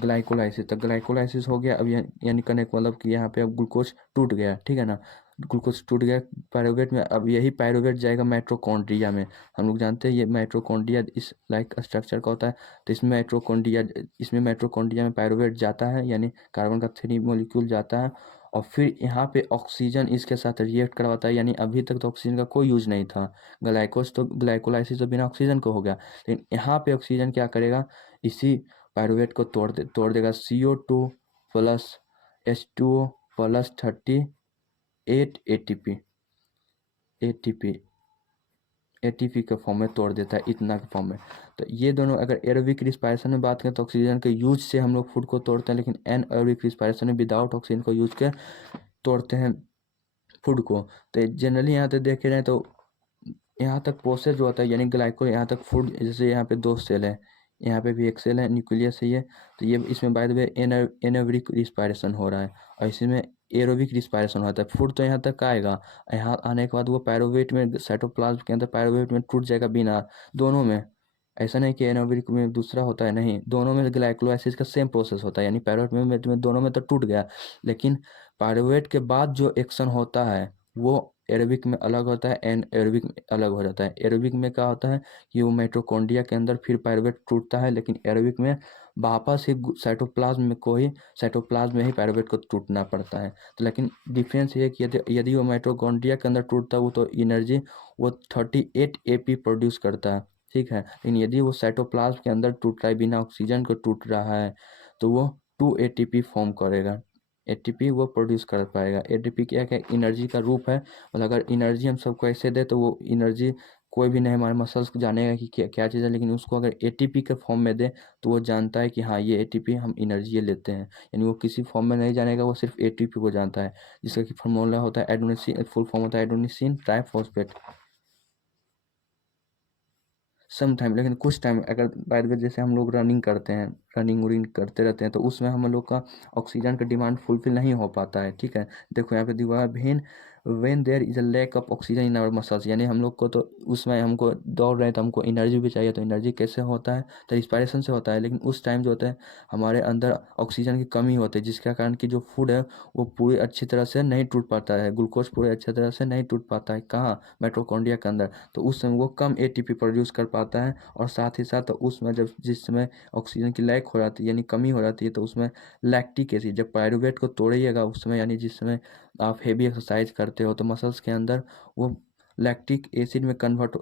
ग्लाइकोलाइसिस। तो ग्लाइकोलाइसिस हो गया। अब यानी कहने का मतलब कि यहाँ पे अब ग्लूकोज टूट गया, ठीक है ना। ग्लूकोज टूट गया पायरुवेट में। अब यही पायरुवेट जाएगा माइटोकॉन्ड्रिया में। हम लोग जानते हैं ये माइटोकॉन्ड्रिया इस लाइक स्ट्रक्चर का होता है। तो इसमें माइटोकॉन्ड्रिया में पायरुवेट जाता है, यानी कार्बन का 3 मॉलिक्यूल जाता है। और फिर यहाँ पे ऑक्सीजन इसके साथ रिएक्ट करवाता है। यानी अभी तक तो ऑक्सीजन का कोई यूज नहीं था, ग्लाइकोलाइसिस तो बिना ऑक्सीजन को हो गया। लेकिन यहाँ पे ऑक्सीजन क्या करेगा, इसी पायरुवेट को तोड़ देगा। CO2 plus H2O plus 38 ATP के फॉर्म में तोड़ देता है, इतना के फॉर्म में। तो ये दोनों अगर एरोबिक रिस्पायरेशन में बात करें तो ऑक्सीजन के यूज से हम लोग फूड को तोड़ते हैं, लेकिन एनएरोबिक रिस्पायरेशन में विदाउट ऑक्सीजन को यूज के तोड़ते हैं फूड को। तो जनरली यहाँ तक देखे जाए तो यहाँ तक प्रोसेस जो होता है, यानी ग्लाइको यहाँ तक फूड, जैसे यहाँ पे 2 सेल है, यहाँ पे भी एक सेल है, न्यूक्लियस है ये। तो ये इसमें by the way anaerobic respiration हो रहा है और इसमें एरोबिक रिस्पायरेशन होता है। फूड तो यहाँ तक आएगा, यहाँ आने के बाद वो पायरुवेट में, साइटोप्लाज्म के अंदर पायरुवेट में टूट जाएगा बिना। दोनों में ऐसा नहीं कि एनारोबिक में दूसरा होता है, नहीं, दोनों में ग्लाइकोलाइसिस का सेम प्रोसेस होता है। यानी पायरुवेट में दोनों में तो टूट गया, लेकिन पायरुवेट के बाद जो एक्शन होता है वो एरोबिक में अलग होता है, एन एरोबिक में अलग हो जाता है। एरोबिक में क्या होता है कि वो माइटोकॉन्ड्रिया के अंदर फिर पायरुवेट टूटता है, लेकिन एरोबिक में वापस ही साइटोप्लाज्म में ही पायरुवेट को टूटना पड़ता है। तो लेकिन डिफरेंस ये है कि यदि वो माइटोकॉन्ड्रिया के अंदर टूटता है वो तो एनर्जी वो 38 AP प्रोड्यूस करता है, ठीक है। लेकिन यदि वो साइटोप्लाज्म के अंदर टूट रहा है, बिना ऑक्सीजन को टूट रहा है, तो वो 2 ATP फॉर्म करेगा। एटीपी वो प्रोड्यूस कर पाएगा। एटीपी क्या क्या एनर्जी का रूप है, मतलब अगर एनर्जी हम सबको ऐसे दे तो वो एनर्जी कोई भी नहीं हमारे मसल्स को जानेगा कि क्या क्या चीज़ है। लेकिन उसको अगर एटीपी के फॉर्म में दे तो वो जानता है कि हाँ ये एटीपी हम एनर्जी ये लेते हैं। यानी वो किसी फॉर्म में नहीं जानेगा, वो सिर्फ एटीपी को जानता है, जिसका कि फॉर्मूला होता है एडोनिसिन, फुल फॉर्म होता है एडोनिसिन ट्राइफॉस्फेट। सम टाइम, लेकिन कुछ टाइम अगर बाय द वे जैसे हम लोग रनिंग वनिंग करते रहते हैं तो उसमें हम लोग का ऑक्सीजन का डिमांड फुलफिल नहीं हो पाता है, ठीक है। देखो यहाँ पे दिया है when there is a lack of oxygen in our muscles. यानी हम लोग को तो उसमें हमको दौड़ रहे हैं तो हमको एनर्जी भी चाहिए। तो एनर्जी कैसे होता है? तो रिस्पायरेशन से होता है। लेकिन उस टाइम जो होता है हमारे अंदर ऑक्सीजन की कमी होती है, जिसका कारण कि जो फूड है वो पूरी अच्छी तरह से नहीं टूट पाता है, ग्लूकोज पूरे अच्छी तरह से नहीं टूट पाता है। कहाँ? माइटोकॉन्ड्रिया के अंदर। तो उस समय वो कम एटीपी प्रोड्यूस कर पाता है। और साथ ही साथ उसमें जब जिस समय ऑक्सीजन की लैक हो जाती है यानी कमी हो जाती है तो उसमें लैक्टिक एसिड, जब पायरुवेट को तोड़िएगा उस समय, यानी जिस समय आप हेवी एक्सरसाइज करते हो तो मसल्स के अंदर वो लैक्टिक एसिड में कन्वर्ट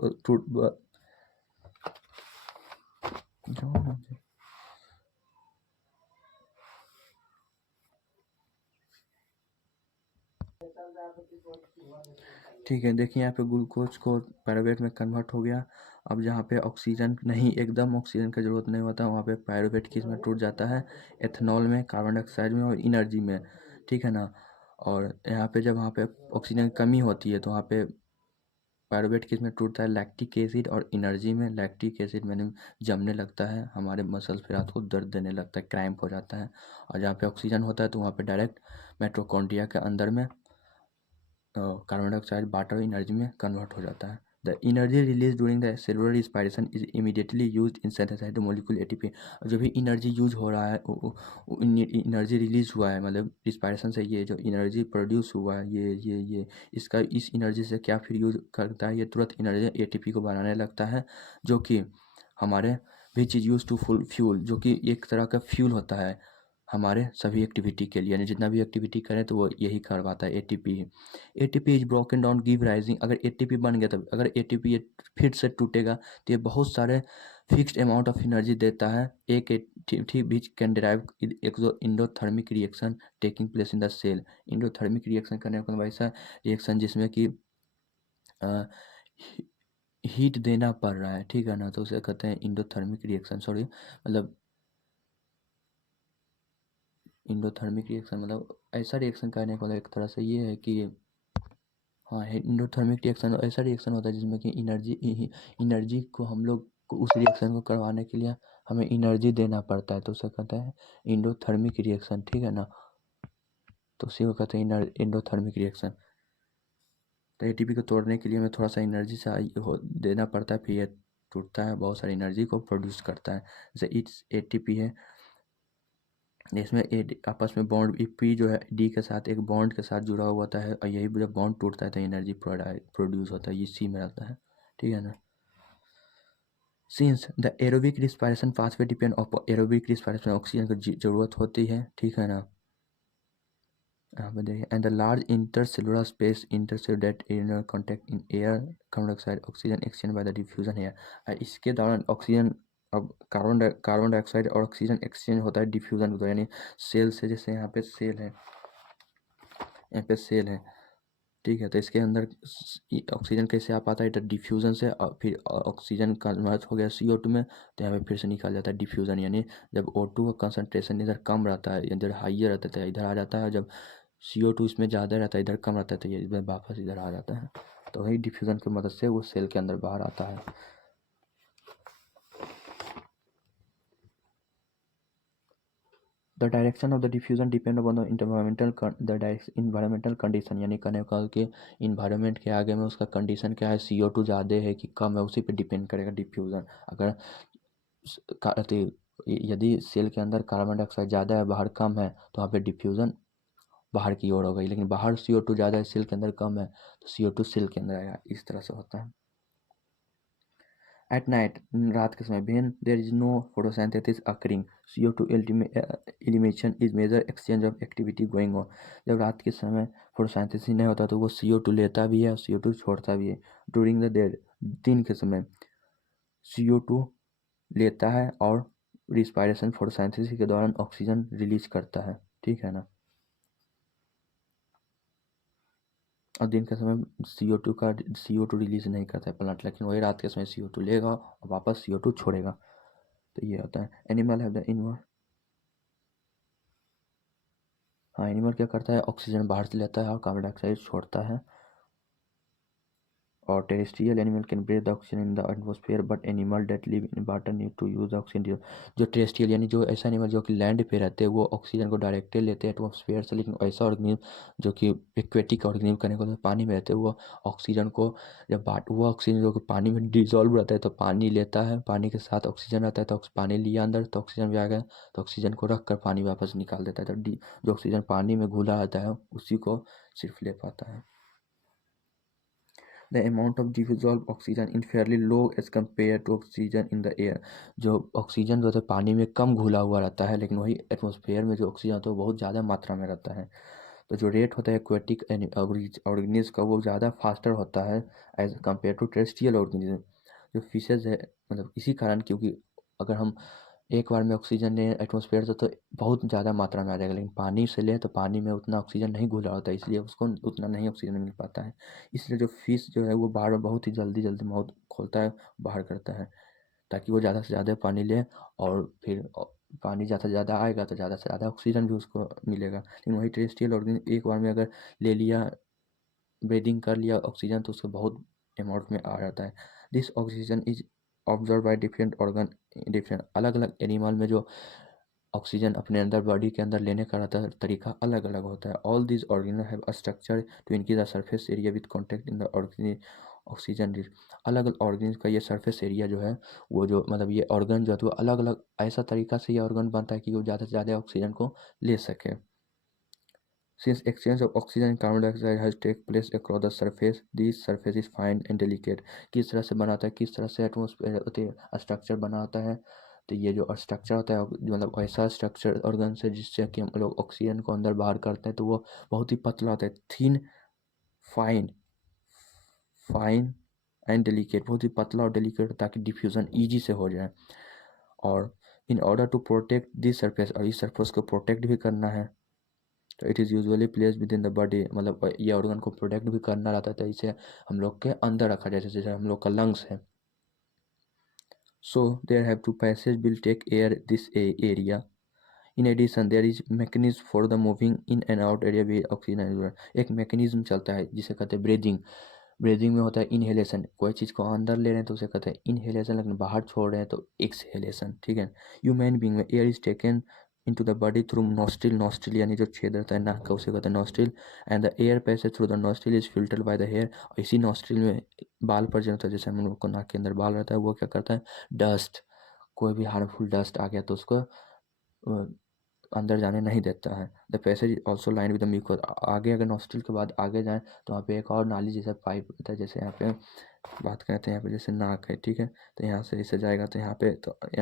ठीक है। देखिए यहाँ पे ग्लूकोज को पायरुवेट में कन्वर्ट हो गया। अब जहाँ पे ऑक्सीजन नहीं, एकदम ऑक्सीजन का ज़रूरत नहीं होता, वहाँ पे पायरुवेट किस में टूट जाता है? एथेनॉल में, कार्बन डाइऑक्साइड में और एनर्जी में, ठीक है ना। और यहाँ पे जब वहाँ पे ऑक्सीजन की कमी होती है तो वहाँ पे पायरुवेट किस में टूटता है? लैक्टिक एसिड और एनर्जी में। लैक्टिक एसिड मैंने जमने लगता है, हमारे मसल्स फिर रात को दर्द देने लगता है, क्रैम्प हो जाता है। और जहाँ पे ऑक्सीजन होता है तो वहाँ पे डायरेक्ट माइटोकॉन्ड्रिया के अंदर में कार्बन डाइऑक्साइड वाटर एनर्जी में कन्वर्ट हो जाता है। The energy release during the cellular respiration is immediately use in synthesized molecule ATP. जो भी एनर्जी यूज हो रहा है, एनर्जी रिलीज हुआ है, मतलब रिस्पायरेशन से ये जो एनर्जी प्रोड्यूस हुआ है, ये इसका इस एनर्जी से क्या फिर यूज करता है, ये तुरंत एनर्जी एटीपी को बनाने लगता है, जो कि हमारे which is use to full fuel, जो कि एक तरह का फ्यूल होता है हमारे सभी एक्टिविटी के लिए, यानी जितना भी एक्टिविटी करें तो वो यही करवाता है, ATP he. ATP is broken down give rising. अगर एटीपी बन गया, तब अगर एटीपी फिर से टूटेगा तो ये बहुत सारे फिक्स्ड अमाउंट ऑफ एनर्जी देता है। एक ATP which can derive exo endothermic reaction taking place in the cell. Endothermic reaction करने का वैसा रिएक्शन जिसमें कि हीट देना पड़ रहा है, ठीक है ना, तो उसे कहते हैं इंडोथर्मिक रिएक्शन। सॉरी, मतलब इंडोथर्मिक रिएक्शन मतलब ऐसा रिएक्शन करने का एक तरह से ये है कि हाँ, इंडोथर्मिक रिएक्शन ऐसा रिएक्शन होता है जिसमें कि एनर्जी को हम लोग को उस रिएक्शन को करवाने के लिए हमें एनर्जी देना पड़ता है, तो उसे कहते हैं इंडोथर्मिक रिएक्शन, ठीक है ना। तो उसी को कहते हैं इंडोथर्मिक रिएक्शन। तो एटीपी को तोड़ने के लिए हमें थोड़ा सा एनर्जी देना पड़ता है, फिर ये टूटता है, बहुत सारी एनर्जी को प्रोड्यूस करता है। जैसे इट्स एटीपी है, इसमें आपस में बॉन्ड पी जो है डी के साथ एक बॉन्ड के साथ जुड़ा हुआ होता है, और यही जब बॉन्ड टूटता है तो एनर्जी प्रोड्यूस होता है, ये सी में रहता है, ठीक है ना। Since the aerobic respiration pathway depend on aerobic respiration, oxygen की जरूरत होती है, ठीक है ना। यहाँ पे देखिए, and the large intercellular space intercellular inner contact in air carbon dioxide oxygen exchange by the diffusion है। इसके दौरान ऑक्सीजन, अब कार्बन डाइऑक्साइड और ऑक्सीजन एक्सचेंज होता है डिफ्यूजन के द्वारा, यानी सेल से। जैसे यहाँ पे सेल है, यहाँ पे सेल है, ठीक है, तो इसके अंदर ऑक्सीजन कैसे आ पाता है? तो डिफ्यूजन से, और फिर ऑक्सीजन कन्वर्ट हो गया CO2 में, तो यहाँ पे फिर से निकाल जाता है डिफ्यूजन, यानी जब O2 का कंसनट्रेशन इधर कम रहता है, इधर हाइयर रहता है तो इधर आ जाता है, जब CO2 इसमें ज़्यादा रहता है, इधर कम रहता है, तो ये वापस इधर आ जाता है। तो वही डिफ्यूजन की मदद से वो सेल के अंदर बाहर आता है। The direction of the diffusion depend upon the environmental condition, यानी कहने का कि इन्वायरमेंट के आगे में उसका कंडीशन क्या है, CO2 ज़्यादा है कि कम है, उसी पे डिपेंड करेगा डिफ्यूज़न। अगर यदि सेल के अंदर कार्बन डाइऑक्साइड ज़्यादा है, बाहर कम है, तो वहाँ पे डिफ्यूज़न बाहर की ओर हो गई। लेकिन बाहर CO2 ज़्यादा है, सेल के अंदर कम है, तो CO2 सेल के अंदर आएगा। इस तरह से होता है। एट नाइट, रात के समय, when there is no photosynthesis occurring, CO2 elimination is major exchange of activity going on. जब रात के समय फोटोसिंथेसिस नहीं होता तो वो CO2 लेता भी है और CO2 छोड़ता भी है। ड्यूरिंग द डे, दिन के समय CO2 लेता है और रिस्पायरेशन फोटोसिंथेसिस के दौरान ऑक्सीजन रिलीज करता है, ठीक है ना। और दिन के समय CO2 रिलीज नहीं करता है प्लांट, लेकिन वही रात के समय CO2 लेगा और वापस CO2 छोड़ेगा। तो ये होता है। एनिमल हैव द इनवर्स, हाँ, एनिमल क्या करता है, ऑक्सीजन बाहर से लेता है और कार्बन डाइऑक्साइड छोड़ता है। और terrestrial animal can breathe the oxygen in the atmosphere, but animal that live in water need to use oxygen. जो टेरेस्ट्रियल यानी जो ऐसा एनिमल जो कि लैंड पे रहते हैं वो ऑक्सीजन को डायरेक्टली लेते हैं एटमॉस्फेयर से, लेकिन ऐसा ऑर्गेनिज्म जो कि एक्वेटिक ऑर्गेनिज्म करने को पानी में रहते हैं, वो ऑक्सीजन को जब वो ऑक्सीजन जो कि पानी में डिजोल्व रहता है तो पानी लेता है, पानी के साथ ऑक्सीजन रहता है, तो पानी लिया अंदर तो ऑक्सीजन भी आ गया, तो ऑक्सीजन को रख कर पानी वापस निकाल देता है। तो जो ऑक्सीजन पानी में घुला रहता है उसी को सिर्फ ले पाता है। The amount of dissolved oxygen in fairly low as compared to oxygen in the air। जो ऑक्सीजन जो है पानी में कम घुला हुआ रहता है, लेकिन वही एटमॉस्फेयर में जो ऑक्सीजन होता है वो बहुत ज़्यादा मात्रा में रहता है। तो जो रेट होता है एक्वेटिक ऑर्गेनिज्म का वो ज़्यादा फास्टर होता है as compare to terrestrial organism. जो फिशेज है, मतलब इसी कारण, क्योंकि अगर हम एक बार में ऑक्सीजन लें एटमॉस्फेयर से तो बहुत ज़्यादा मात्रा में आ जाएगा, लेकिन पानी से लें तो पानी में उतना ऑक्सीजन नहीं घुला होता है, इसलिए उसको उतना नहीं ऑक्सीजन मिल पाता है। इसलिए जो फिश जो है वो बाहर में बहुत ही जल्दी जल्दी माउथ खोलता है, बाहर करता है, ताकि वो ज़्यादा से ज़्यादा पानी ले, और फिर पानी ज़्यादा से ज़्यादा आएगा तो ज़्यादा से ज़्यादा ऑक्सीजन भी उसको मिलेगा। लेकिन वही टेरेस्ट्रियल ऑर्गेनिज्म एक बार में अगर ले लिया, ब्रीदिंग कर लिया ऑक्सीजन, तो उसको बहुत अमाउंट में आ जाता है। This oxygen is observe by different organ, different अलग अलग एनिमल में जो ऑक्सीजन अपने अंदर बॉडी के अंदर लेने का रहता है तरीका अलग अलग होता है। All this organ have a structure to increase the surface area with contact in the oxygen. अलग अलग ऑर्गेन्स का ये सरफेस एरिया जो है वो जो मतलब ये ऑर्गन जो है तो अलग अलग ऐसा तरीका से ये ऑर्गन बनता है कि वो ज़्यादा से ज़्यादा ऑक्सीजन को ले सके। Since exchange of oxygen and carbon dioxide has take place across the surface, this surface is fine and delicate। किस तरह से बनाता है, किस तरह से एटमोसफेयर स्ट्रक्चर बनाता है, तो ये जो स्ट्रक्चर होता है मतलब ऐसा स्ट्रक्चर ऑर्गन से जिससे कि हम लोग ऑक्सीजन को अंदर बाहर करते हैं तो वो बहुत ही पतला होता है, thin, fine, fine and delicate, बहुत ही पतला और डेलिकेट ताकि डिफ्यूज़न ईजी से हो जाए। और in order to protect this surface, और इस सरफेस को प्रोटेक्ट भी करना है तो it is usually place with in the body, मतलब ये ऑर्गन को प्रोटेक्ट भी करना रहता है तो इसे हम लोग के अंदर रखा जाए जैसे हम लोग का लंग्स है। So there have two passage will take air this area. In addition there is mechanism for the moving in and out area भी ऑक्सीजन, एक मैकेनिज्म चलता है जिसे कहते हैं ब्रीदिंग। ब्रीदिंग में होता है इनहेलेशन, कोई चीज़ को अंदर ले रहे हैं तो उसे कहते हैं इनहेलेशन, लेकिन बाहर छोड़ रहे हैं तो एक्सहेलेशन, ठीक है। ह्यूमन बींग में air is taken into the body through nostril, nostril यानी जो छेद रहता है नाक का उसे कहते हैं nostril, and the air passage through the nostril is filtered by the hair. और इसी नॉस्ट्रिल में बाल पर जो होता है जैसे हम लोग को नाक के अंदर बाल रहता है वो क्या करता है, डस्ट, कोई भी हार्मफुल डस्ट आ गया तो उसको अंदर जाने नहीं देता है। The passage also line with the mucus, आगे अगर नॉस्ट्रिल के बाद आगे जाएँ तो वहाँ पे एक और नाली जैसा पाइप होता है, जैसे यहाँ पे बात करते हैं यहाँ पे जैसे नाक है, ठीक है, तो यहाँ से इसे जाएगा तो यहाँ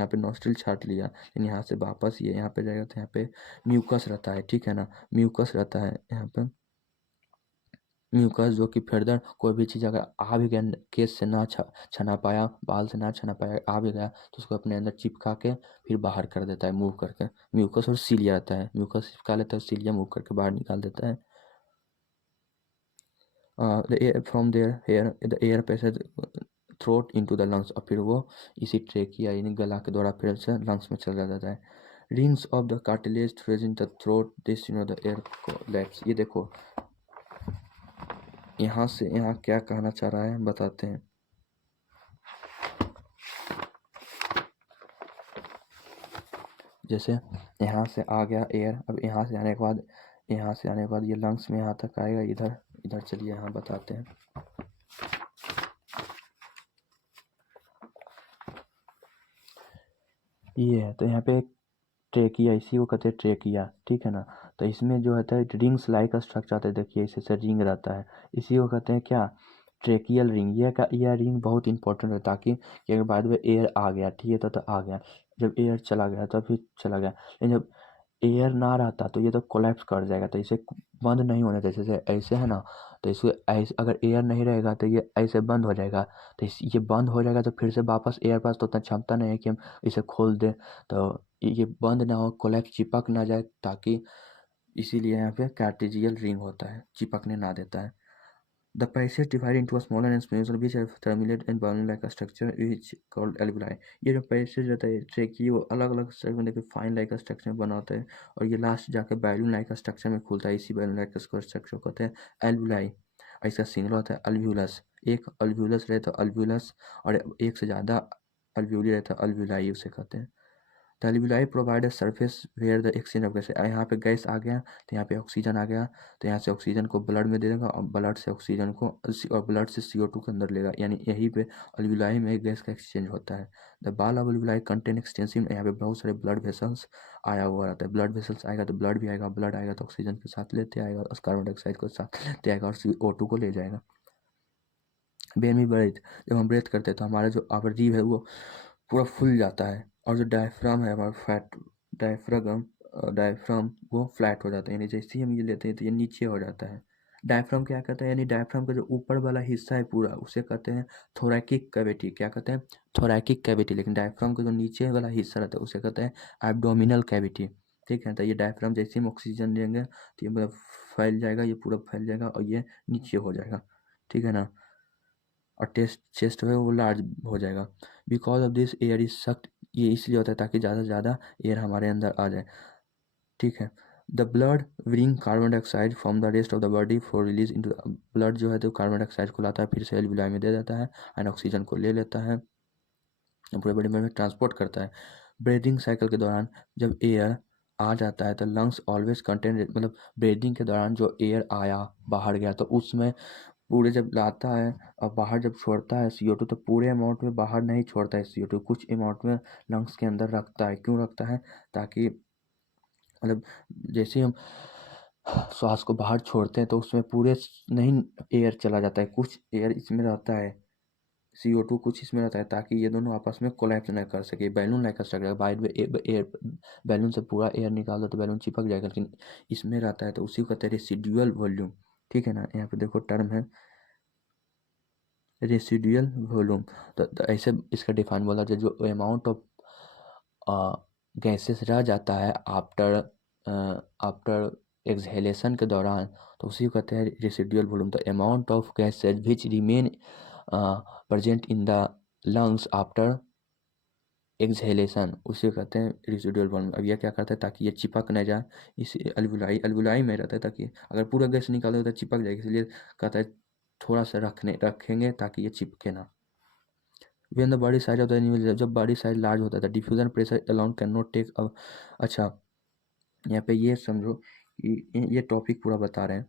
पे नॉस्ट्रिल छाट लिया, लेकिन यहाँ से वापस ये यहाँ पे जाएगा तो यहाँ पे म्यूकस रहता है, ठीक है ना, म्यूकस रहता है यहाँ पे म्यूकस, जो कि फर्दर कोई भी चीज़ अगर आ भी गया केस से ना छना पाया, बाल से ना छना पाया, आ भी गया तो उसको अपने अंदर चिपका के फिर बाहर कर देता है मूव करके। म्यूकस और सीलिया रहता है, म्यूकस चिपका लेता है, सीलिया मूव करके बाहर निकाल देता है। The air from there hair the air passage throat into the lungs, और फिर वो इसी ट्रेकिया यानी गला के द्वारा फिर से लंग्स में चला जाता है। रिंग्स ऑफ द कार्टिलेज थ्रेज in the throat this the air collapse. ये देखो यहाँ से यहाँ क्या कहना चाह रहा है बताते हैं। जैसे यहाँ से आ गया एयर, अब यहाँ से आने के बाद ये लंग्स में यहाँ तक आएगा, इधर इधर चलिए यहाँ बताते हैं। ये है तो यहाँ पे ट्रेकिया, इसी को कहते हैं ट्रेकिया, ठीक है ना। तो इसमें जो होता है रिंग्स लाइक स्ट्रक्चर आता है, देखिए इसे रिंग रहता है, इसी को कहते हैं क्या, ट्रेकियल रिंग। यह रिंग बहुत इंपॉर्टेंट है ताकि कि अगर बाद में एयर आ गया, ठीक है, तो आ गया, जब एयर चला गया तो फिर चला गया, लेकिन जब एयर ना रहता तो ये तो कोलैप्स कर जाएगा, तो इसे बंद नहीं होने जैसे से ऐसे है ना, तो इसको ऐसे अगर एयर नहीं रहेगा तो ये ऐसे बंद हो जाएगा, तो ये बंद हो जाएगा तो फिर से वापस एयर पास तो उतना क्षमता नहीं है कि हम इसे खोल दें, तो ये बंद ना हो, कोलैप्स चिपक ना जाए, ताकि इसीलिए यहाँ पे कार्टिजियल रिंग होता है, चिपकने ना देता है। The passage divided into a smaller and smaller which are terminate and bound like a structure which called alveoli। ये जो पैसेज रहता है ट्रेकी वो अलग अलग स्ट्रक्चर में फाइन लाइक स्ट्रक्चर में बना होता है और ये लास्ट जाकर बैलून लाइक स्ट्रक्चर में खुलता है, इसी बैलून लाइक स्ट्रक्चर को कहते हैं एल्वुलाई। इसका सिंगल होता है अल्व्यूलस, एक अल्व्यूलस रहता है अल्व्यूलस, और एक से ज़्यादा अल्व्यूली रहता है अल्व्यूलाई उसे कहते हैं। The alveoli provide a surface where the exchange of gas, यहाँ पे गैस आ गया तो यहाँ पे ऑक्सीजन आ गया, तो यहाँ से ऑक्सीजन को ब्लड में दे देगा और ब्लड से ऑक्सीजन को और ब्लड से CO2 के अंदर लेगा, यानी यहीं पे एल्वुलाई में गैस का एक्सचेंज होता है। द बाल ऑफ एल्वुलाई कंटेन एक्सटेंसिव, यहाँ पे बहुत सारे ब्लड वेसल्स आया हुआ रहता है, ब्लड वेसल्स आएगा तो ब्लड भी आएगा, ब्लड आएगा तो ऑक्सीजन के साथ लेते आएगा और कार्बन डाइऑक्साइड को साथ लेते आएगा और CO2 को ले जाएगा। बेन में ब्रेथ, जब हम ब्रेथ करते हैं तो हमारा जो अपर जीव है वो पूरा फूल जाता है, और जो डायफ्राम है हमारा फैट डायफ्रागम डायफ्राम वो फ्लैट हो जाता है, यानी जैसे ही हम ये लेते हैं तो ये नीचे हो जाता है। डायफ्राम क्या कहता है, यानी डायफ्राम का जो ऊपर वाला हिस्सा है पूरा उसे कहते हैं थोरैकिक कैविटी, क्या कहते हैं थोरैकिक कैविटी, लेकिन डायफ्राम का जो नीचे वाला हिस्सा रहता है उसे कहते हैं एब्डोमिनल कैविटी, ठीक है। तो ये डायफ्राम जैसे हम ऑक्सीजन लेंगे तो ये मतलब फैल जाएगा, ये पूरा फैल जाएगा और ये नीचे हो जाएगा, ठीक है ना, और चेस्ट है वो लार्ज हो जाएगा। Because of this air is sucked, ये इसलिए होता है ताकि ज़्यादा से ज़्यादा एयर हमारे अंदर आ जाए, ठीक है। The blood bring carbon dioxide from the rest of the body for release into blood जो है तो कार्बन डाइऑक्साइड को लाता है, फिर से एल्वियोलाई में दे देता है एंड ऑक्सीजन को ले लेता है, पूरे बॉडी में ट्रांसपोर्ट करता है। ब्रीदिंग साइकिल के दौरान जब एयर आ जाता है तो लंग्स ऑलवेज कंटेन, मतलब ब्रीदिंग के दौरान जो एयर आया बाहर गया तो उसमें पूरे जब लाता है और बाहर जब छोड़ता है CO2 तो पूरे अमाउंट में बाहर नहीं छोड़ता है CO2, कुछ अमाउंट में लंग्स के अंदर रखता है। क्यों रखता है? ताकि मतलब जैसे हम श्वास को बाहर छोड़ते हैं तो उसमें पूरे नहीं एयर चला जाता है, कुछ एयर इसमें रहता है, CO2 कुछ इसमें रहता है, ताकि ये दोनों आपस में कोलैप्स न कर सके। बैलून लाइक स्ट्रक्चर, बाहर में एयर, बैलून से पूरा एयर निकाल दो तो बैलून चिपक जाएगा, लेकिन इसमें रहता है तो उसी को कहते हैं रेसिडुअल वॉल्यूम। ठीक है ना, यहाँ पे देखो टर्म है रेसिडुअल वॉल्यूम। तो ऐसे इसका डिफाइन बोला जाए, जो अमाउंट ऑफ गैसेस रह जाता है आफ्टर आफ्टर एक्सहेलेशन के दौरान, तो उसी को कहते हैं residual volume. The amount of gases which remain present in the lungs after exhalation, उसे कहते हैं रेसिडुअल वॉल्यूम। अब यह क्या करता है, ताकि ये चिपक न जाए, इस एल्वुलाई में रहता है, ताकि अगर पूरा गैस निकालोगे तो चिपक जाएगी, इसलिए कहता है थोड़ा सा रखेंगे ताकि ये चिपके ना। When the body size of the animal, जब बॉडी साइज लार्ज होता था, diffusion pressure alone can not take. अब अच्छा, यहाँ पे ये समझो कि ये टॉपिक पूरा बता रहे हैं।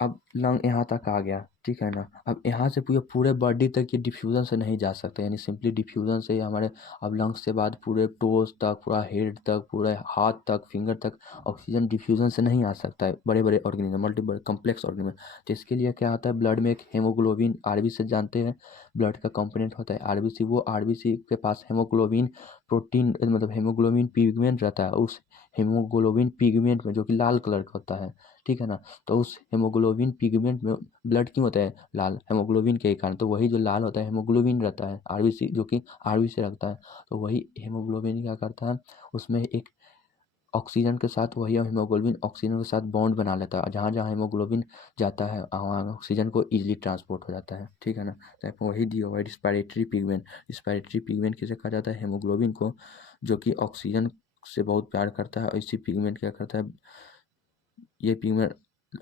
अब लंग यहाँ तक आ गया, ठीक है ना। अब यहाँ से पूरे पूरे बॉडी तक ये डिफ्यूज़न से नहीं जा सकते, यानी सिंपली डिफ्यूज़न से ही हमारे, अब लंग्स से बाद पूरे टोस तक, पूरा हेड तक, पूरे हाथ तक, फिंगर तक ऑक्सीजन डिफ्यूज़न से नहीं आ सकता है, बड़े बड़े ऑर्गेनिज्म, मल्टीपल कम्प्लेक्स ऑर्गेनिज्म। तो इसके लिए क्या आता है, ब्लड में एक हेमोग्लोबिन, RBC जानते हैं ब्लड का कंपोनेंट होता है RBC, वो RBC के पास हेमोग्लोबिन प्रोटीन, मतलब हेमोग्लोबिन पिगमेंट रहता है। उस हेमोग्लोबिन पिगमेंट में, जो कि लाल कलर का होता है, ठीक है ना, तो उस हेमोग्लोबिन पिगमेंट में ब्लड क्यों होता है लाल, हेमोग्लोबिन के कारण। तो वही जो लाल होता है हेमोग्लोबिन रहता है, RBC जो कि RBC रखता है, तो वही हेमोग्लोबिन क्या करता है, उसमें एक ऑक्सीजन के साथ वही हेमोग्लोबिन ऑक्सीजन के साथ बॉन्ड बना लेता है, जहाँ जहाँ हेमोग्लोबिन जाता है वहाँ ऑक्सीजन को ईजिली ट्रांसपोर्ट हो जाता है, ठीक है ना। तो वही दिया हुआ है रिस्पायरेटरी पिगमेंट। रिस्पायरेटरी पिगमेंट किसे कहा जाता है, हेमोग्लोबिन को, जो कि ऑक्सीजन से बहुत प्यार करता है। और इसी पिगमेंट क्या करता है, ये पिगमेंट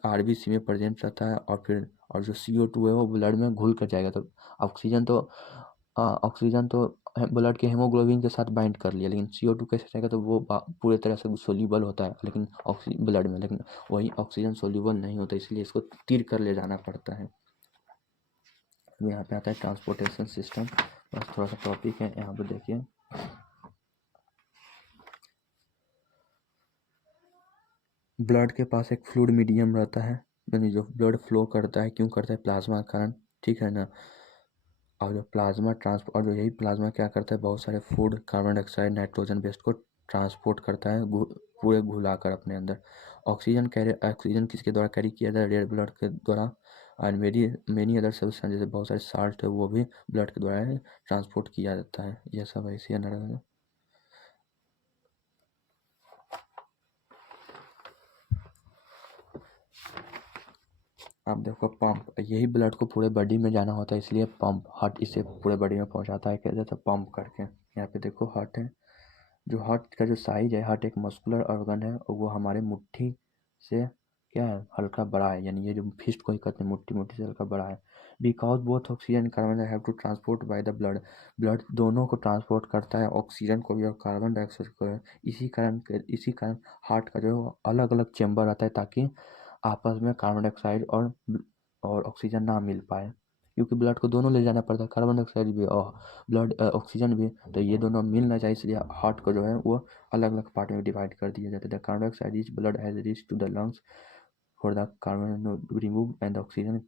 RBC में प्रेजेंट रहता है, और फिर और जो CO2 है वो ब्लड में घुल कर जाएगा। तो ऑक्सीजन तो ब्लड के हेमोग्लोबिन के साथ बाइंड कर लिया, लेकिन CO2 कैसे जाएगा, तो वो पूरे तरह से सोल्यूबल होता है लेकिन ब्लड में, लेकिन वही ऑक्सीजन सोल्यूबल नहीं होता, इसलिए इसको तीर कर ले जाना पड़ता है। यहाँ पे आता है ट्रांसपोर्टेशन सिस्टम, बस थोड़ा सा टॉपिक है यहाँ पे देखिए। ब्लड के पास एक फ्लूइड मीडियम रहता है, यानी जो ब्लड फ्लो करता है, क्यों करता है, प्लाज्मा के कारण, ठीक है ना। और जो प्लाज्मा ट्रांसपोर्ट, और जो यही प्लाज्मा क्या करता है, बहुत सारे food, carbon dioxide, nitrogen based को ट्रांसपोर्ट करता है, पूरे घुलाकर अपने अंदर। ऑक्सीजन किसके द्वारा कैरी किया जाता है, रेड ब्लड के द्वारा। और मेनी अदर सब्सटेंस, जैसे बहुत सारे साल्ट है, वो भी ब्लड के द्वारा ट्रांसपोर्ट किया जाता है। ये सब ऐसे है। अब देखो पंप, यही ब्लड को पूरे बॉडी में जाना होता है, इसलिए पंप, हार्ट इसे पूरे बॉडी में पहुंचाता है, कैसे, तो पंप करके। यहाँ पे देखो हार्ट है, जो हार्ट का जो साइज है, हार्ट एक मस्कुलर ऑर्गन है, और वो हमारे मुट्ठी से क्या है, हल्का बड़ा है, यानी ये जो फिस्ट को ही कहते हैं, मुट्ठी मुट्ठी से हल्का बड़ा है। Because both oxygen and carbon have to transport by the blood, blood दोनों को ट्रांसपोर्ट करता है, ऑक्सीजन को भी और कार्बन डाइऑक्साइड को। इसी कारण हार्ट का जो अलग अलग चेम्बर रहता है, ताकि आपस में कार्बन डाइऑक्साइड और ऑक्सीजन ना मिल पाए, क्योंकि ब्लड को दोनों ले जाना पड़ता है, कार्बन डाइऑक्साइड भी और ब्लड ऑक्सीजन भी, तो ये दोनों मिल ना जाए, इसलिए हार्ट को जो है वो अलग अलग पार्ट में डिवाइड कर दिया जाता है। The carbon dioxide rich blood has reach to the lungs for the carbon remove and the oxygen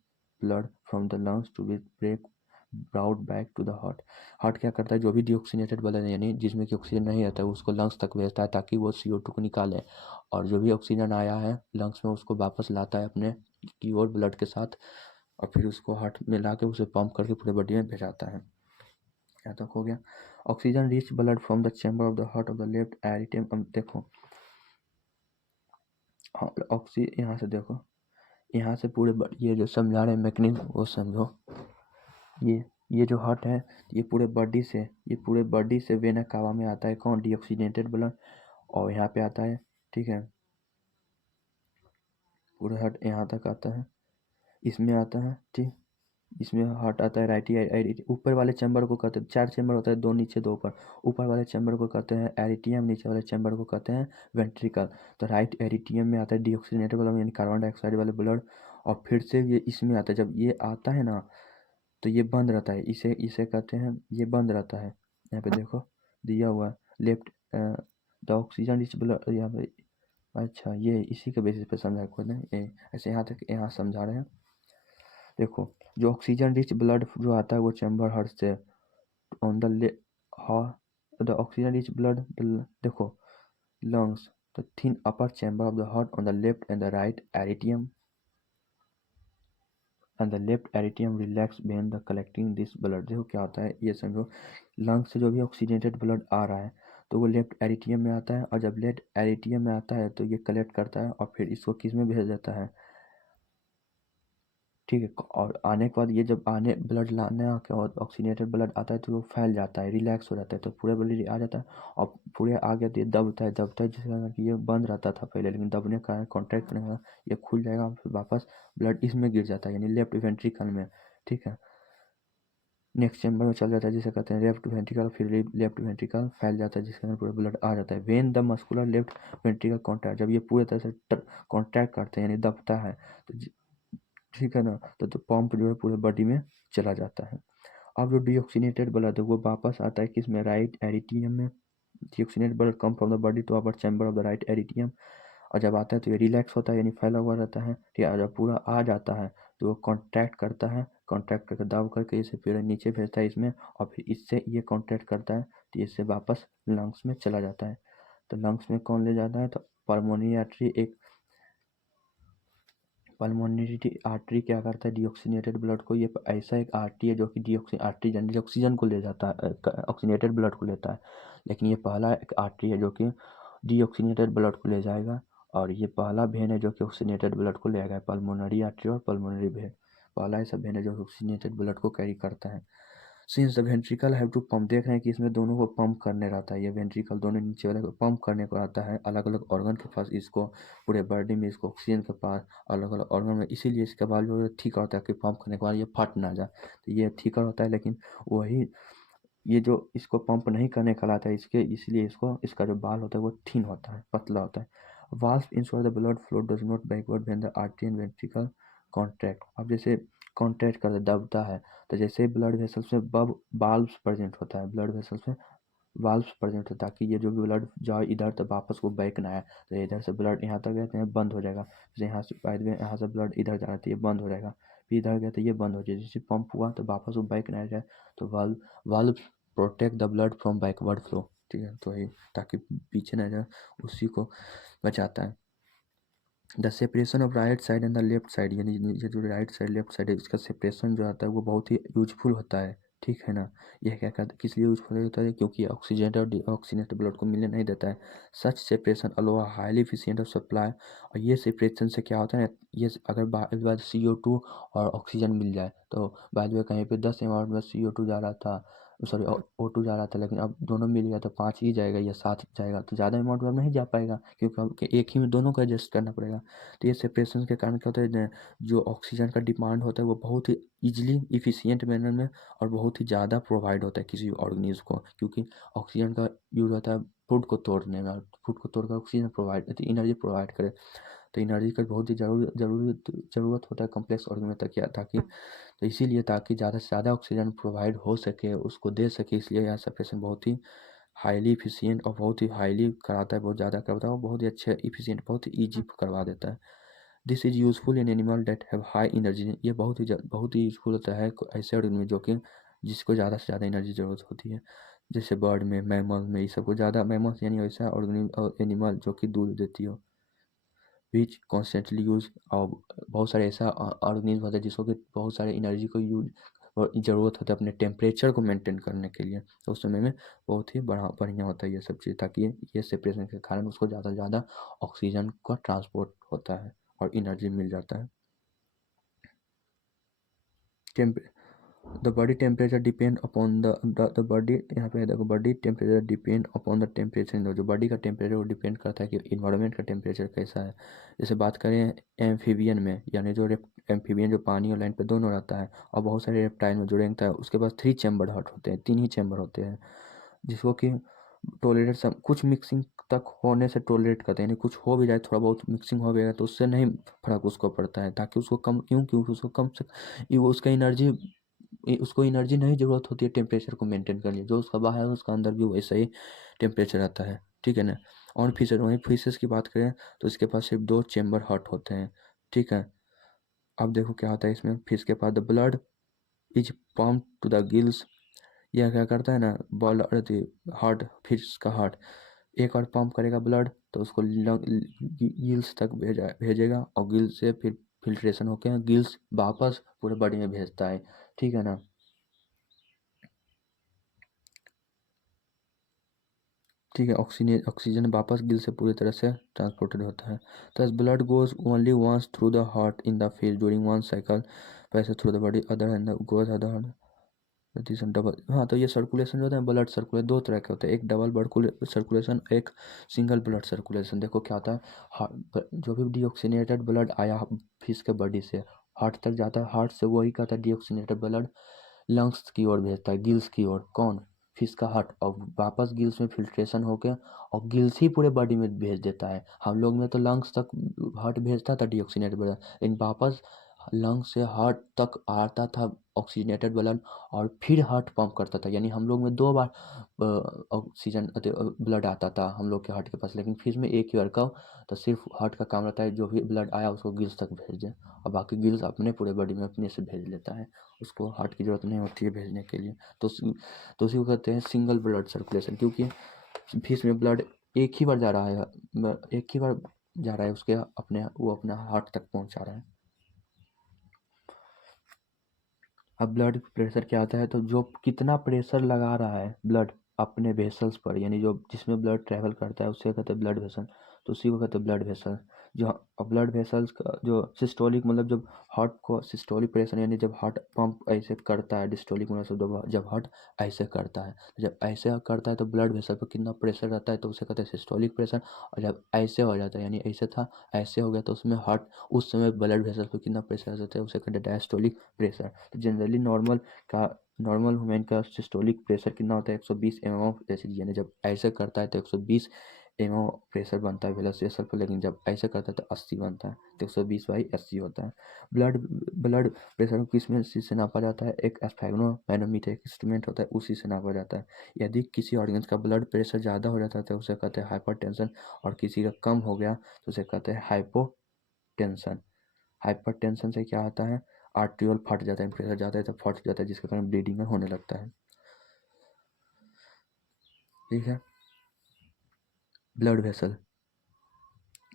blood from the lungs to be break brought back to the heart. Heart क्या करता है, जो भी deoxygenated blood है, यानी जिसमें कि oxygen नहीं रहता है, उसको लंग्स तक भेजता है, ताकि वो CO2 को निकाले, और जो भी ऑक्सीजन आया है लंग्स में उसको वापस लाता है अपने की ओर ब्लड के साथ, और फिर उसको हार्ट में ला के उसे पंप करके पूरे बॉडी में भेजाता है। यहाँ तक हो गया। Oxygen rich blood from the chamber of the heart of the left एरिटेम। अब देखो यहाँ से देखो, यहाँ से पूरे ये जो समझा रहे हैं मैकेनिज्म, वो समझो। ये जो हार्ट है, ये पूरे बॉडी से वेना कावा में आता है, कौन, डीऑक्सीनेटेड ब्लड, और यहाँ पे आता है, ठीक है, पूरा हार्ट यहाँ तक आता है, इसमें आता है, ठीक, इसमें हार्ट आता है राइट ऊपर वाले चैम्बर को कहते हैं, 4 चैम्बर होता है, 2 नीचे 2 ऊपर। ऊपर वाले चैम्बर को कहते हैं एरिटियम, नीचे वाले चैम्बर को कहते हैं वेंट्रिकल। तो राइट एरिटियम में आता है डीऑक्सीजनेटेड ब्लड यानी कार्बन डाइऑक्साइड वाले ब्लड, और फिर से ये इसमें आता है। जब ये आता है ना तो ये बंद रहता है, इसे इसे कहते हैं, ये बंद रहता है। यहाँ पे देखो दिया हुआ है left the oxygen rich blood, यहाँ पे अच्छा ये इसी के बेसिस पे समझा खोद ये ऐसे यहाँ तक यहाँ समझा रहे हैं। देखो जो ऑक्सीजन रिच ब्लड जो आता है वो चैम्बर हर्ट से on the the oxygen rich blood, देखो lungs, the thin upper chamber of the heart on the left and the right atrium, and the left atrium relax when the collecting this blood। देखो क्या होता है ये समझो, lung से जो भी ऑक्सीजनेटेड ब्लड आ रहा है तो वो लेफ्ट एरिटियम में आता है, और जब लेफ्ट एरिटियम में आता है तो ये कलेक्ट करता है और फिर इसको किस में भेज देता है, ठीक है। और आने के बाद ये जब आने ब्लड लाने के बाद ऑक्सीजनेटेड ब्लड आता है तो वो फैल जाता है, रिलैक्स हो जाता है, तो पूरा ब्लड आ जाता है और पूरे आ गया तो ये दबता है जिसके कारण कि ये बंद रहता था पहले, लेकिन दबने का कारण कॉन्ट्रैक्ट करने का कारण ये खुल जाएगा और फिर वापस ब्लड इसमें गिर जाता है यानी लेफ्ट वेंट्रिकल में, ठीक है। नेक्स्ट चैम्बर में चल जाता है जिसे कहते हैं लेफ्ट वेंट्रिकल, फिर लेफ्ट वेंट्रिकल फैल जाता है जिसके कारण पूरा ब्लड आ जाता है। When the muscular left ventricle contract, जब ये पूरे तरह से कॉन्ट्रैक्ट करते हैं यानी दबता है तो ठीक है ना, तो पंप जो है पूरे बॉडी में चला जाता है। अब जो डीऑक्सीनेटेड ब्लड है वो वापस आता है किस में, राइट एरिटियम में। Deoxygenated blood come from the body to upper chamber of the right एरिटियम, और जब आता है तो ये रिलैक्स होता है यानी फैला हुआ रहता है, ठीक है। और जब पूरा आ जाता है तो वो कॉन्ट्रैक्ट करता है, कॉन्ट्रैक्ट करके दब करके इसे फिर नीचे भेजता है इसमें, और फिर इससे ये कॉन्ट्रैक्ट करता है तो इससे वापस लंग्स में चला जाता है। तो लंग्स में कौन ले जाता है, तो पल्मोनरी आर्टरी, एक पल्मोनरी आर्टरी क्या करता है डीऑक्सीनेटेड ब्लड को, ये ऐसा एक आर्टरी है जो कि आर्टरी जनरली ऑक्सीजन को ले जाता है, ऑक्सीनेटेड ब्लड को लेता है, लेकिन ये पहला एक आर्टरी है जो कि डीऑक्सीनेटेड ब्लड को ले जाएगा, और ये पहला वेन है जो कि ऑक्सीनेटेड ब्लड को ले जाएगा। पल्मोनरी आर्टरी और पल्मोनरी वेन पहला ऐसा वेन है जो ऑक्सीनेटेड ब्लड को कैरी करता है। Since the ventricle have to pump, देख रहे हैं कि इसमें दोनों को पंप करने रहता है, ये वेंट्रिकल दोनों नीचे वाले को पंप करने को आता है अलग अलग ऑर्गन के पास, इसको पूरे बॉडी में इसको ऑक्सीजन के पास अलग अलग ऑर्गन में, इसीलिए इसके बाद जो ठीकर होता है कि पंप करने के बाद ये फट ना जाए, तो ये ठीकर होता है। लेकिन वही ये जो इसको पंप नहीं करने का लाता है इसके, इसलिए इसको इसका जो बाल होता है वो थिन होता है, पतला होता है। Valve ensure the blood flow does not backward when the artery and ventricle contract. अब जैसे कॉन्ट्रैक्ट करता दबता है तो जैसे ब्लड वेसल्स में बब बाल्व्स प्रेजेंट होता है, ब्लड वेसल्स में वाल्व्स प्रेजेंट होता है ताकि ये जो भी ब्लड जाए इधर तो वापस वो बैक ना आए, तो इधर से ब्लड यहाँ तक गया तो यहाँ बंद हो जाएगा, जैसे यहाँ से बाद में यहाँ से ब्लड इधर जा रहा था ये बंद हो जाएगा, फिर इधर गया तो ये बंद हो जाएगा, जैसे पंप हुआ तो वापस वो बैक ना आ जाए, तो valve protect the blood from backward flow, ठीक है, तो ये ताकि पीछे ना जाए उसी को बचाता है। The separation of right side and the left side, यानी ये जो राइट साइड लेफ्ट साइड है इसका सेपरेशन जो आता है वो बहुत ही यूजफुल होता है, ठीक है ना। यह क्या कहते किस लिए यूजफुल होता है, क्योंकि ऑक्सीजन और डीऑक्सीनेटेड ब्लड को मिलने नहीं देता है। Such separation allow highly efficient of supply, और ये सेपरेशन से क्या होता है ना, ये अगर बाद CO2 और ऑक्सीजन मिल जाए तो बाद में कहीं पे 10 अमाउंट में CO2 जा रहा था, सॉरी O2 जा रहा था, लेकिन अब दोनों मिल गया तो 5 ही जाएगा या 7 जाएगा, तो ज़्यादा अमाउंट में नहीं जा पाएगा क्योंकि अब एक ही में दोनों को एडजस्ट करना पड़ेगा। तो ये सेपरेशन के कारण क्या होता है, जो ऑक्सीजन का डिमांड होता है वो बहुत ही ईजिली इफिशियंट मैनर में और बहुत ही ज़्यादा प्रोवाइड होता है किसी ऑर्गेनिज्म को, क्योंकि ऑक्सीजन का यूज होता है फूड को तोड़ने में, फूड को तोड़कर ऑक्सीजन प्रोवाइड एनर्जी प्रोवाइड करे, तो एनर्जी का बहुत ही ज़रूरत होता है कम्प्लेक्स ऑर्गन में, ताकि ताकि तो इसीलिए ताकि ज़्यादा से ज़्यादा ऑक्सीजन प्रोवाइड हो सके उसको दे सके, इसलिए यहाँ सेपरेशन बहुत ही हाईली इफिशियंट और बहुत ही हाईली कराता है, बहुत ज़्यादा करवाता है और बहुत ही अच्छे इफिशियंट बहुत ही ईजी करवा देता है। This is useful in animal that have high energy, ये बहुत ही यूज़फुल होता है ऐसे ऑर्गन में जो कि जिसको ज़्यादा से ज़्यादा एनर्जी ज़रूरत होती है, जैसे बर्ड में, मैमल में, ये सबको ज़्यादा मैमल्स यानी वैसा ऑर्गेनिज्म एनिमल जो कि दूध देती हो, विच कॉन्स्टेंटली यूज, और बहुत सारे ऐसा ऑर्गेनिज्म होता है जिसको कि बहुत सारे एनर्जी को यूज और ज़रूरत होता है अपने टेम्परेचर को मेंटेन करने के लिए, तो उस समय में बहुत ही बढ़िया होता है ये सब चीज़, ताकि ये सेपरेशन के कारण उसको ज़्यादा से ज़्यादा ऑक्सीजन का ट्रांसपोर्ट होता है और एनर्जी मिल जाता है। Temp the body temperature depend upon the body, यहाँ पे देखो body temperature depend upon the temperature, जो बॉडी का टेम्परेचर वो डिपेंड करता है कि इन्वायरमेंट का टेम्परेचर कैसा है। जैसे बात करें एम्फीबियन में, यानी जो एम्फीबियन जो पानी और लैंड पे दोनों रहता है, और बहुत सारे रेप्टाइल में जो रहता है उसके पास 3 चैम्बर हार्ट होते हैं, 3 ही चैम्बर होते हैं, जिसको कि टॉलरेट सब कुछ मिक्सिंग तक होने से टॉलरेट करते हैं, यानी कुछ हो भी जाए, थोड़ा बहुत मिक्सिंग हो गया तो उससे नहीं फर्क उसको पड़ता है, ताकि उसको कम, क्योंकि उसको कम से वो उसका एनर्जी, उसको एनर्जी नहीं ज़रूरत होती है टेम्परेचर को मेंटेन करने, जो उसका बाहर है उसका अंदर भी वैसा ही टेम्परेचर आता है, ठीक है ना। और फिशर, वहीं फिशेस की बात करें तो इसके पास सिर्फ 2 चेम्बर हार्ट होते हैं, ठीक है। अब देखो क्या होता है इसमें, फिश के पास the blood is pump to the gills, यह क्या करता है ना, ब्लड हार्ट, फिश का हार्ट एक बार पंप करेगा ब्लड तो उसको गिल्स तक भेजेगा, और गिल्स से फिर फिल्ट्रेशन होकर गिल्स वापस पूरे बॉडी में भेजता है, ठीक है ना। ठीक है, ऑक्सीजन वापस गिल से पूरी तरह से ट्रांसपोर्टेड होता है। Thus blood goes only once through the heart in the fish during one cycle, passes through the body other and goes other double. हाँ, तो ये सर्कुलेशन जो होता है ब्लड सर्कुलेशन 2 तरह के होते हैं, एक डबल ब्लड सर्कुलेशन, एक सिंगल ब्लड सर्कुलेशन। देखो क्या होता है, जो भी डिऑक्सीनेटेड ब्लड आया फिश के बॉडी से हार्ट तक जाता है, हार्ट से वही कहता है डिऑक्सीनेटेड ब्लड लंग्स की ओर भेजता है, गिल्स की ओर, कौन, फिश का हार्ट, और वापस गिल्स में फिल्ट्रेशन होकर और गिल्स ही पूरे बॉडी में भेज देता है। हम लोग में तो लंग्स तक हार्ट भेजता था डिऑक्सीनेटेड ब्लड, लेकिन वापस लंग्स से हार्ट तक आता था ऑक्सीजनेटेड ब्लड, और फिर हार्ट पंप करता था, यानी हम लोग में 2 बार ऑक्सीजन ब्लड आता था हम लोग के हार्ट के पास, लेकिन फिर में एक ही बार का, तो सिर्फ हार्ट का काम रहता है जो भी ब्लड आया उसको गिल्स तक भेज दें, और बाकी गिल्स अपने पूरे बॉडी में अपने से भेज लेता है, उसको हार्ट की ज़रूरत नहीं होती है भेजने के लिए। तो उसी को कहते हैं सिंगल ब्लड सर्कुलेशन, क्योंकि फिश में ब्लड एक ही बार जा रहा है, एक ही बार जा रहा है उसके अपने, वो अपना हार्ट तक पहुंचा रहा है। अब ब्लड प्रेशर क्या होता है, तो जो कितना प्रेशर लगा रहा है ब्लड अपने वेसल्स पर, यानी जो जिसमें ब्लड ट्रैवल करता है उससे कहते हैं ब्लड वेसल, तो उसी को कहते हैं ब्लड वेसल। जो ब्लड वेसल्स का जो सिस्टोलिक, मतलब जब हार्ट को सिस्टोलिक प्रेशर, यानी जब हार्ट पंप ऐसे करता है, डिस्टोलिक मतलब जब हार्ट ऐसे करता है, जब ऐसे करता है तो ब्लड वेसल पर कितना प्रेशर रहता है तो उसे कहते हैं सिस्टोलिक प्रेशर, और जब ऐसे हो जाता है, यानी ऐसे था ऐसे हो गया तो उसमें हार्ट, उस समय ब्लड वेसल पर कितना प्रेशर रहता है उसे कहते हैं डायस्टोलिक प्रेशर। तो जनरली का नॉर्मल ह्यूमन का सिस्टोलिक प्रेशर कितना होता है, 120 एम एम ऑफ एसिड, यानी जब ऐसे करता है तो 120 एम एम प्रेशर बनता है वेलस प्रेशर पर, लेकिन जब ऐसे करता है तो 80 बनता है, तो 120/80 होता है। ब्लड ब्लड प्रेशर को किस में से नापा जाता है, एक स्फैग्नो मैनोमीटर एक इंस्ट्रूमेंट होता है उसी से नापा जाता है। यदि किसी ऑर्गन्स का ब्लड प्रेशर ज़्यादा हो जाता है तो उसे कहते हैं हाइपरटेंशन, और किसी का कम हो गया तो उसे कहते हैं हाइपोटेंशन। हाइपरटेंशन से क्या होता है, आर्ट्रियोल फट जाता है, प्रेशर जाता है तो फट जाता है, जिसके कारण ब्लीडिंग में होने लगता है, ठीक है। ब्लड वेसल,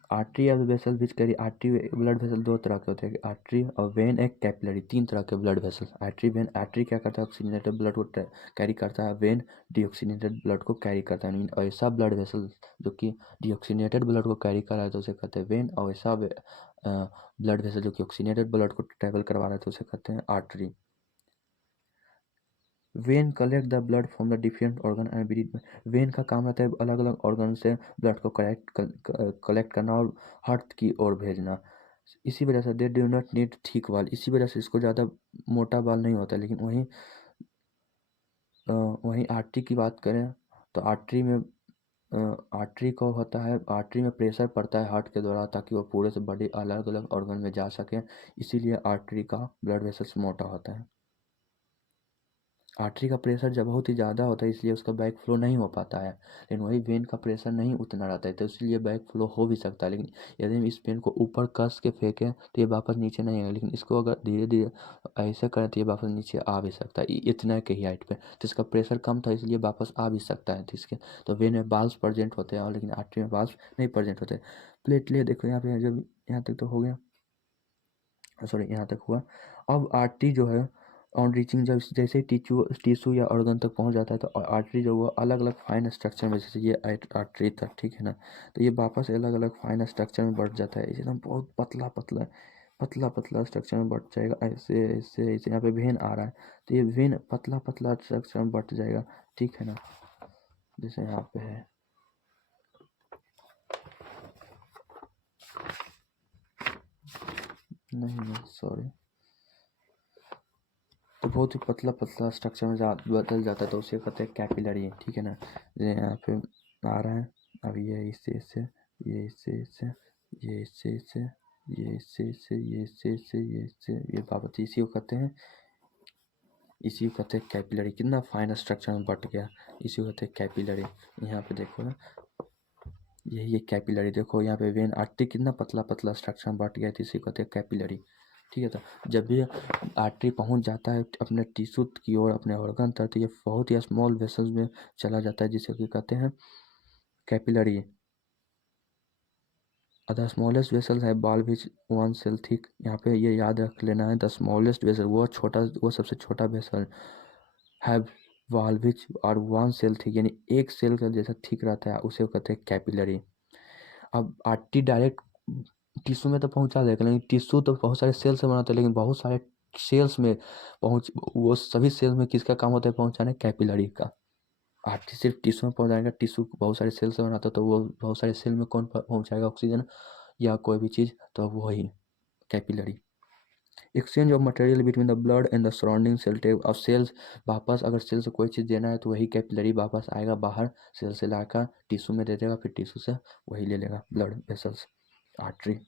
आर्टरी और vessel which carry, artery blood vessel 2 तरह के होते हैं, आर्टरी और वेन, एक कैपिलरी, 3 तरह के blood vessel, artery vein. Artery क्या करता है, ऑक्सीजनेटेड ब्लड को कैरी करता है, वेन डीऑक्सीजनेटेड ब्लड को कैरी करता है, और ऐसा ब्लड वेसल जो कि डीऑक्सीजनेटेड ब्लड को कैरी कर रहा है तो उसे कहते हैं वेन, और ऐसा ब्लड वेसल जो कि ऑक्सीजनेटेड ब्लड को ट्रेवल करवा रहा है तो उसे कहते हैं artery. When collect the blood from the different organ and breed, when का काम रहता है अलग अलग ऑर्गन से ब्लड को कलेक्ट करना और हार्ट की ओर भेजना। इसी वजह से they do not need thick वाल, इसी वजह से इसको ज़्यादा मोटा बाल नहीं होता। लेकिन वहीं आर्टरी की बात करें तो आर्टरी को होता है, आर्टरी में प्रेशर पड़ता है हार्ट के द्वारा ताकि वो पूरे से बॉडी अलग अलग ऑर्गन में जा सके, इसीलिए आर्टरी का ब्लड वेसल्स मोटा होता है। आर्टरी का प्रेशर जब बहुत ही ज़्यादा होता है इसलिए उसका बैक फ्लो नहीं हो पाता है, लेकिन वही वेन का प्रेशर नहीं उतना रहता है तो इसलिए बैक फ्लो हो भी सकता है। लेकिन यदि हम इस पेन को ऊपर कस के फेंकें तो ये वापस नीचे नहीं आएगा, लेकिन इसको अगर धीरे धीरे ऐसे करें तो ये वापस नीचे आ भी सकता है, इतना के ही हाइट पे, तो इसका प्रेशर कम था इसलिए वापस आ भी सकता है। तो इसके तो वेन में बाल्स प्रेजेंट होते हैं और लेकिन आर्टरी में बाल्स नहीं प्रेजेंट होते। प्लेटलेट देखो यहाँ पे, जब यहाँ तक तो हो गया, सॉरी यहाँ तक हुआ। अब आर्टरी जो है ऑन रीचिंग, जब जैसे टिश्यू या ऑर्गन तक पहुंच जाता है तो आर्टरी जो वो अलग अलग फाइन स्ट्रक्चर में, जैसे ये आर्टरी था, ठीक है ना, तो ये वापस अलग अलग फाइन स्ट्रक्चर में बढ़ जाता है, एकदम बहुत पतला पतला पतला पतला स्ट्रक्चर में बट जाएगा, ऐसे ऐसे ऐसे। यहाँ पे वेन आ रहा है तो ये वेन पतला पतला स्ट्रक्चर में बट जाएगा, ठीक है ना, जैसे यहाँ पे है। नहीं सॉरी, तो बहुत ही पतला पतला स्ट्रक्चर में बदल जाता है तो उसे कहते हैं कैपिलरी, ठीक है ना। ये यहाँ पे आ रहा है, अब ये इससे इससे, ये इससे इससे, ये इससे इससे, ये इससे इससे, ये इससे इससे, ये इससे, ये बाबत इसी को कहते हैं, इसी को कहते हैं कैपिलरी। कितना फाइन स्ट्रक्चर में बट गया, इसी को कहते हैं कैपिलरी। यहाँ पे देखो ना, यही है कैपिलरी। देखो यहाँ पे वेन आर्टरी कितना पतला पतला स्ट्रक्चर में बट गया तो इसी को कहते हैं कैपिलरी, ठीक है। तो जब भी आर्टरी पहुंच जाता है अपने टिश्यू की ओर, अपने ऑर्गन तक, तो ये बहुत ही स्मॉल वेसल्स में चला जाता है जिसे कि कहते हैं कैपिलरी। द स्मॉलेस्ट वेसल है बाल्विच 1 सेल थिक। यहाँ पे ये याद रख लेना है, द स्मॉलेस्ट वेसल वो छोटा, वो सबसे छोटा वेसल है वाल्विच और 1 सेल थिक, यानी एक सेल का जैसा थिक रहता है, उसे कहते हैं कैपिलरी। अब आर्टरी डायरेक्ट टिश्यू में तो पहुंचा देगा, लेकिन टिश्यू तो बहुत सारे सेल से बनाते हैं, लेकिन बहुत सारे सेल्स में पहुंच, वो सभी सेल्स में किसका काम होता है पहुंचाने, कैपिलरी का। आर्टरी सिर्फ टिश्यू में पहुंचाएगा, टिश्यू बहुत सारे सेल से बनाता है तो वो बहुत सारे सेल में कौन पहुंचाएगा ऑक्सीजन या कोई भी चीज़, तो वही capillary. Exchange of material between the blood and the surrounding cell टेप। और सेल्स वापस, अगर सेल से कोई चीज़ देना है तो वही कैपिलरी वापस आएगा बाहर, सेल से लाकर टिश्यू में दे देगा, फिर टिश्यू से वही ले लेगा blood vessels, artery.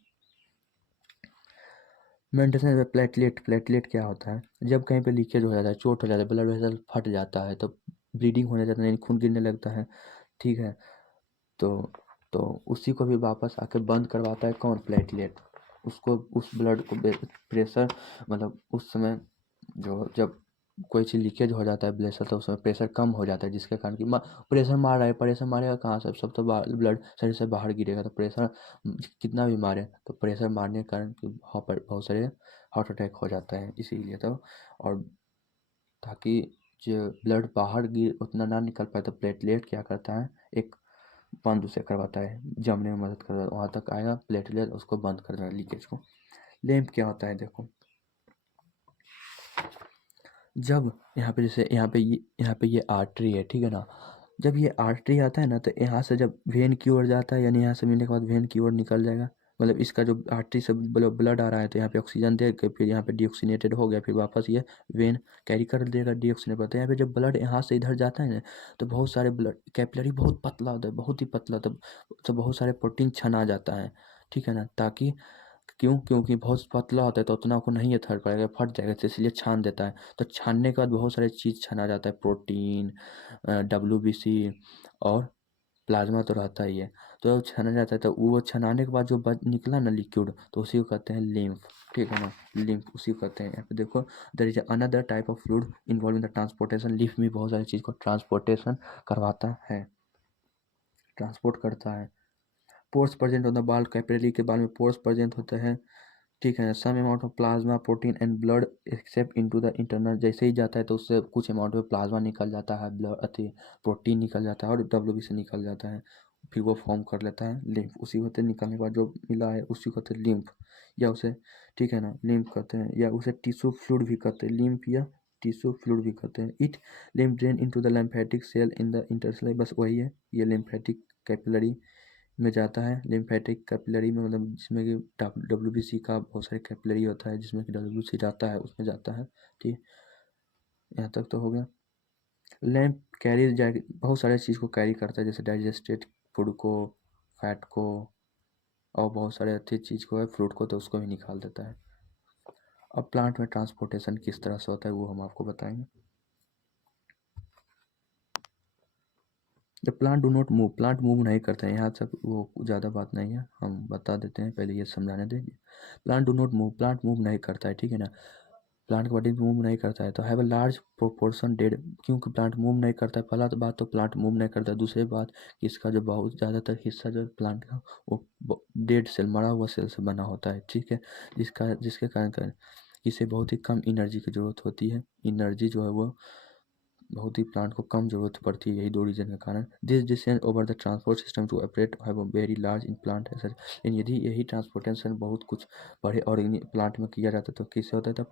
Maintenance of platelet. Platelet क्या होता है, जब कहीं पे लीकेज हो जाता है, चोट हो जाता है, ब्लड वेसल फट जाता है तो ब्लीडिंग होने जाता है, यानी खून गिरने लगता है, ठीक है। तो तो उसी को भी वापस आके बंद करवाता है कौन, प्लेटलेट। उसको उस ब्लड को प्रेशर, मतलब उस समय जो जब कोई चीज़ लीकेज हो जाता है ब्लड तो उसमें प्रेशर कम हो जाता है, जिसके कारण कि प्रेशर मार रहा है, प्रेशर मारेगा कहाँ से, सब तो ब्लड शरीर से बाहर गिरेगा, तो प्रेशर कितना भी मारे तो प्रेशर मारने के कारण बहुत सारे हार्ट अटैक हो जाता है, इसीलिए तो। और ताकि जो ब्लड बाहर गिर उतना ना निकल पाए तो प्लेटलेट क्या करता है, एक बंद उसे करवाता है, जमने में मदद करता है, वहाँ तक आएगा प्लेटलेट, उसको बंद कर देगा लीकेज को। लैंप क्या होता है, देखो जब यहाँ पे जैसे यहाँ पे ये आर्टरी है, ठीक है ना, जब ये आर्टरी आता है ना तो यहाँ से जब वेन की ओर जाता है, यानी यहाँ से मिलने के बाद वेन की ओर निकल जाएगा, मतलब इसका जो आर्टरी से ब्लड आ रहा है तो यहाँ पे ऑक्सीजन दे के फिर यहाँ पे डीऑक्सीनेटेड हो गया, फिर वापस ये वेन कैरी कर देगा डीऑक्सीनेट पर। तो यहाँ पे जब ब्लड यहाँ से इधर जाता है ना तो बहुत सारे ब्लड कैपिलरी बहुत पतला होता है, बहुत ही पतला, तो बहुत सारे प्रोटीन छना जाता है, ठीक है ना, ताकि क्योंकि बहुत पतला होता है तो उतना को नहीं थर पाएगा, फट जाएगा, तो इसलिए छान देता है। तो छानने के बाद बहुत सारी चीज़ छाना जाता है, प्रोटीन, WBC और प्लाज्मा तो रहता ही है। तो जब छाना जाता है तो वो छनाने के बाद जो निकला ना लिक्विड, तो उसी को कहते हैं लिम्फ, ठीक है ना, लिम्फ उसी को कहते हैं। यहाँ पे देखो, there is another type of fluid involve in the transportation. Lymph भी बहुत सारी चीज़ को ट्रांसपोर्टेशन करवाता है, ट्रांसपोर्ट करता है। पोर्स प्रेजेंट होता है, बाल कैपिलरी के बाल में पोर्स प्रेजेंट होते हैं, ठीक है। Some amount of plasma protein and blood except into the internal, जैसे ही जाता है तो उससे कुछ अमाउंट में प्लाज्मा निकल जाता है, ब्लड अति प्रोटीन निकल जाता है और WBC निकल जाता है, फिर वो फॉर्म कर लेता है लिम्फ। उसी होते निकलने के बाद जो मिला है उसी को कहते हैं लिम्फ, या उसे, ठीक है ना, लिम्फ कहते हैं, या उसे टिश्यू फ्लूइड भी कहते हैं, लिम्फ या टिश्यू फ्लूइड भी कहते हैं। It lymph drain into the lymphatic cell in the interstellar, बस वही है, ये लिम्फेटिक कैपिलरी में जाता है। लिम्फेटिक कैपिलरी में मतलब जिसमें कि WBC का बहुत सारे कैपिलरी होता है, जिसमें कि WBC जाता है उसमें जाता है, ठीक। यहाँ तक तो हो गया। लैम्प कैरी जाए बहुत सारे चीज़ को कैरी करता है, जैसे डाइजेस्टेड फूड को, फैट को, और बहुत सारे अच्छी चीज़ को है, फ्रूट को, तो उसको भी निकाल देता है। अब प्लांट में ट्रांसपोर्टेशन किस तरह से होता है वो हम आपको बताएंगे। जब plant do not move, plant move नहीं करता है, यहाँ तक वो ज़्यादा बात नहीं है, हम बता देते हैं, पहले ये समझाने देंगे। Plant do not move, plant move नहीं करता है, ठीक है ना, प्लांट का बॉडी मूव नहीं करता है तो have a large proportion dead. क्योंकि प्लांट मूव नहीं करता है, पहला तो बात तो प्लांट मूव नहीं करता है, दूसरी बात कि इसका जो बहुत ज़्यादातर हिस्सा जो प्लांट का वो डेड सेल, मरा हुआ सेल से बना होता है, ठीक है, जिसके कारण इसे बहुत ही कम एनर्जी की ज़रूरत होती है। एनर्जी जो है वो बहुत ही प्लांट को कम ज़रूरत पड़ती है, यही 2 रीज़न के कारण। This decision over the transport system to operate have a very large in plant है सच। लेकिन यदि यही ट्रांसपोर्टेशन बहुत कुछ बड़े ऑर्गेनिक प्लांट में किया जाता तो किससे होता था,